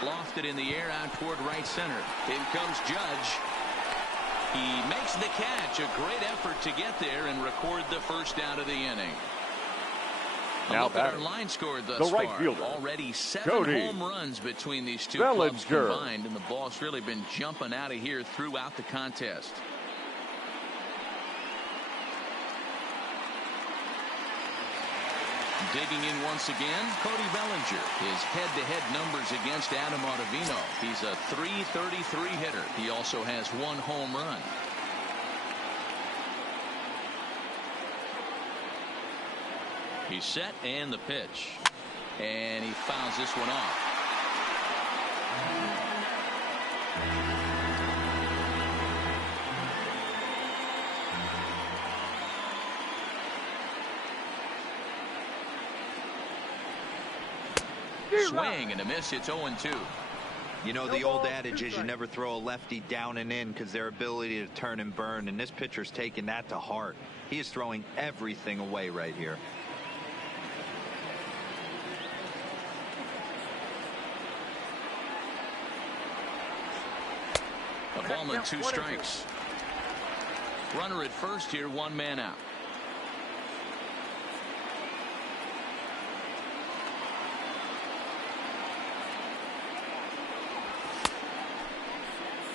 Lofted in the air out toward right center. In comes Judge. He makes the catch. A great effort to get there and record the first out of the inning. Now look at our line scored thus the right far. fielder. Already 7 Cody home runs between these two Bellinger. clubs combined, and the ball's really been jumping out of here throughout the contest. Digging in once again, Cody Bellinger. His head-to-head numbers against Adam Ottavino. He's a .333 hitter. He also has 1 home run. He's set, and the pitch. And he fouls this one off. Swing and a miss. It's 0-2. You know, the old adage is you never throw a lefty down and in because their ability to turn and burn, and this pitcher's taking that to heart. He is throwing everything away right here. A ball and 2 strikes. Runner at first here, 1 man out.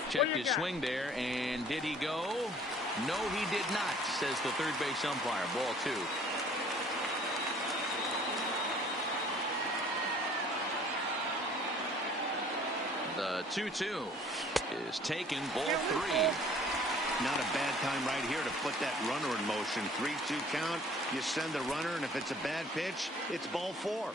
Checked his swing there, and did he go? No, he did not, says the third base umpire. Ball 2. The 2-2 is taken. Ball 3. Not a bad time right here to put that runner in motion. 3-2 count. You send the runner, and if it's a bad pitch, it's ball 4.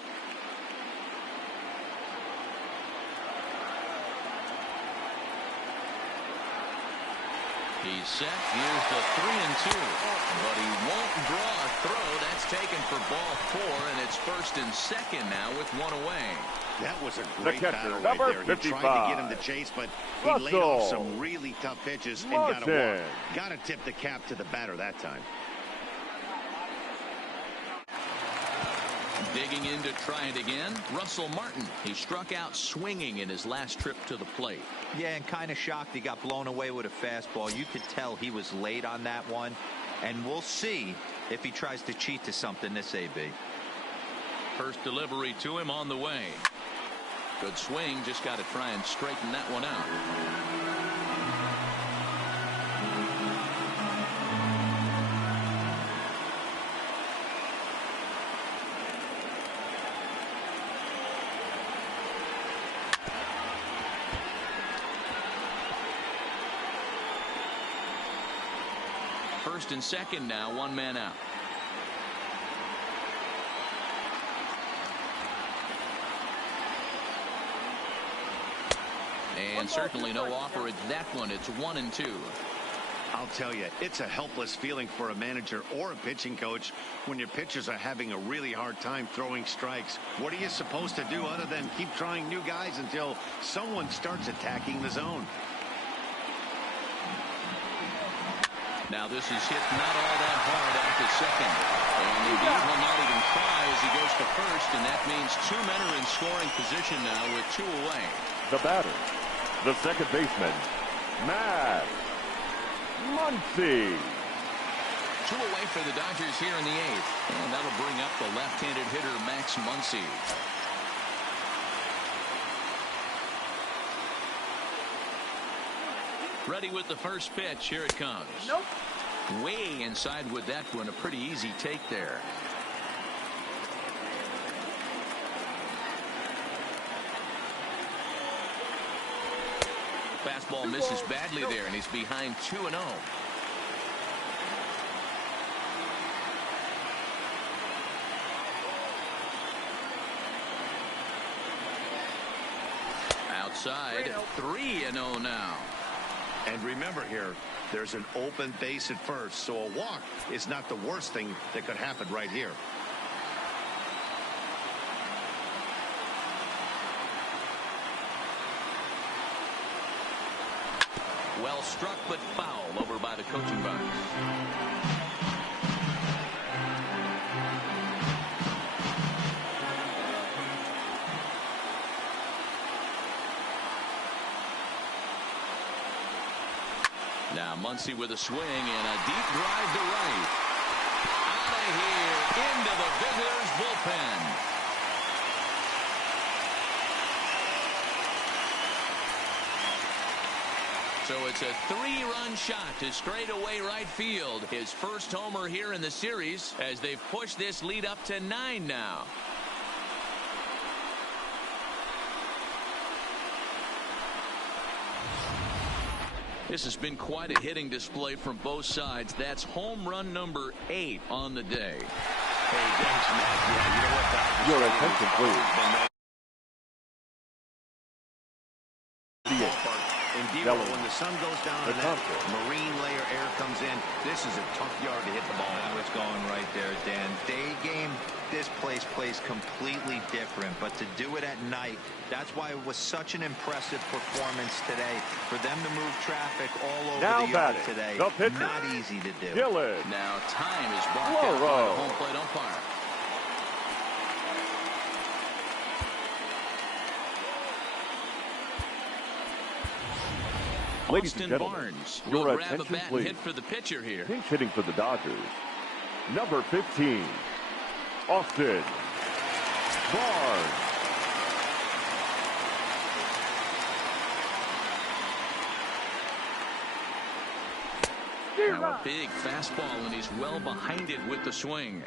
He's set. Here's the 3-2. But he won't draw a throw. That's taken for ball 4, and it's first and second now with 1 away. That was a great battle right number there. 55. He tried to get him to chase, but he laid off some really tough pitches and got a walk. Got to tip the cap to the batter that time. Digging in to try it again, Russell Martin. He struck out swinging in his last trip to the plate. Yeah, and kind of shocked he got blown away with a fastball. You could tell he was late on that one, and we'll see if he tries to cheat to something this AB. First delivery to him on the way. Good swing, just got to try and straighten that one out. First and second now, 1 man out. And certainly no offer at that one. It's 1-2. I'll tell you, it's a helpless feeling for a manager or a pitching coach when your pitchers are having a really hard time throwing strikes. What are you supposed to do other than keep trying new guys until someone starts attacking the zone? Now this is hit not all that hard out to second. And indeed will not even try as he goes to first, and that means 2 men are in scoring position now with 2 away. The batter, the second baseman, Matt Muncy. 2 away for the Dodgers here in the 8th. And that'll bring up the left-handed hitter Max Muncy. Ready with the first pitch. Here it comes. Nope. Way inside with that one. A pretty easy take there. Fastball misses badly there, and he's behind 2-0. . 2 side. 3-0 now. And remember here, there's an open base at first, so a walk is not the worst thing that could happen right here. Well struck, but foul over by the coaching box. Now Muncy with a swing and a deep drive to right. Out of here into the visitors' bullpen. So it's a 3-run shot to straightaway right field. His first homer here in the series as they've pushed this lead up to 9 now. This has been quite a hitting display from both sides. That's home run number 8 on the day. Hey, thanks, Matt. Yeah, you know what? Your attention, please. And Dero, when the sun goes down and that marine layer air comes in, this is a tough yard to hit the ball. I was going right there, Dan. Day game, this place plays completely different, but to do it at night, that's why it was such an impressive performance today. For them to move traffic all over now the yard batting, today, not easy to do. Now time is blocked out by the home plate umpire. Ladies and gentlemen, Barnes your will grab a attention, bat please. and hit for the pitcher here. Pinch hitting for the Dodgers, number 15, Austin Barnes. Now a big fastball, and he's well behind it with the swing.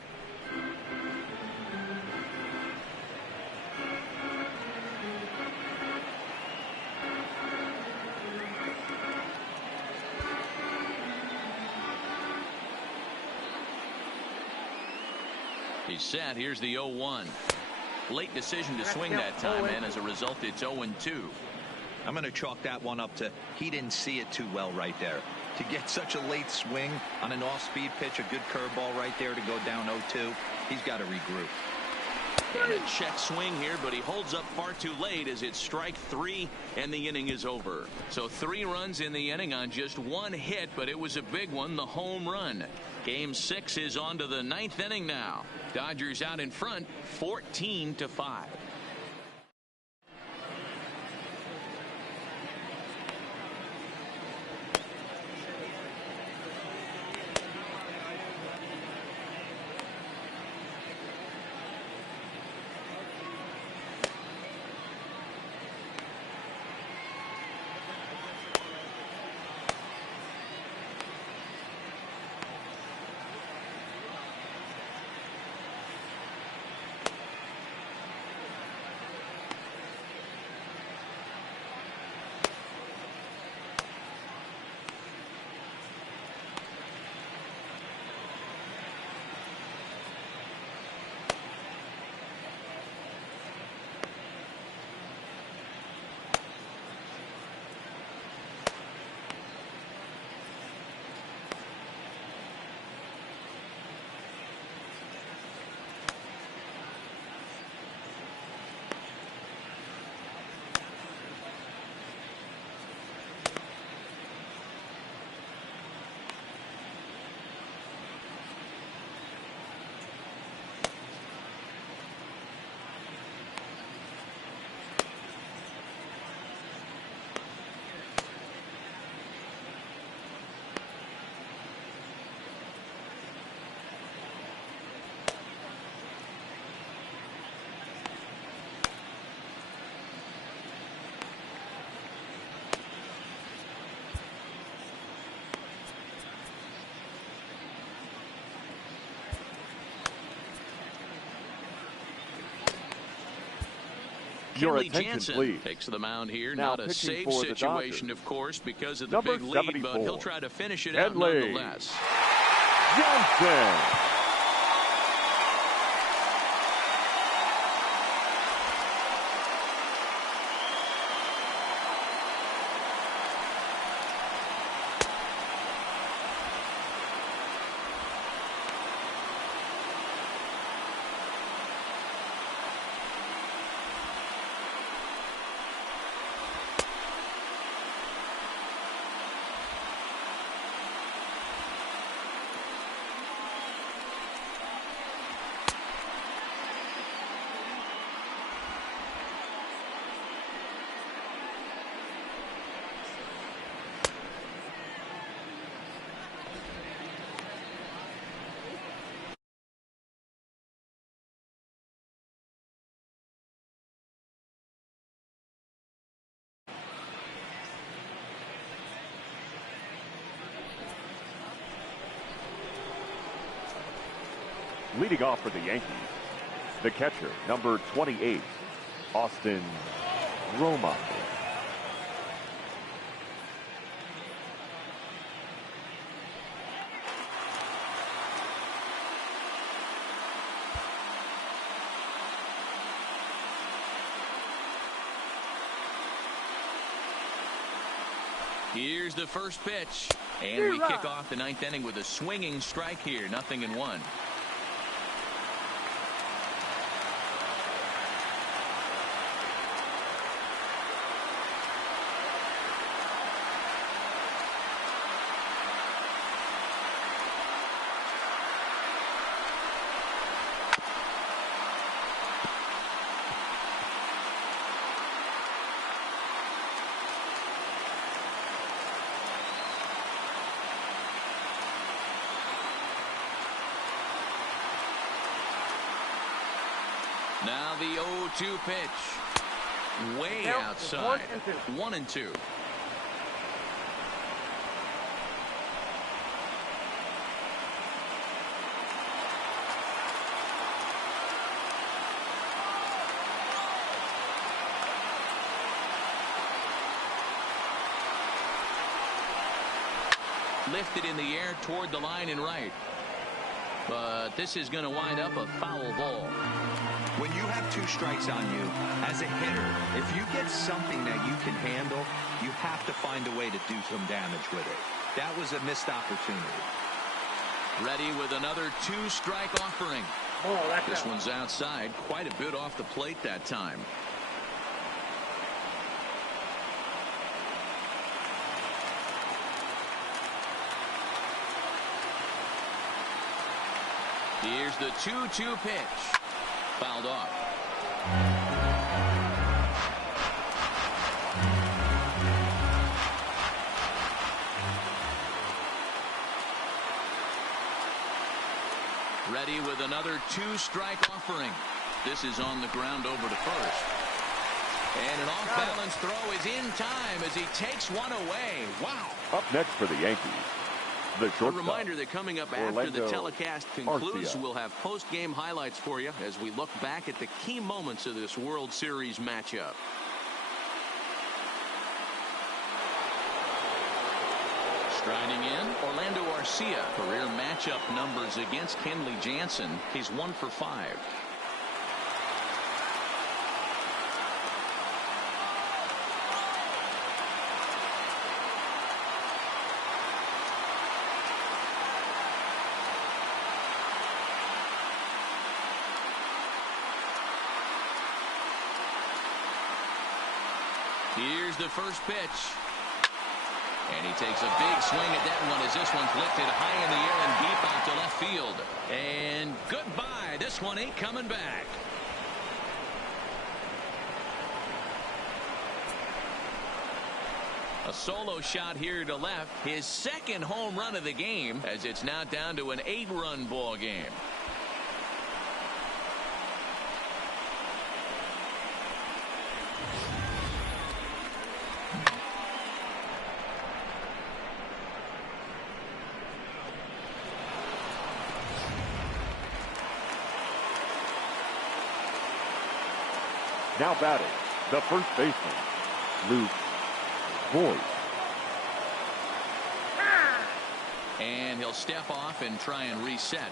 He's set. Here's the 0-1. Late decision to swing that time, and as a result, it's 0-2. I'm going to chalk that one up to he didn't see it too well right there. To get such a late swing on an off-speed pitch, a good curveball right there to go down 0-2, he's got to regroup. And a check swing here, but he holds up far too late as it's strike 3 and the inning is over. So 3 runs in the inning on just 1 hit, but it was a big one, the home run. Game 6 is on to the 9th inning now. Dodgers out in front 14-5. Your Kenley attention, Jansen please. takes the mound here. Now Not a safe for the situation, Dodgers, of course, because of the number big lead, 74, but he'll try to finish it out Kenley nonetheless. Jansen. Leading off for the Yankees, the catcher, number 28, Austin Romine. Here's the first pitch. And we kick off the ninth inning with a swinging strike here. 0-1. Now the 0-2 pitch. Way outside. 1-2. Lifted in the air toward the line and right. But this is going to wind up a foul ball. When you have 2 strikes on you, as a hitter, if you get something that you can handle, you have to find a way to do some damage with it. That was a missed opportunity. Ready with another 2-strike offering. This one's outside, quite a bit off the plate that time. Here's the 2-2 pitch. Fouled off. Ready with another 2-strike offering. This is on the ground over to first. And an off-balance throw is in time as he takes one away. Wow. Up next for the Yankees, the shortstop. A reminder that coming up after the telecast concludes, we'll have post-game highlights for you as we look back at the key moments of this World Series matchup. Striding in, Orlando Arcia. Career matchup numbers against Kenley Jansen. He's 1 for 5. Here's the first pitch. And he takes a big swing at that one as this one's lifted high in the air and deep out to left field. And goodbye. This one ain't coming back. A solo shot here to left. His second home run of the game as it's now down to an 8-run ball game. Now batting, the first baseman, Luke Voit. And he'll step off and try and reset.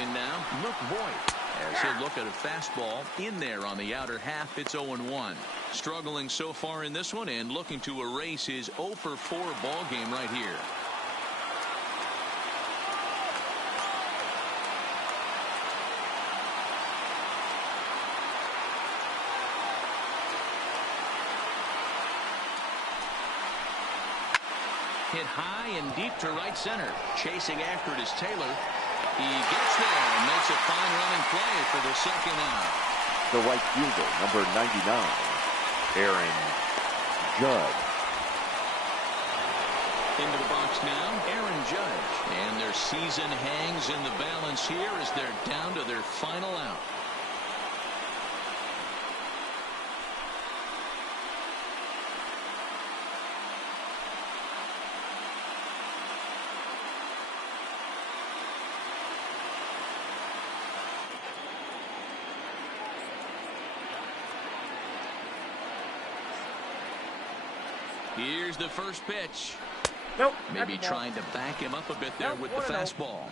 In now, Luke Voit. As he'll look at a fastball in there on the outer half, it's 0-1. Struggling so far in this one and looking to erase his 0 for 4 ball game right here. Hit high and deep to right center. Chasing after it is Taylor. He gets there and makes a fine running play for the second out. The right fielder, number 99, Aaron Judge. Into the box now, Aaron Judge. And their season hangs in the balance here as they're down to their final out. Here's the first pitch. Nope. Maybe trying to back him up a bit there with the fastball.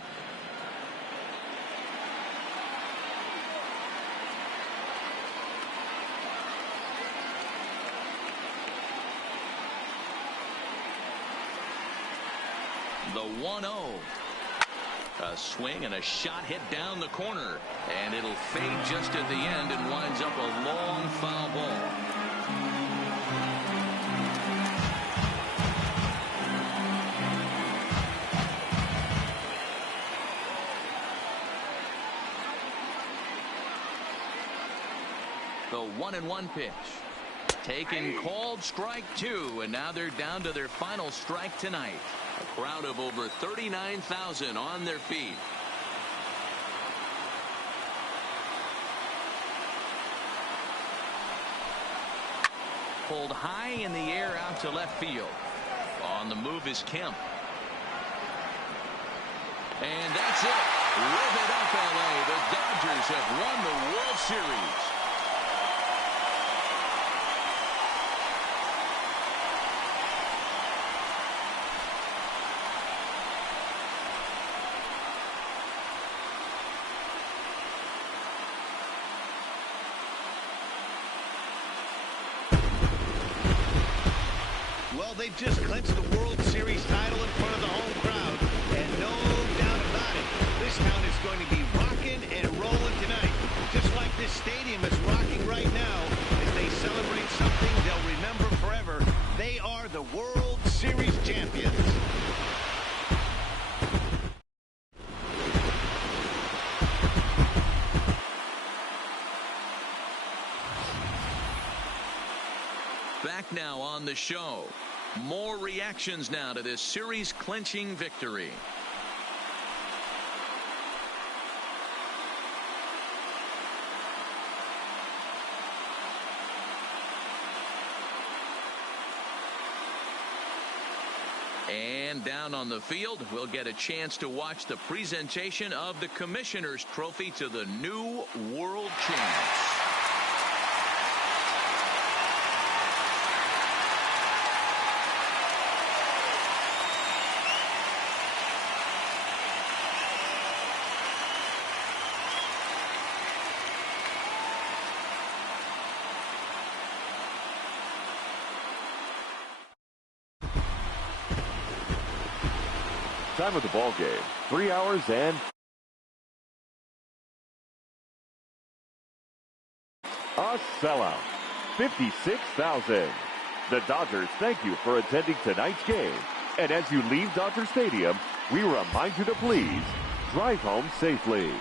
The 1-0. A swing and a shot hit down the corner, and it'll fade just at the end and winds up a long foul ball. The 1-1 pitch. Taken, called, strike 2, and now they're down to their final strike tonight. A crowd of over 39,000 on their feet. Pulled high in the air out to left field. On the move is Kemp. And that's it. Live it up, LA. The Dodgers have won the World Series. Well, they've just clinched the World Series title in front of the home crowd, and no doubt about it, this town is going to be rocking and rolling tonight, just like this stadium is rocking right now as they celebrate something they'll remember forever. They are the World Series champions. Back now on the show. More reactions now to this series-clinching victory. And down on the field, we'll get a chance to watch the presentation of the Commissioner's Trophy to the new world champs. Time of the ball game, 3 hours and a sellout, 56,000. The Dodgers thank you for attending tonight's game. And as you leave Dodger Stadium, we remind you to please drive home safely.